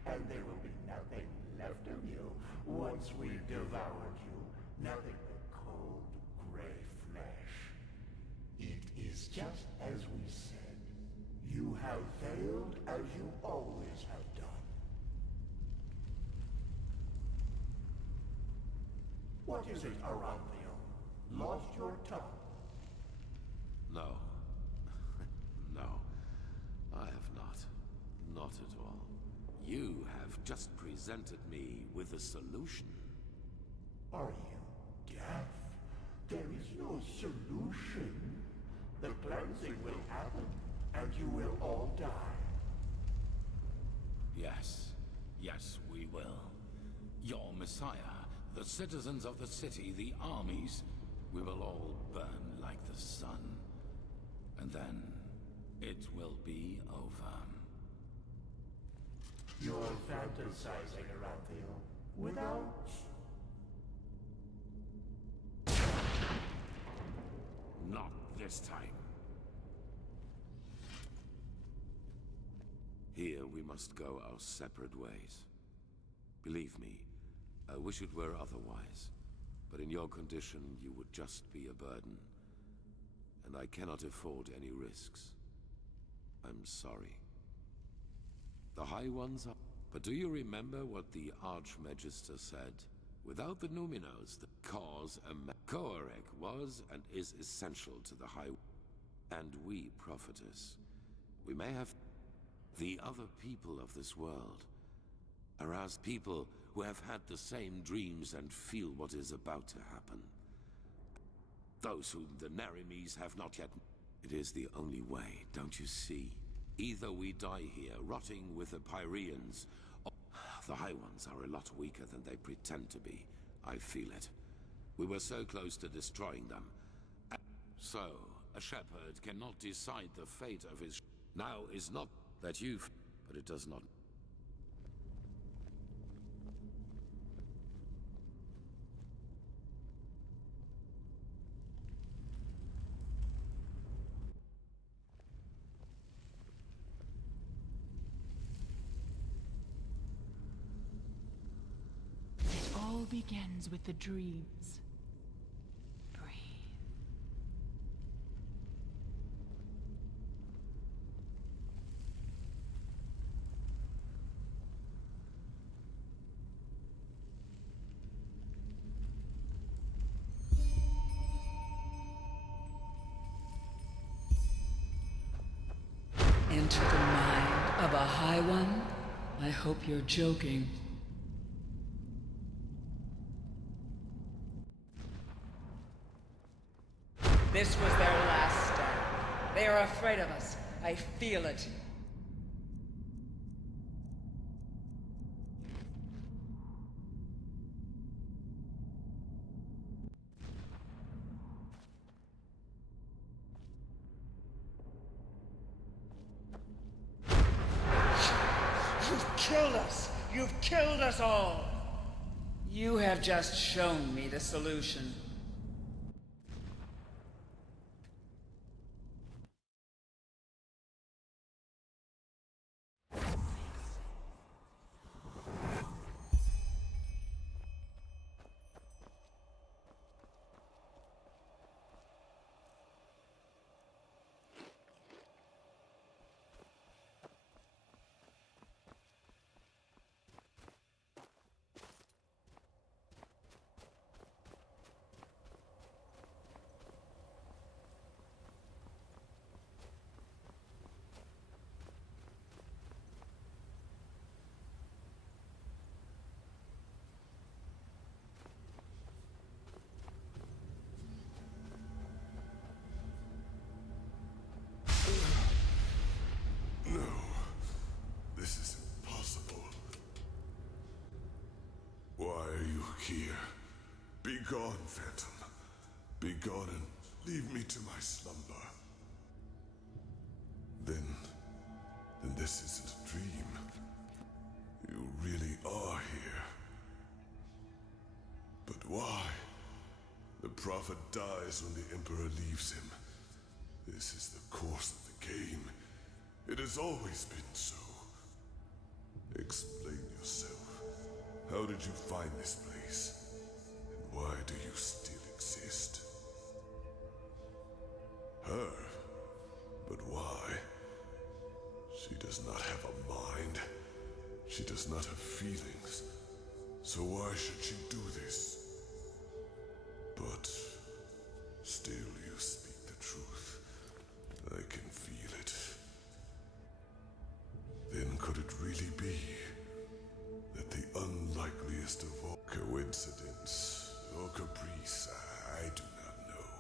and there will be nothing left of you once we've devoured you. Nothing but cold, gray flesh. It is just as we said. You have failed as you always have done. What is it, Aranthio? Lost your tongue? No. No. I have not. Not at all. You have just presented me with a solution. Are you deaf? There is no solution. The cleansing will happen, and you will all die. Yes. Yes, we will. Your Messiah, the citizens of the city, the armies, we will all burn like the sun. And then, it will be over. You're fantasizing, Aranthio. Without... Not this time. Here we must go our separate ways. Believe me, I wish it were otherwise. But in your condition, you would just be a burden. And I cannot afford any risks. I'm sorry. The High Ones are... But do you remember what the Archmagister said? Without the Numinos, the cause Koarek was and is essential to the High... And we, Prophetess, we may have... The other people of this world are as people who have had the same dreams and feel what is about to happen. Those whom the Nerimes have not yet... It is the only way, don't you see? Either we die here, rotting with the Pyreans, or... The High Ones are a lot weaker than they pretend to be. I feel it. We were so close to destroying them. So, a shepherd cannot decide the fate of his... Now is not that you've... But it does not... It all begins with the dreams. Breathe. Enter the mind of a High One? I hope you're joking. This was their last stand. They are afraid of us. I feel it. You've killed us! You've killed us all! You have just shown me the solution. This is impossible. Why are you here? Be gone, Phantom. Be gone and leave me to my slumber. Then this isn't a dream. You really are here. But why? The Prophet dies when the Emperor leaves him. This is the course of the game. It has always been so. Explain yourself. How did you find this place? And why do you still exist? Her? But why? She does not have a mind. She does not have feelings. So why should she do this? But still you speak the truth. I can feel it. Then could it really be that the unlikeliest of all coincidence or caprice, I do not know.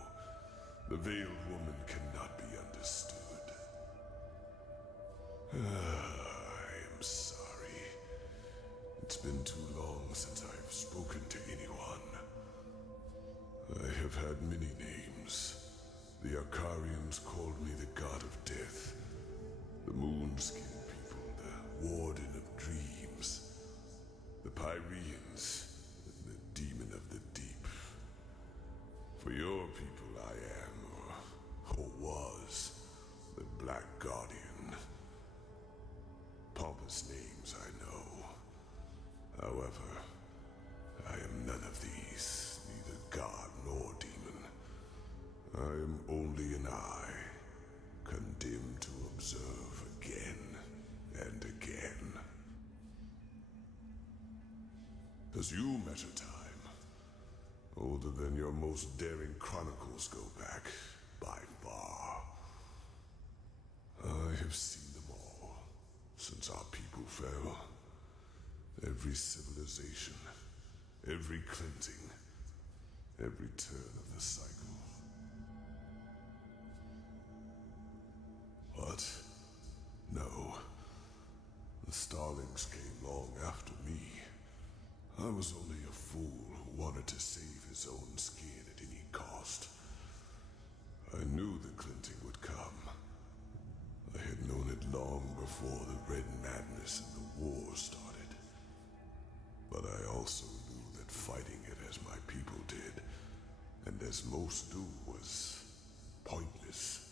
The veiled woman cannot be understood. I am sorry. It's been too long since I've spoken to anyone. I have had many names. The Akarians called me the God of Death. The Moonskin people, the Warden of Dreams. The Pyreans, the Demon of the Deep. For your people I am, or was, the Black Guardian. Pompous names, I know. However, I am none of these, neither god nor demon. I am only an eye, condemned to observe again and again. As you measure time, older than your most daring chronicles go back, by far. I have seen them all, since our people fell. Every civilization, every cleansing, every turn of the cycle. But, no. The Starlings came long after me. I was only a fool who wanted to save his own skin at any cost. I knew the cleansing would come. I had known it long before the Red Madness and the war started. But I also knew that fighting it as my people did, and as most do, was pointless.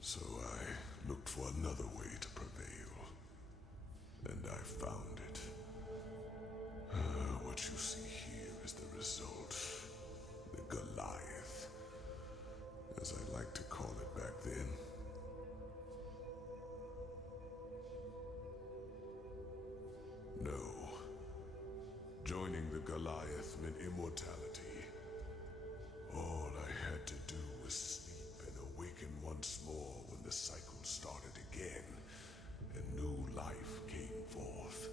So I looked for another way to prevail. And I found it. What you see here is the result. The Goliath, as I like to call it back then. No. Joining the Goliath meant immortality. All I had to do was sleep and awaken once more when the cycle started again, and new life came forth.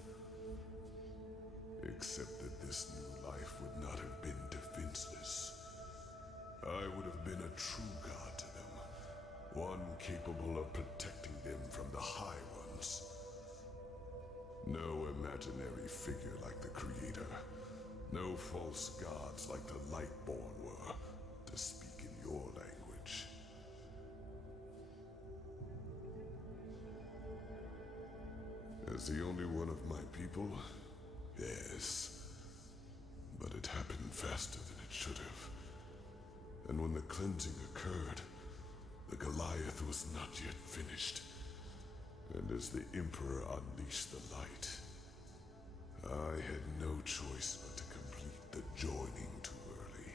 Except that this new life would not have been defenseless. I would have been a true god to them, one capable of protecting them from the High Ones. No imaginary figure like the Creator. No false gods like the Lightborn were, to speak in your language. As the only one of my people, yes. But it happened faster than it should have. And when the cleansing occurred, the Goliath was not yet finished. And as the Emperor unleashed the light, I had no choice but to complete the joining too early.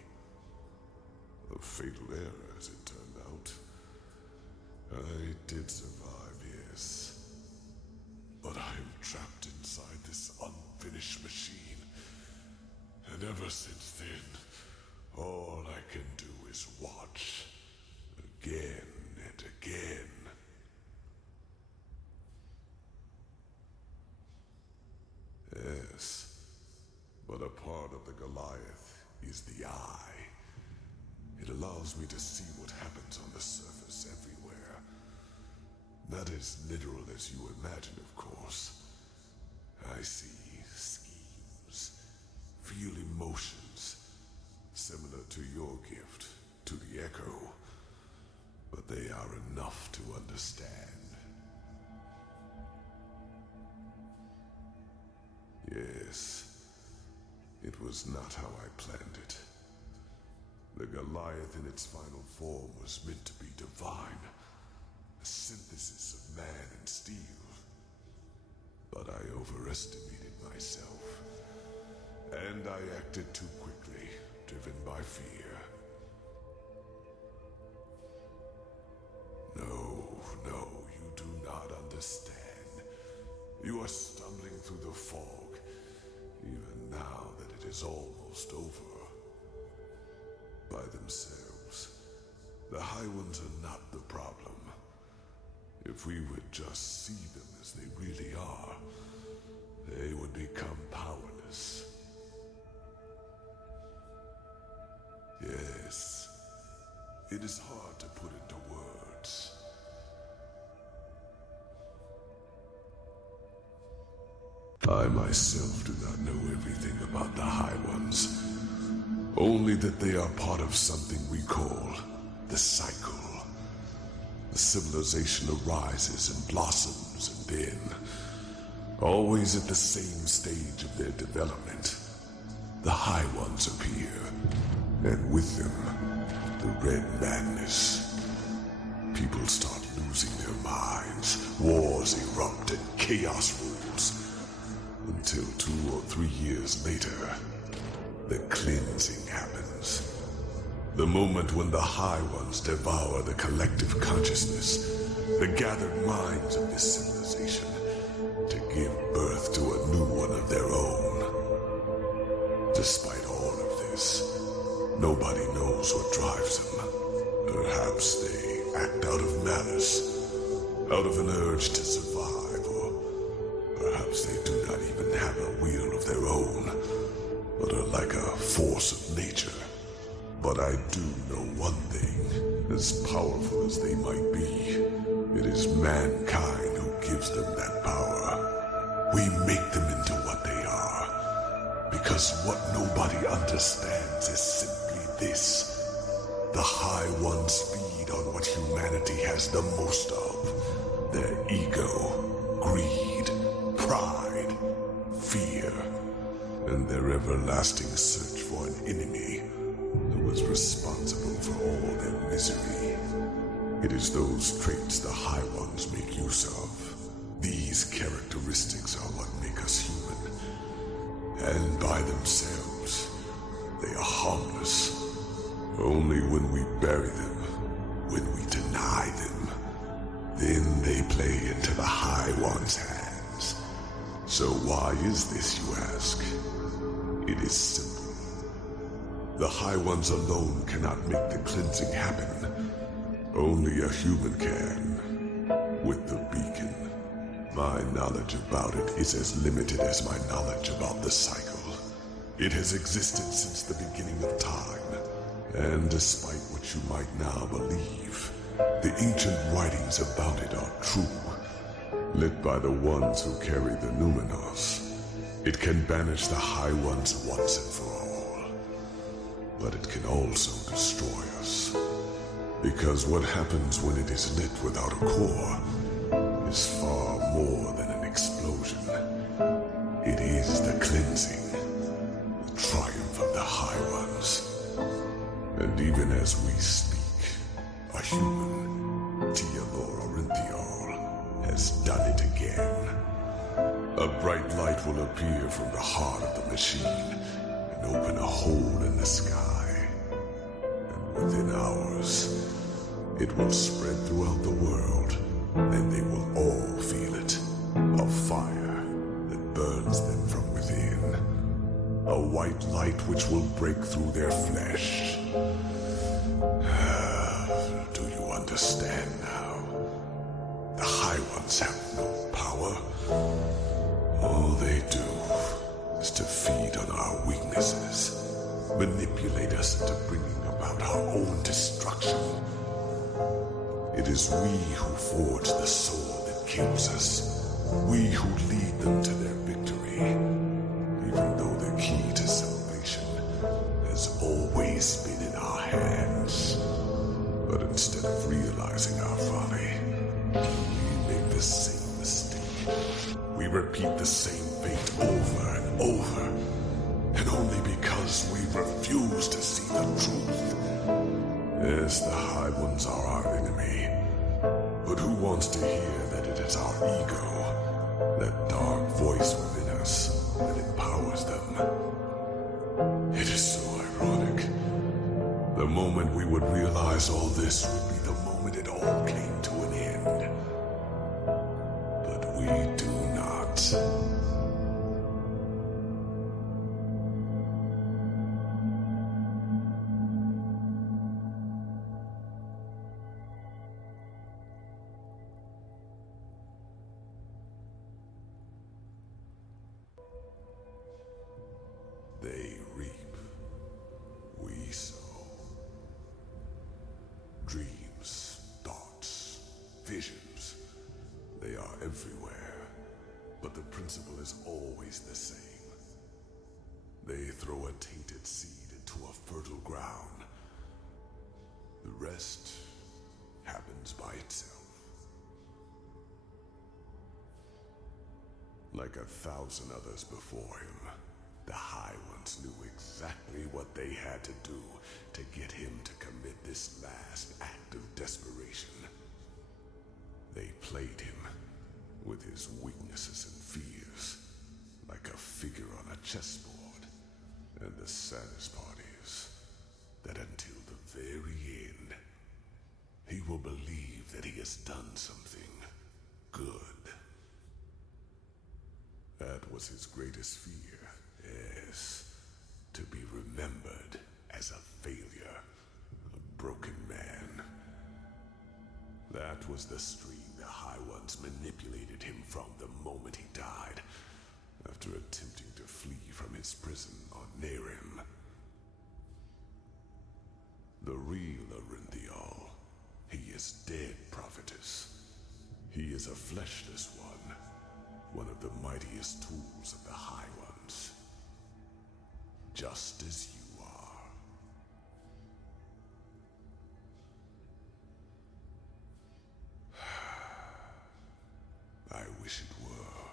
A fatal error, as it turned out. I did survive, yes. But I am trapped inside this unfinished machine. And ever since then, all I can do is watch. Again and again. Yes, but a part of the Goliath is the eye. It allows me to see what happens on the surface everywhere. Not as literal as you imagine, of course. I see schemes, feel emotions, similar to your gift, to the Echo. But they are enough to understand. Yes, it was not how I planned it. The Goliath in its final form was meant to be divine, a synthesis of man and steel. But I overestimated myself, and I acted too quickly, driven by fear. No, you do not understand. You are stumbling through the fog, even now that it is almost over. by themselves. The High Ones are not the problem. If we would just see them as they really are, they would become powerless. Yes, it is hard to put into words. I myself do not know everything about the High Ones. Only that they are part of something we call the cycle. The civilization arises and blossoms, and then, always at the same stage of their development, the High Ones appear, and with them, the Red Madness. People start losing their minds, wars erupt, and chaos rules. Until 2 or 3 years later, the cleansing happens. The moment when the High Ones devour the collective consciousness, the gathered minds of this civilization, to give birth to a new one of their own. Despite all of this, nobody knows what drives them. Perhaps they act out of malice, out of an urge to survive, or perhaps they do not even have a will of their own, but are like a force of nature. But I do know one thing, as powerful as they might be, it is mankind who gives them that power. We make them into what they are, because what nobody understands is simply this. The High Ones feed on what humanity has the most of: their ego, greed, pride, fear, and their everlasting search for an enemy who is responsible for all their misery. It is those traits the High Ones make use of. These characteristics are what make us human. And by themselves, they are harmless. Only when we bury them, when we deny them, then they play into the High One's hands. So why is this, you ask? It is simple. The High Ones alone cannot make the cleansing happen. Only a human can. With the beacon. My knowledge about it is as limited as my knowledge about the cycle. It has existed since the beginning of time, and despite what you might now believe, the ancient writings about it are true. Lit by the ones who carry the Numenos, it can banish the High Ones once and for all. But it can also destroy us. Because what happens when it is lit without a core is far more than an explosion. It is the cleansing, the triumph of the High Ones. And even as we speak, a human, Teodor Orinthiol, has done it again. A bright light will appear from the heart of the machine and open a hole in the sky. And within hours, it will spread throughout the world, and they will all feel it. A fire that burns them from within. A white light which will break through their flesh. Do you understand now? The High Ones have no power. All they do is to feed on our weaknesses, manipulate us into bringing about our own destruction. It is we who forge the sword that kills us. We who lead them to their victory. Even though the key to salvation has always been in our hands. But instead of realizing our folly, we make the same mistake. We repeat the same fate over and over. And only because we refuse to see the truth. Yes, the High Ones are our enemy. But who wants to hear that it is our ego, that dark voice within us, that empowers them? It is so ironic. The moment we would realize all this would be the moment it all came to an end. But we do not. visions. They are everywhere, but the principle is always the same. They throw a tainted seed into a fertile ground. The rest happens by itself. Like 1,000 others before him, the High Ones knew exactly what they had to do to get him to commit this last act of desperation. They played him with his weaknesses and fears, like a figure on a chessboard. And the saddest part is that until the very end, he will believe that he has done something good. That was his greatest fear, yes, to be remembered as a failure, a broken man. That was the stream the High Ones manipulated him from the moment he died, after attempting to flee from his prison on Nerim. The real Arinthial, he is dead, prophetess. He is a fleshless one of the mightiest tools of the High Ones. Just as you are. I wish it were.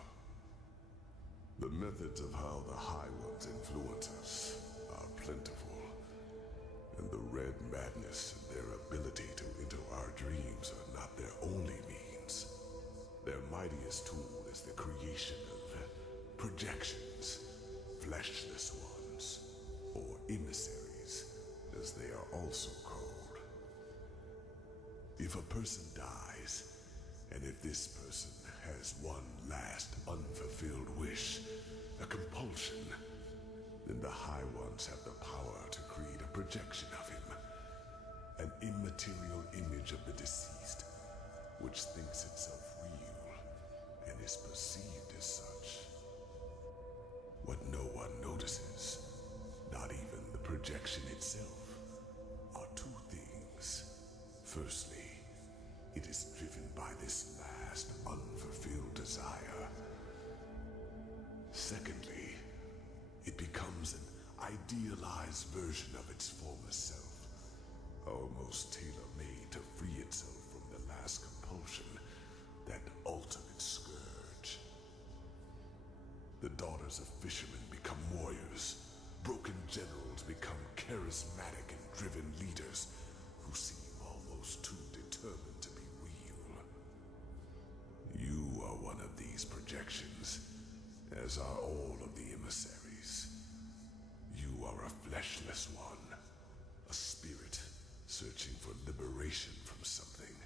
The methods of how the High Ones influence us are plentiful, and the Red Madness and their ability to enter our dreams are not their only means. Their mightiest tool is the creation of projections, fleshless ones, or emissaries, as they are also called. If a person dies, and if this person has one last unfulfilled wish, a compulsion, then the High Ones have the power to create a projection of him, an immaterial image of the deceased, which thinks itself real and is perceived as such. What no one notices, not even the projection itself, are two things. Firstly, it is driven by this last unfulfilled desire. Secondly, it becomes an idealized version of its former self, almost tailor-made to free itself from the last compulsion, that ultimate scourge. The daughters of fishermen become warriors. Broken generals become charismatic and driven leaders who seem almost too determined to be real. You are one of these projections, as are all of the emissaries. You are a fleshless one, a spirit searching for liberation from something.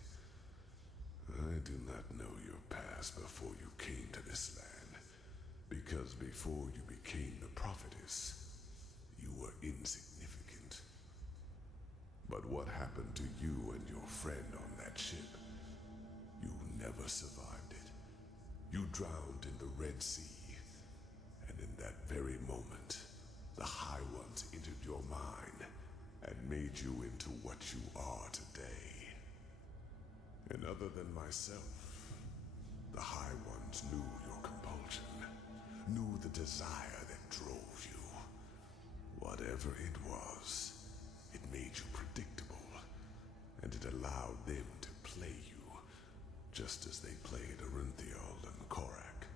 I do not know your past before you came to this land, because before you became the prophetess, you were insignificant. But what happened to you and your friend on that ship? You never survived it. You drowned in the Red Sea, and in that very moment, the High Ones entered your mind and made you into what you are today. And other than myself, the High Ones knew your compulsion, knew the desire that drove you. Whatever it was, it made you predictable, and it allowed them to play you, just as they played Arinthial and Korak.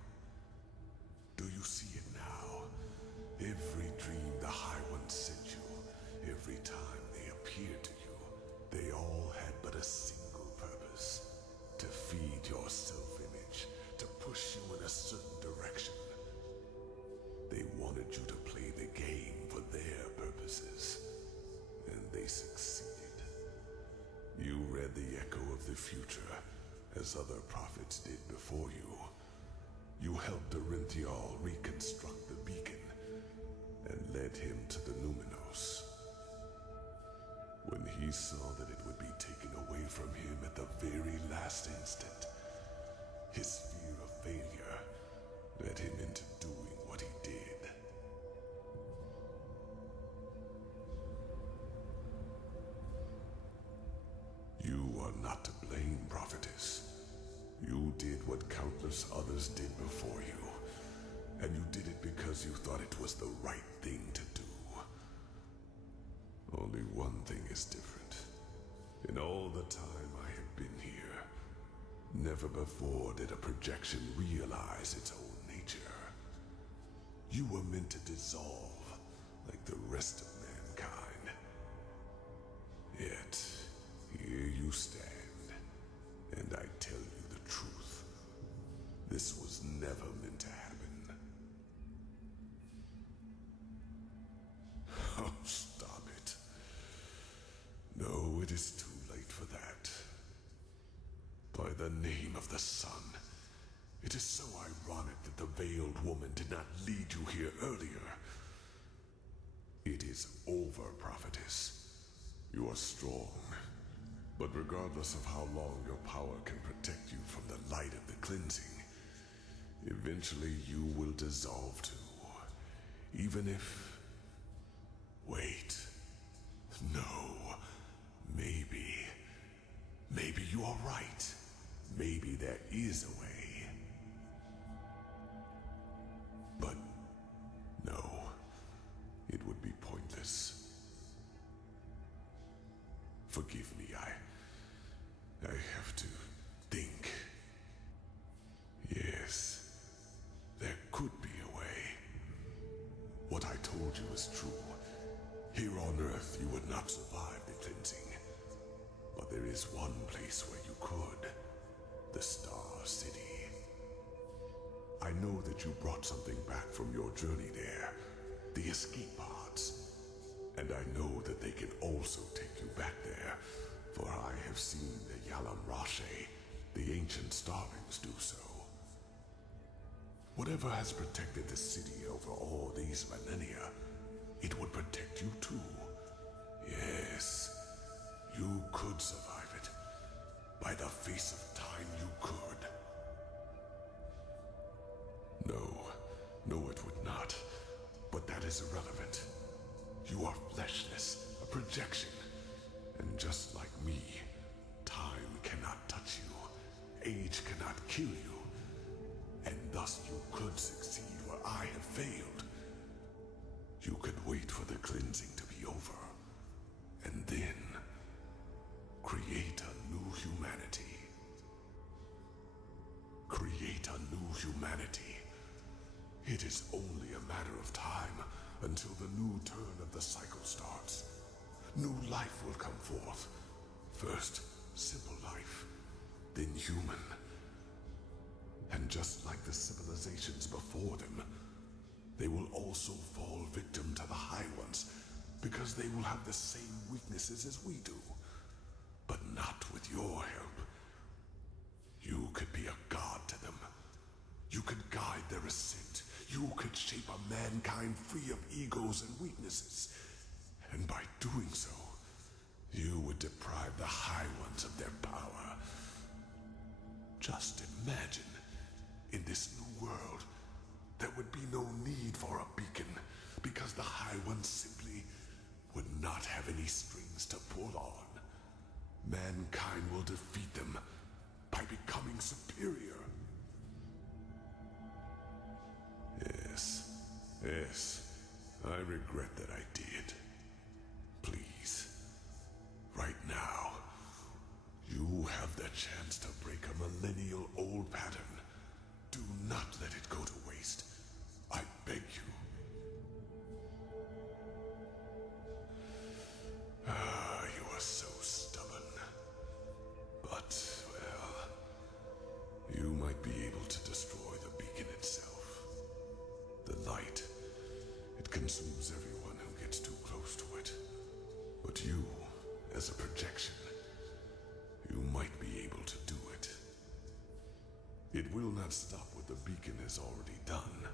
Do you see it now? Every dream the High Ones sent you, every time they appeared to you, they all had but a single purpose: to feed your self-image, to push you in a certain direction. They wanted you to play the game for their purposes, and they succeeded. You read the echo of the future, as other prophets did before you. You helped Arinthial reconstruct the beacon, and led him to the Numinos. When he saw that it would be taken away from him at the very last instant, his fear of failure led him into doing what he did. You are not to blame, prophetess. You did what countless others did before you, and you did it because you thought it was the right thing to do. Only one thing is different. In all the time I have been here, never before did a projection realize its own nature. You were meant to dissolve like the rest of mankind. Yet, here you stand, and I tell you the truth. This was never meant to happen. Oh, stop it. No, it is too late for that. By the name of the sun, it is so ironic that the veiled woman did not lead you here earlier. It is over, prophetess. You are strong, but regardless of how long your power can protect you from the light of the cleansing, eventually you will dissolve too. Even if... Wait. No. Maybe you are right. Maybe there is a way. But no, it would be pointless. Forgive me, I have to think. Yes, there could be a way. What I told you is true. Here on Earth, you would not survive the cleansing. But there is one place where you could. The Star City. I know that you brought something back from your journey there. The escape pods. And I know that they can also take you back there. For I have seen the Yalam Rashe, the ancient starlings, do so. Whatever has protected the city over all these millennia, it would protect you too. Yes, you could survive it. By the face of time, you could. No, it would not. But that is irrelevant. You are fleshless, a projection. And just like me, time cannot touch you. Age cannot kill you. And thus you could succeed where I have failed. You could wait for the cleansing to be over, and then create a new humanity. Create a new humanity. It is only a matter of time until the new turn of the cycle starts. New life will come forth. First, simple life, then human. And just like the civilizations before them, they will also fall victim to the High Ones, because they will have the same weaknesses as we do. But not with your help. You could be a god to them. You could guide their ascent. You could shape a mankind free of egos and weaknesses. And by doing so, you would deprive the High Ones of their power. Just imagine, in this new world, there would be no need for a beacon, because the High Ones simply would not have any strings to pull on. Mankind will defeat them by becoming superior. Yes, I regret that I did. Please, right now, you have the chance to break a millennial-old pattern. Do not let it go to waste. I beg you. You are so stubborn. But, well, you might be able to destroy the beacon itself. The light, it consumes everyone who gets too close to it. But you, as a projection, you might be able to do it. It will not stop what the beacon has already done,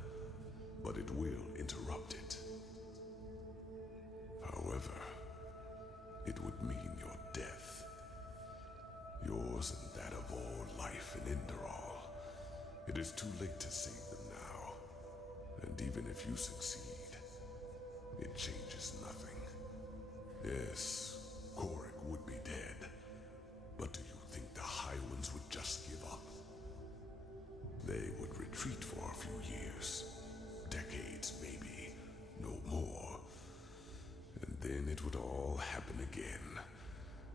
but it will interrupt it. However, it would mean your death. Yours and that of all life in Enderal. It is too late to save them now. And even if you succeed, it changes nothing. Yes, Korik would be dead. But do you again,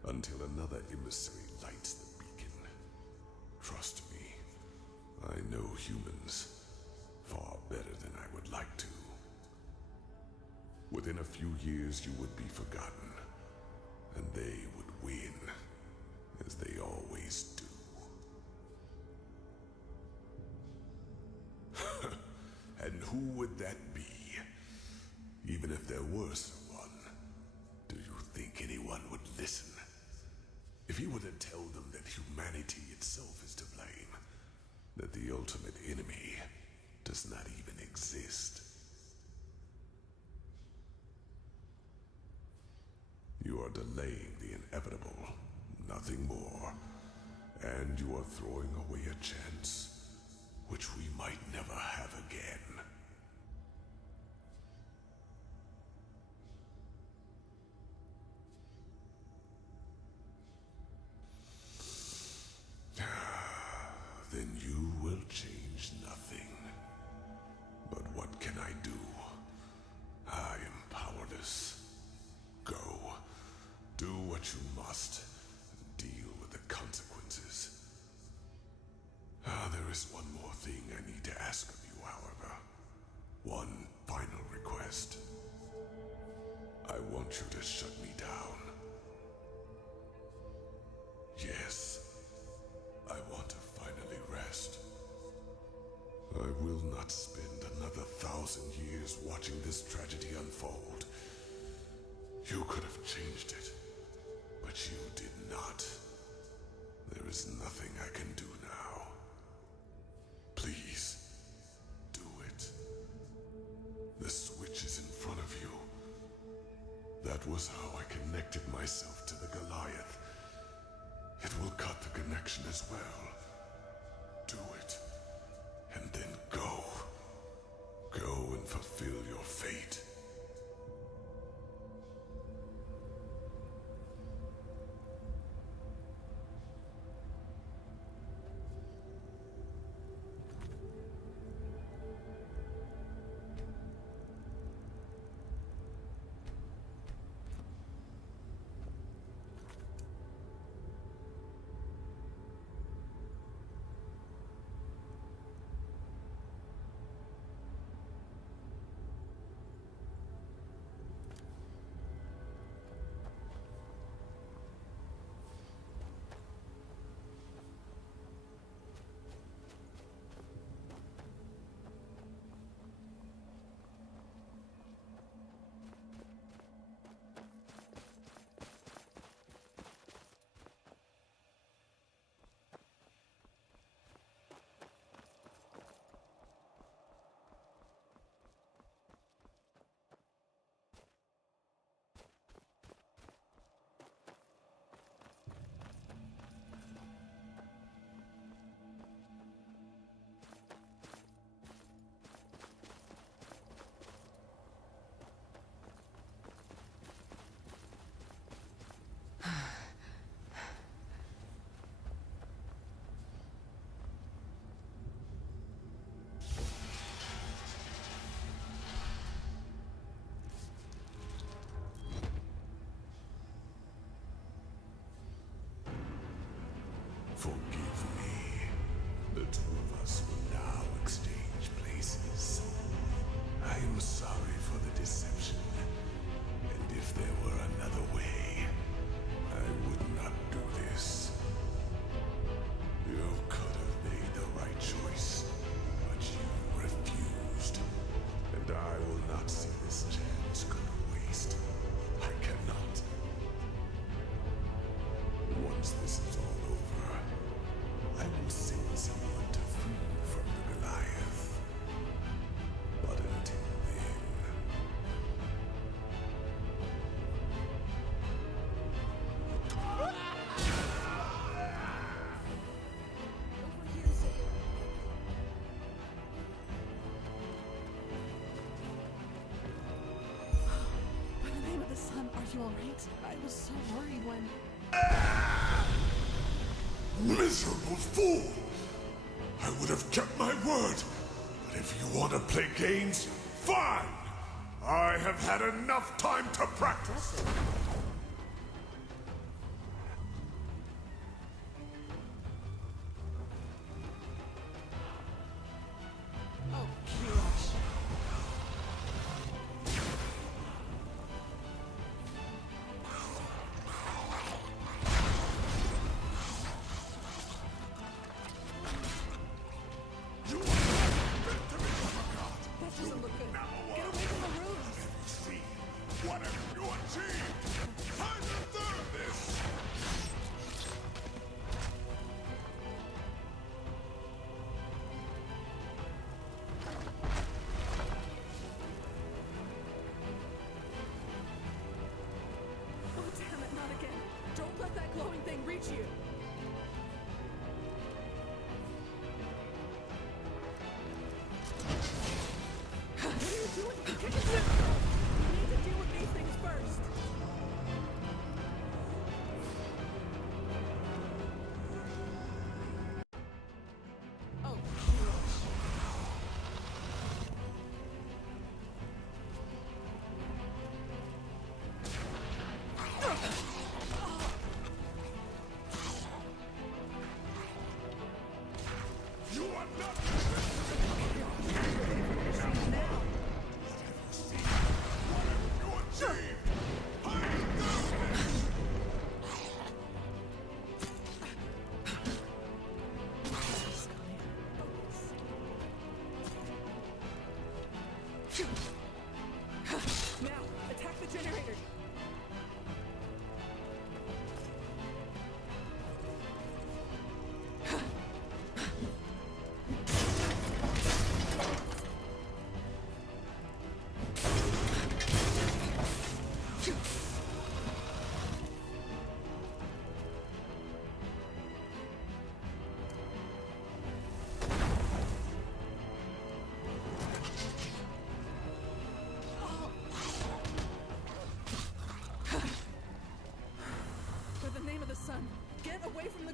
until another emissary lights the beacon. Trust me, I know humans far better than I would like to. Within a few years, you would be forgotten, and they would win, as they always do. And who would that be? Even if there were someone, do you think anyone would listen? If you were to tell them that humanity itself is to blame, that the ultimate enemy does not even exist. You are delaying the inevitable, nothing more. And you are throwing away a chance which we might never have again. Then you will change nothing. But what can I do? I am powerless. Go. Do what you must. Deal with the consequences. There is one more thing I need to ask of you, however. One final request. I want you to shut me down. Yes. I want to finally rest. I will not spend another 1,000 years watching this tragedy unfold. You could have changed it, but you did not. There is nothing I can do now. Please, do it. The switch is in front of you. That was how I connected myself to the Goliath. It will cut the connection as well. Do it, and then go. Go and fulfill your fate. Forgive me. The two of us will now exchange places. I am sorry for the deception. And if there were another way, I would not do this. You could have made the right choice, but you refused. And I will not see this chance go to waste. I cannot. Once this is all over, I will send someone to free you from the Goliath. But until then... By the name of the sun, are you alright? I was so worried when... Miserable fool! I would have kept my word. But if you want to play games, fine! I have had enough time to practice.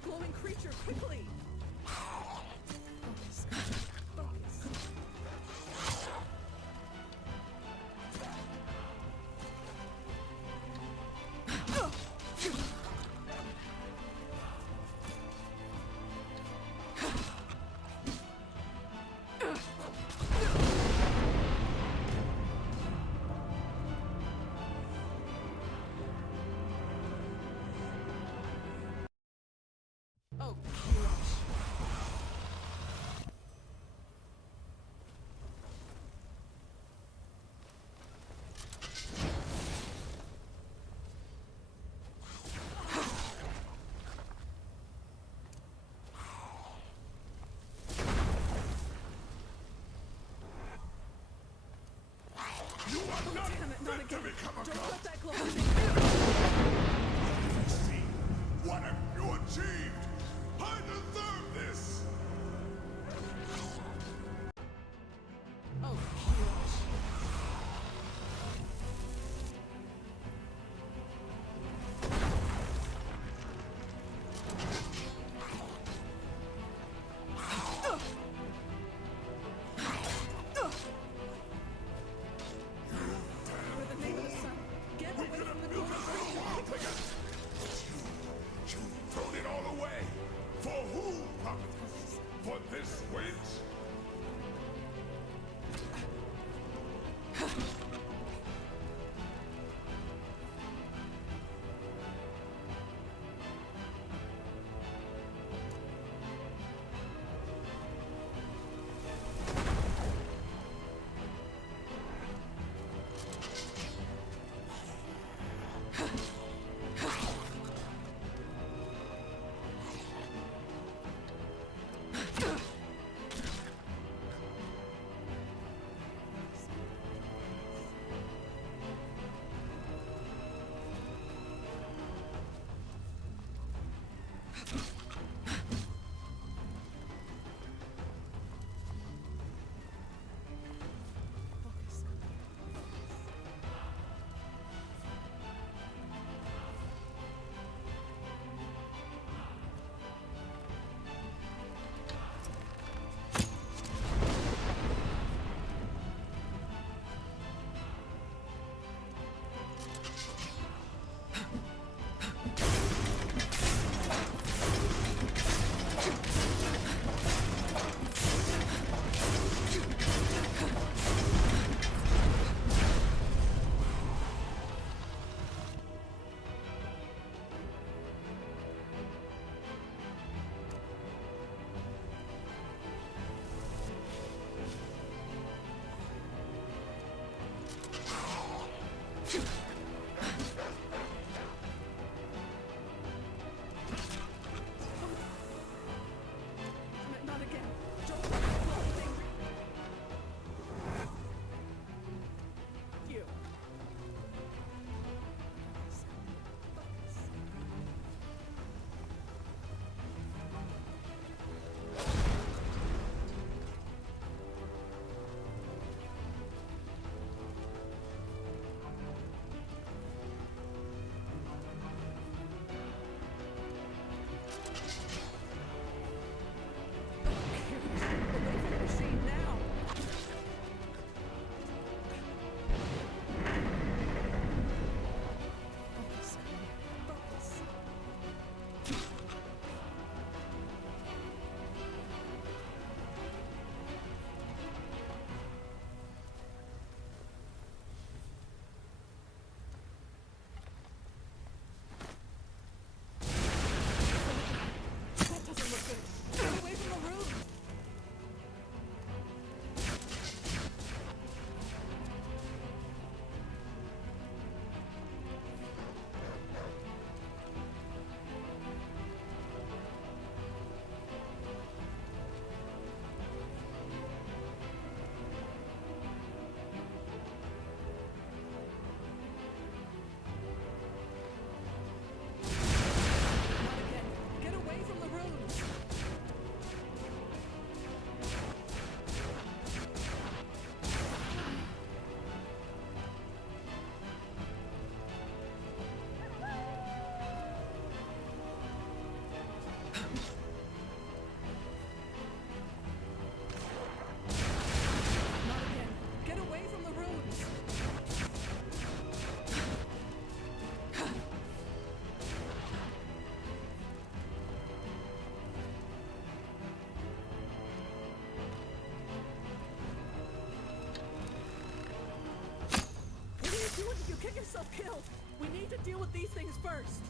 glowing creature, quickly! Focus. Oh, gosh. You are not Damn it, not fit to again! become a Don't god! let that glow See, what have you achieved? I deserve this! Oh, gosh. For the name of the sun, get away from the glow of earth, We need to deal with these things first.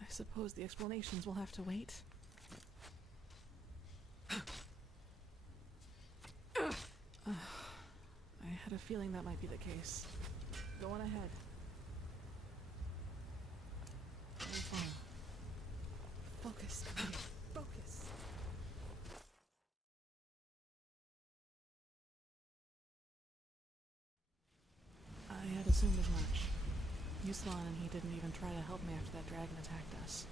I suppose the explanations will have to wait. I had a feeling that might be the case. Go on ahead. Very fine. Focus. Focus. I had assumed as much. Yuslan and he didn't even try to help me after that dragon attacked us.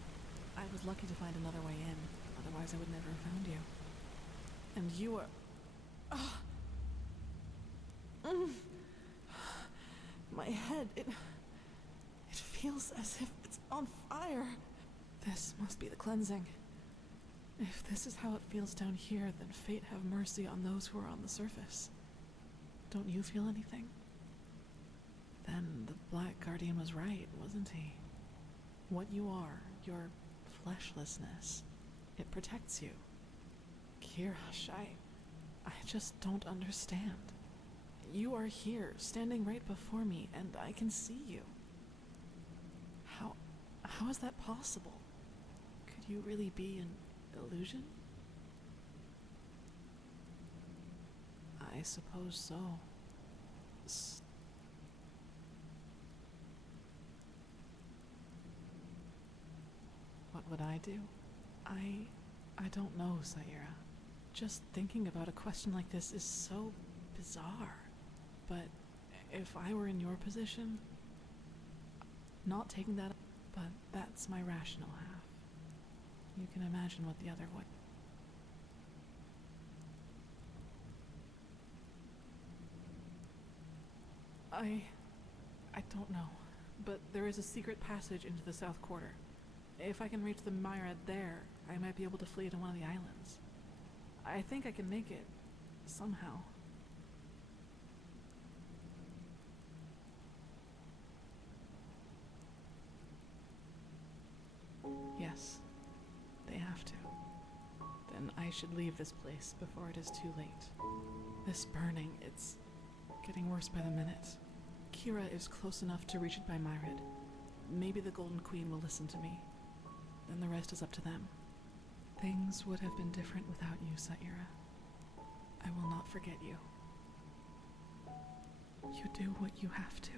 I was lucky to find another way in, otherwise I would never have found you. And you were... My head, it feels as if it's on fire. This must be the cleansing. If this is how it feels down here, then fate have mercy on those who are on the surface. Don't you feel anything? Then the Black Guardian was right, wasn't he? What you are, your fleshlessness, it protects you. Kirash, I just don't understand. You are here, standing right before me, and I can see you. How is that possible? Could you really be an illusion? I suppose so. What would I do? I don't know, Saira. Just thinking about a question like this is so bizarre. But if I were in your position, not taking that, but that's my rational half. You can imagine what the other would. I don't know, but there is a secret passage into the South Quarter. If I can reach the Myriad there, I might be able to flee to one of the islands. I think I can make it, somehow. Yes, they have to. Then I should leave this place before it is too late. This burning, it's getting worse by the minute. Kira is close enough to reach it by Myriad. Maybe the Golden Queen will listen to me. Then the rest is up to them. Things would have been different without you, Saira. I will not forget you. You do what you have to.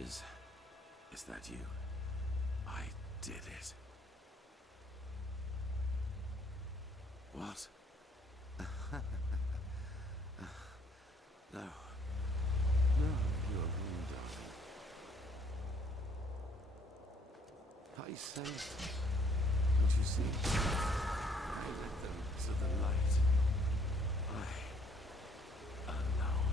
Is that you? I did it. What? No. No, you're wrong, darling. I say, don't you see? I led them to the light. I alone.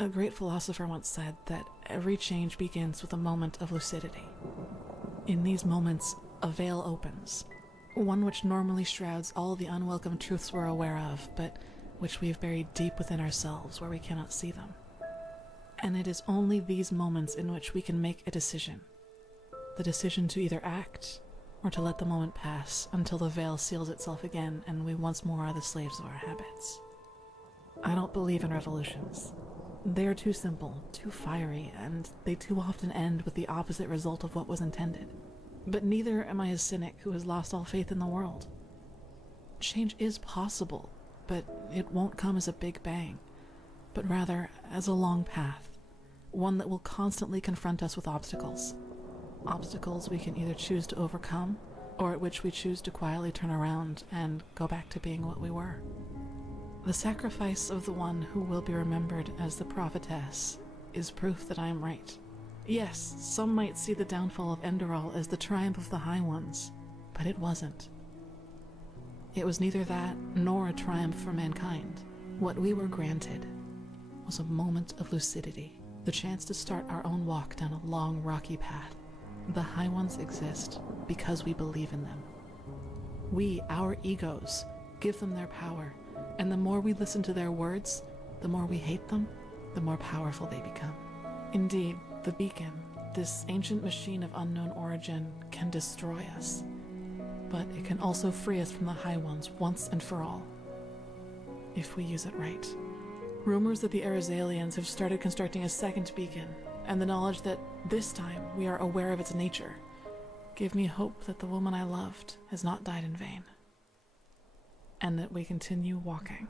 A great philosopher once said that every change begins with a moment of lucidity. In these moments, a veil opens, one which normally shrouds all the unwelcome truths we're aware of, but which we've buried deep within ourselves where we cannot see them. And it is only these moments in which we can make a decision. The decision to either act or to let the moment pass until the veil seals itself again and we once more are the slaves of our habits. I don't believe in revolutions. They are too simple, too fiery, and they too often end with the opposite result of what was intended. But neither am I a cynic who has lost all faith in the world. Change is possible, but it won't come as a big bang, but rather as a long path, one that will constantly confront us with obstacles. Obstacles we can either choose to overcome, or at which we choose to quietly turn around and go back to being what we were. The sacrifice of the one who will be remembered as the prophetess is proof that I am right. Yes, some might see the downfall of Enderal as the triumph of the High Ones, but it wasn't. It was neither that nor a triumph for mankind. What we were granted was a moment of lucidity, the chance to start our own walk down a long, rocky path. The High Ones exist because we believe in them. We, our egos, give them their power, and the more we listen to their words, the more we hate them, the more powerful they become. Indeed, the beacon, this ancient machine of unknown origin, can destroy us. But it can also free us from the High Ones once and for all, if we use it right. Rumors that the Arizalians have started constructing a second beacon, and the knowledge that this time we are aware of its nature, give me hope that the woman I loved has not died in vain, and that we continue walking.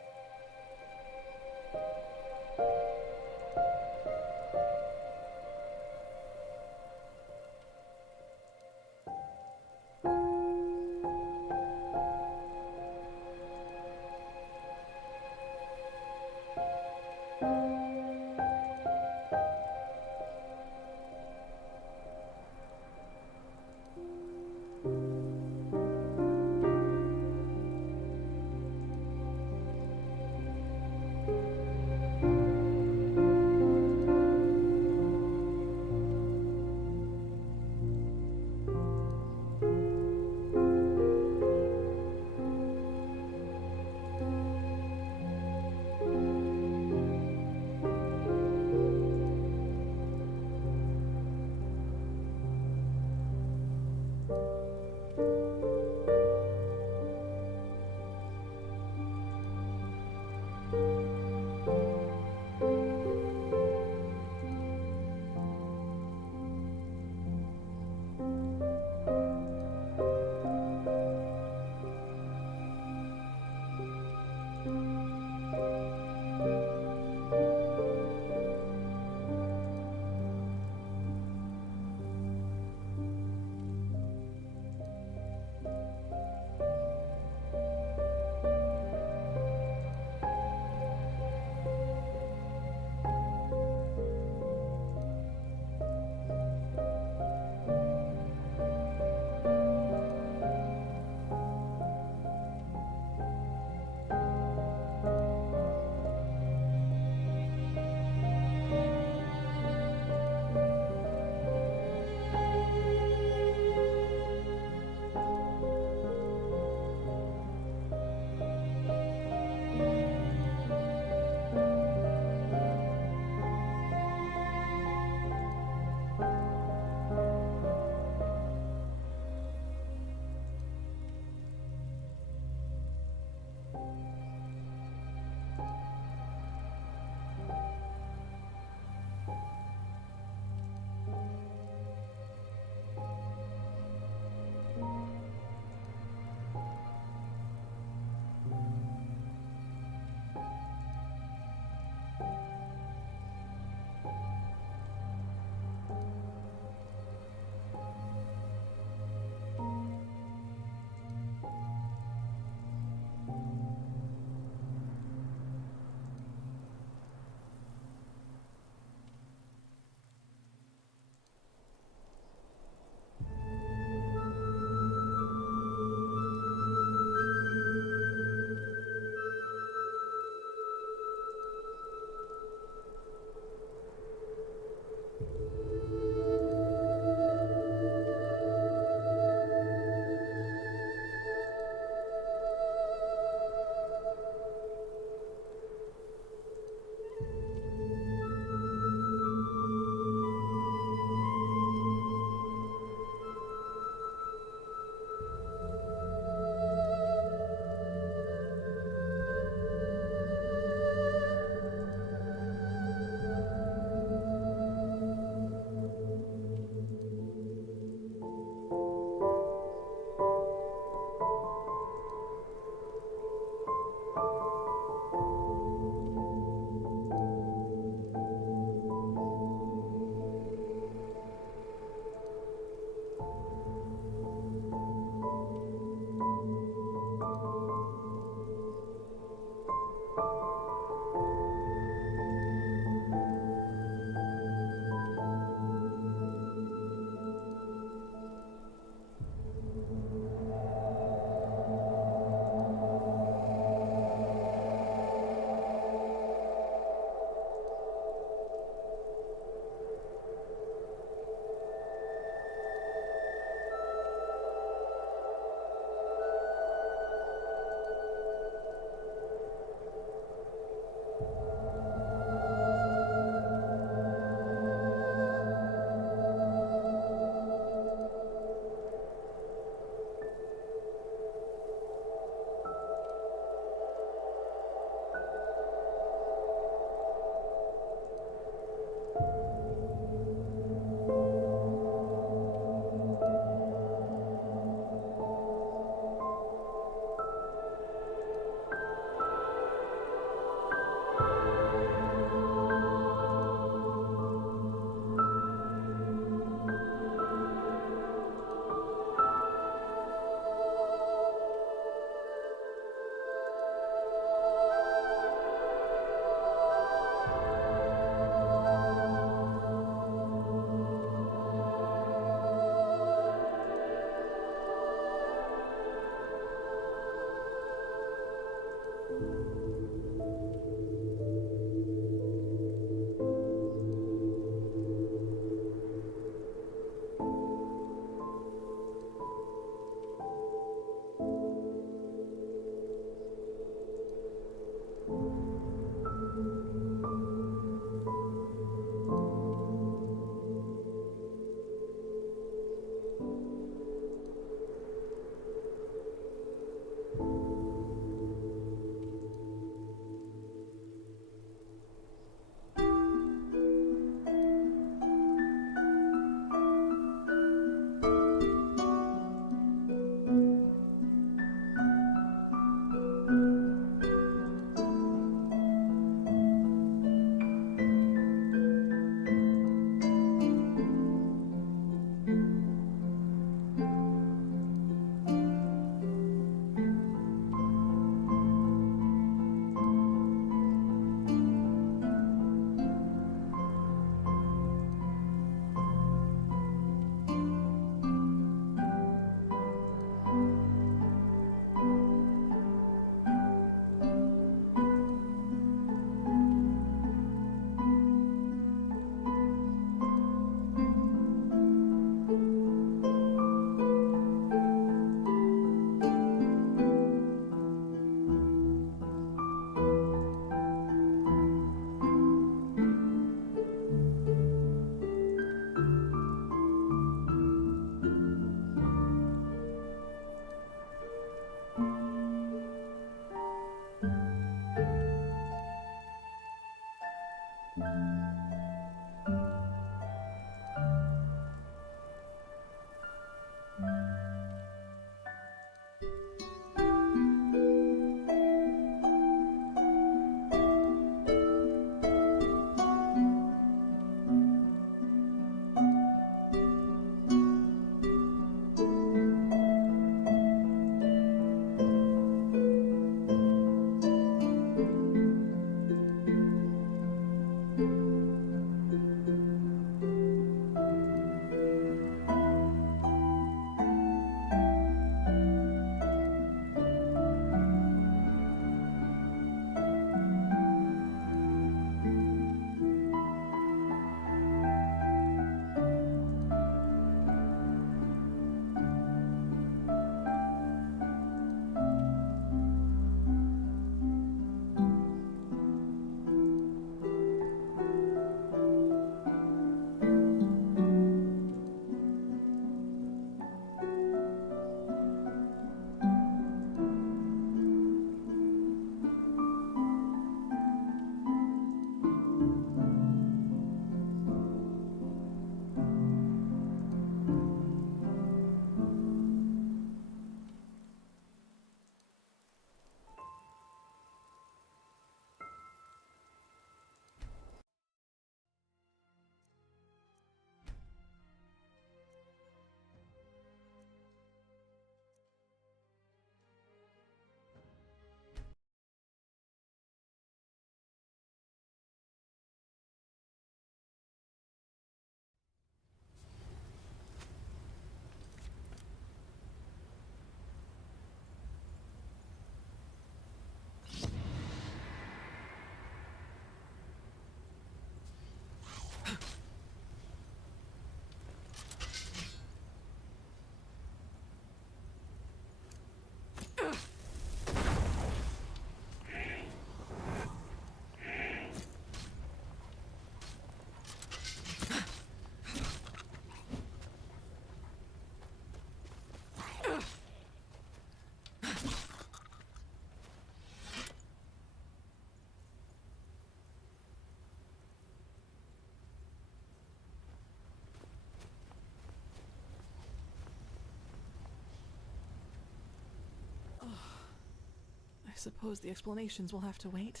suppose the explanations will have to wait.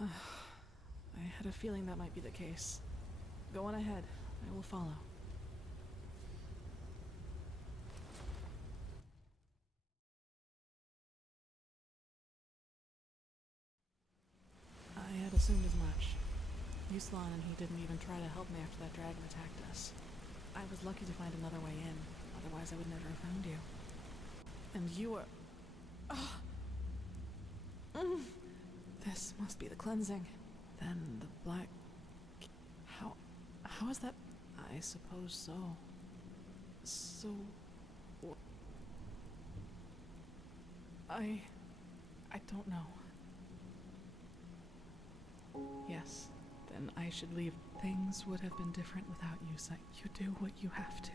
I had a feeling that might be the case. Go on ahead. I will follow. I had assumed as much. Yuslan and he didn't even try to help me after that dragon attacked us. I was lucky to find another way in, otherwise I would never have found you. And you were... This must be the cleansing. Then the black... How is that? I suppose so. So... I don't know. Yes, then I should leave. Things would have been different without you, so you do what you have to.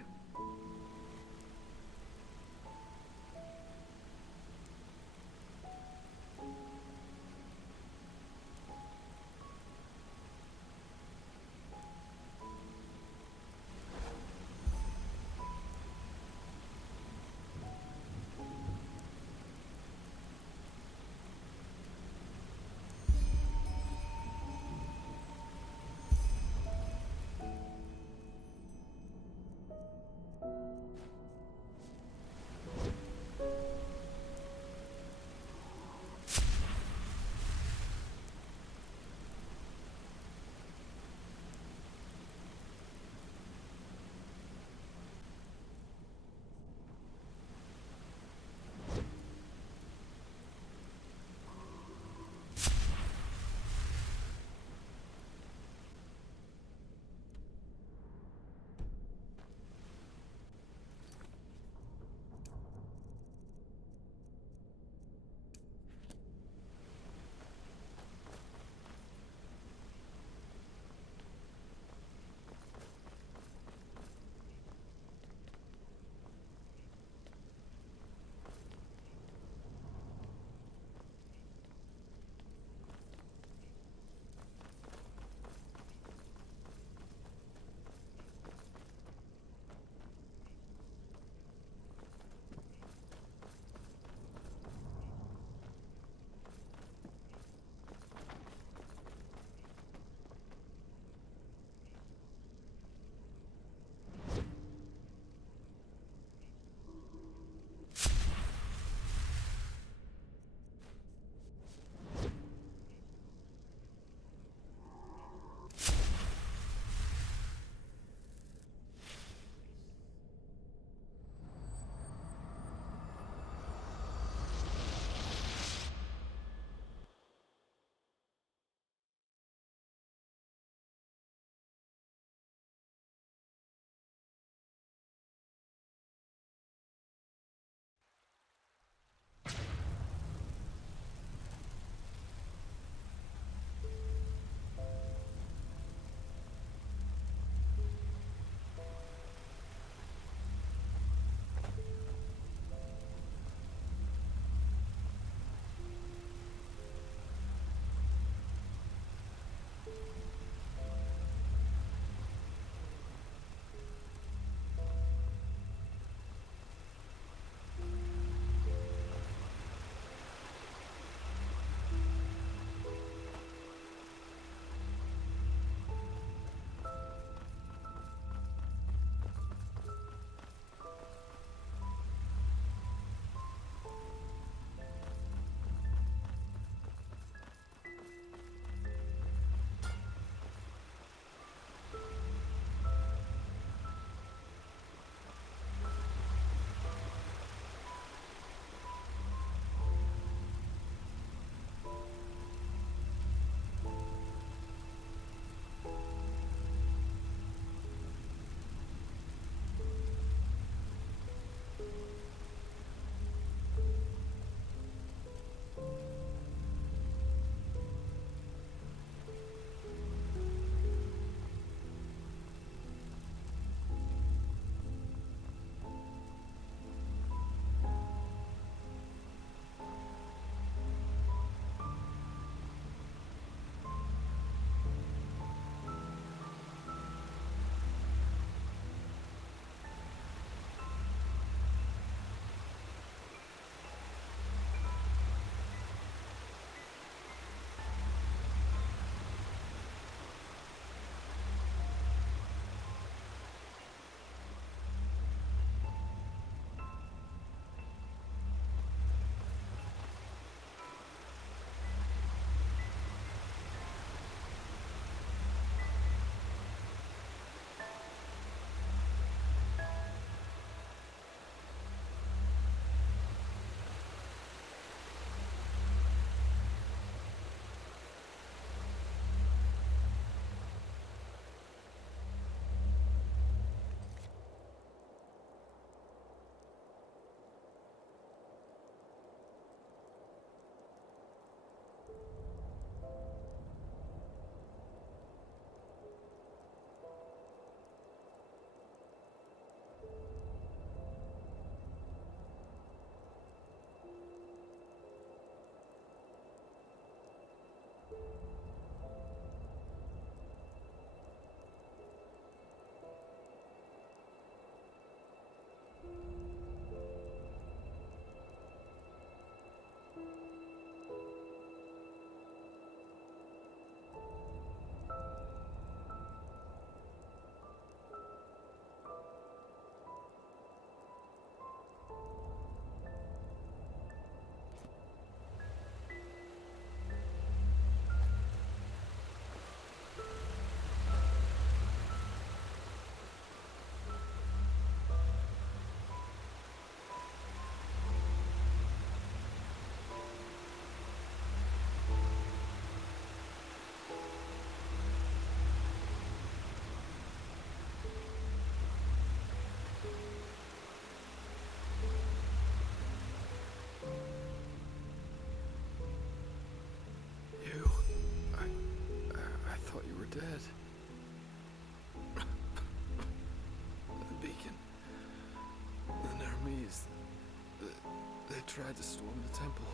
tried to storm the temple,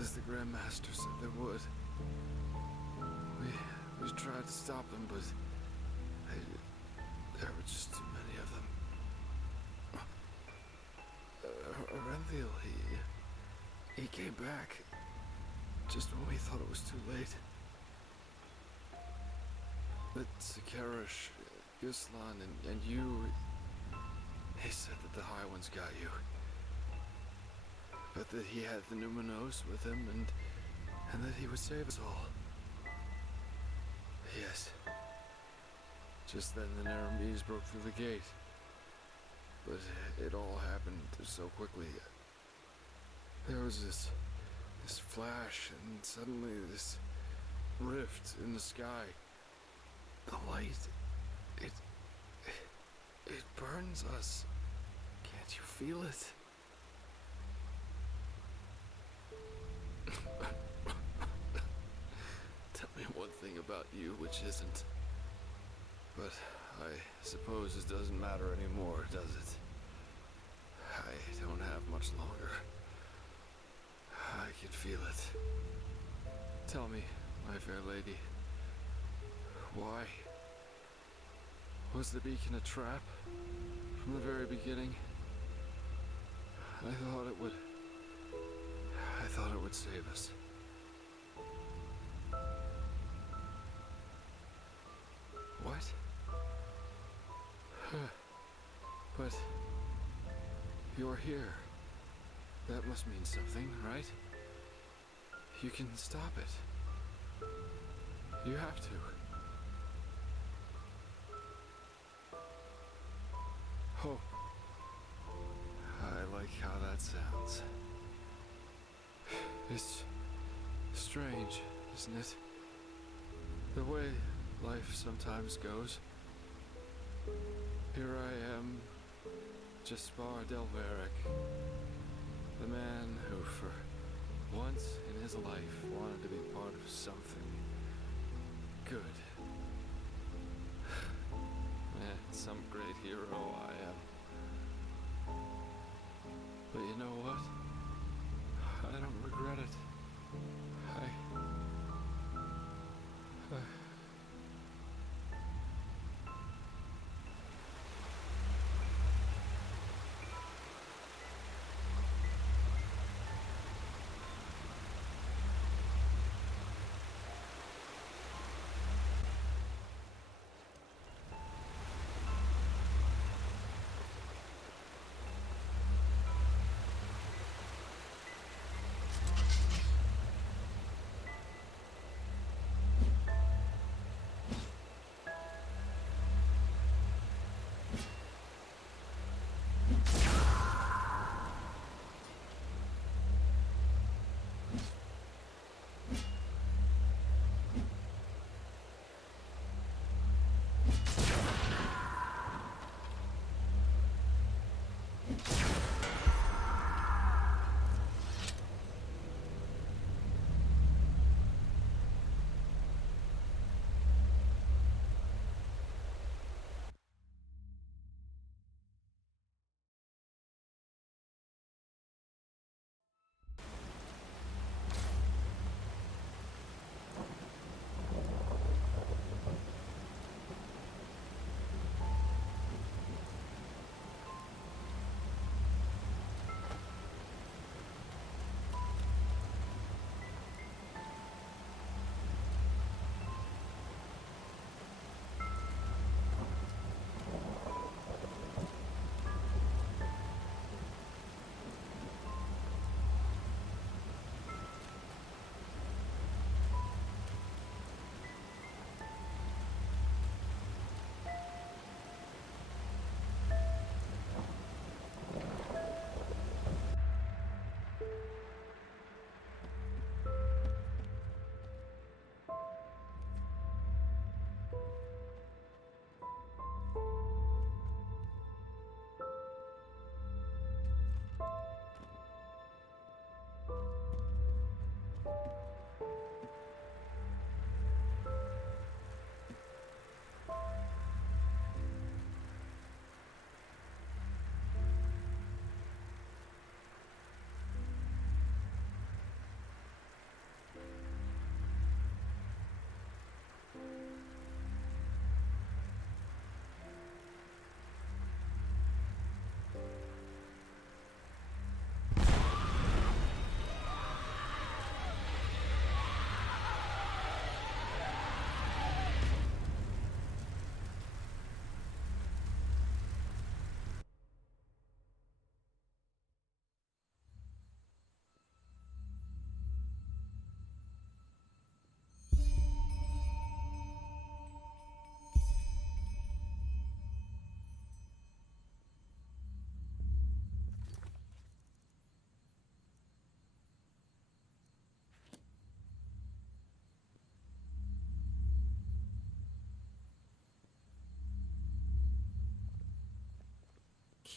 as the Grand Master said they would. We tried to stop them, but there were just too many of them. Renfield, he came back just when we thought it was too late. But Sakarish, Yuslan, and you, he said that the High Ones got you. But that he had the Numinos with him, and that he would save us all. Yes. Just then the Naramis broke through the gate. But it all happened so quickly. There was this flash, and suddenly this rift in the sky. The light, it burns us. Can't you feel it? Tell me one thing about you which isn't. But I suppose it doesn't matter anymore, does it? I don't have much longer. I can feel it. Tell me, my fair lady, why? Was the beacon a trap? From the very beginning? I thought it would save us. What? But you're here. That must mean something, right? You can stop it. You have to. Hope. I like how that sounds. It's strange, isn't it? The way life sometimes goes. Here I am, Jaspar Delveric, the man who for once in his life wanted to be part of something good. Man, some great hero I am. But you know what? I don't regret it.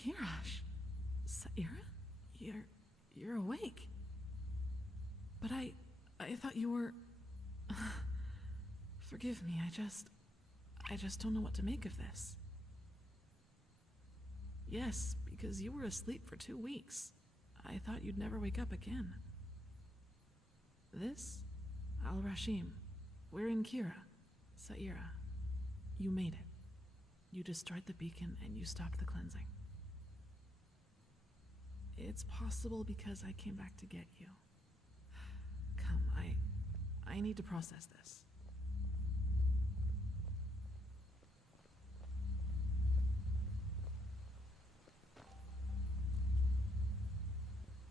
Kirash. Saira? You're awake. But I thought you were... Forgive me, I just don't know what to make of this. Yes, because you were asleep for 2 weeks. I thought you'd never wake up again. This? Al-Rashim. We're in Kira. Saira. You made it. You destroyed the beacon and you stopped the cleansing. It's possible because I came back to get you. Come, I need to process this.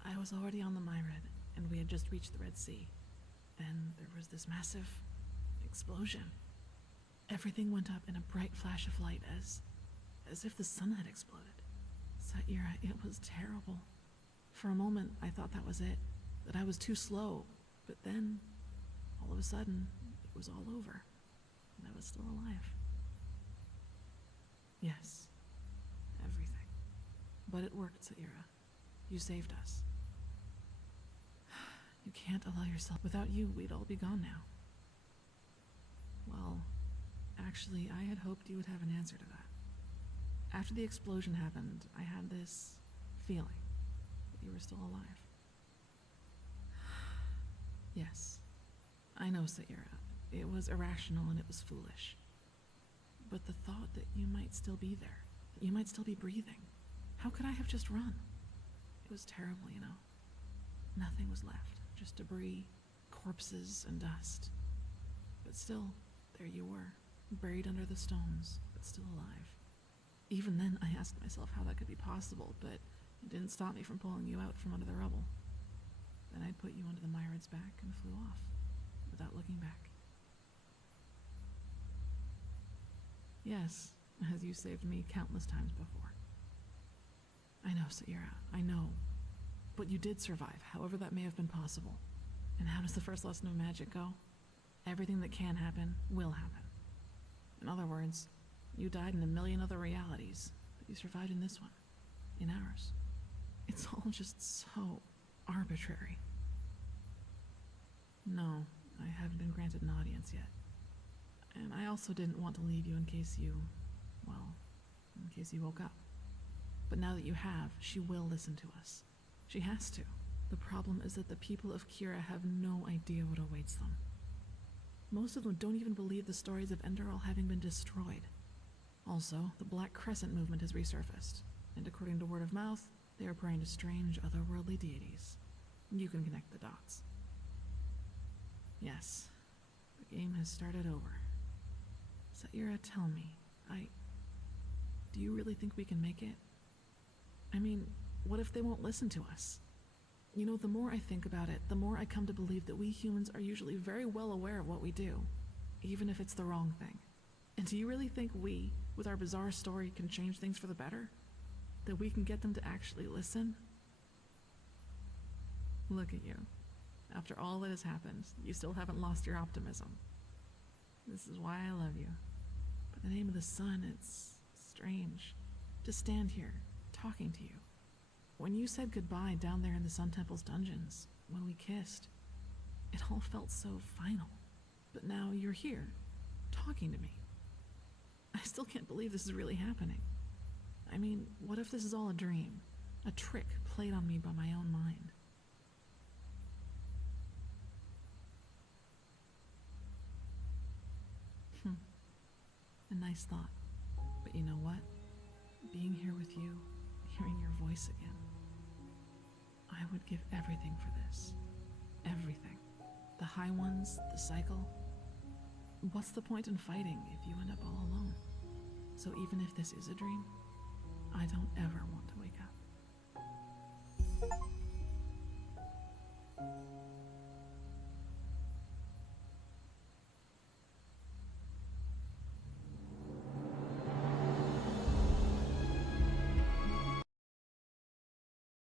I was already on the Myrid, and we had just reached the Red Sea. Then there was this massive explosion. Everything went up in a bright flash of light as if the sun had exploded. Saira, it was terrible. For a moment, I thought that was it, that I was too slow. But then, all of a sudden, it was all over, and I was still alive. Yes, everything. But it worked, Saira. You saved us. You can't allow yourself. Without you, we'd all be gone now. Well, actually, I had hoped you would have an answer to that. After the explosion happened, I had this feeling that you were still alive. Yes, I know, Saira. It was irrational and it was foolish. But the thought that you might still be there, that you might still be breathing, how could I have just run? It was terrible, you know. Nothing was left, just debris, corpses, and dust. But still, there you were, buried under the stones, but still alive. Even then, I asked myself how that could be possible, but it didn't stop me from pulling you out from under the rubble. Then I put you onto the Myrid's back and flew off, without looking back. Yes, as you saved me countless times before. I know, Saira, I know. But you did survive, however that may have been possible. And how does the first lesson of magic go? Everything that can happen, will happen. In other words, you died in a million other realities, but you survived in this one, in ours. It's all just so arbitrary. No, I haven't been granted an audience yet. And I also didn't want to leave you in case you woke up. But now that you have, she will listen to us. She has to. The problem is that the people of Kira have no idea what awaits them. Most of them don't even believe the stories of Enderal having been destroyed. Also, the Black Crescent movement has resurfaced, and according to word of mouth, they are praying to strange, otherworldly deities. You can connect the dots. Yes, the game has started over. Saira, tell me, do you really think we can make it? I mean, what if they won't listen to us? You know, the more I think about it, the more I come to believe that we humans are usually very well aware of what we do, even if it's the wrong thing. And do you really think we, with our bizarre story, can change things for the better? That we can get them to actually listen? Look at you. After all that has happened, you still haven't lost your optimism. This is why I love you. By the name of the sun, it's strange to stand here, talking to you. When you said goodbye down there in the Sun Temple's dungeons, when we kissed, it all felt so final. But now you're here, talking to me. I still can't believe this is really happening. I mean, what if this is all a dream? A trick played on me by my own mind? A nice thought. But you know what? Being here with you, hearing your voice again, I would give everything for this. Everything. The High Ones, the cycle. What's the point in fighting if you end up all alone? So even if this is a dream, I don't ever want to wake up.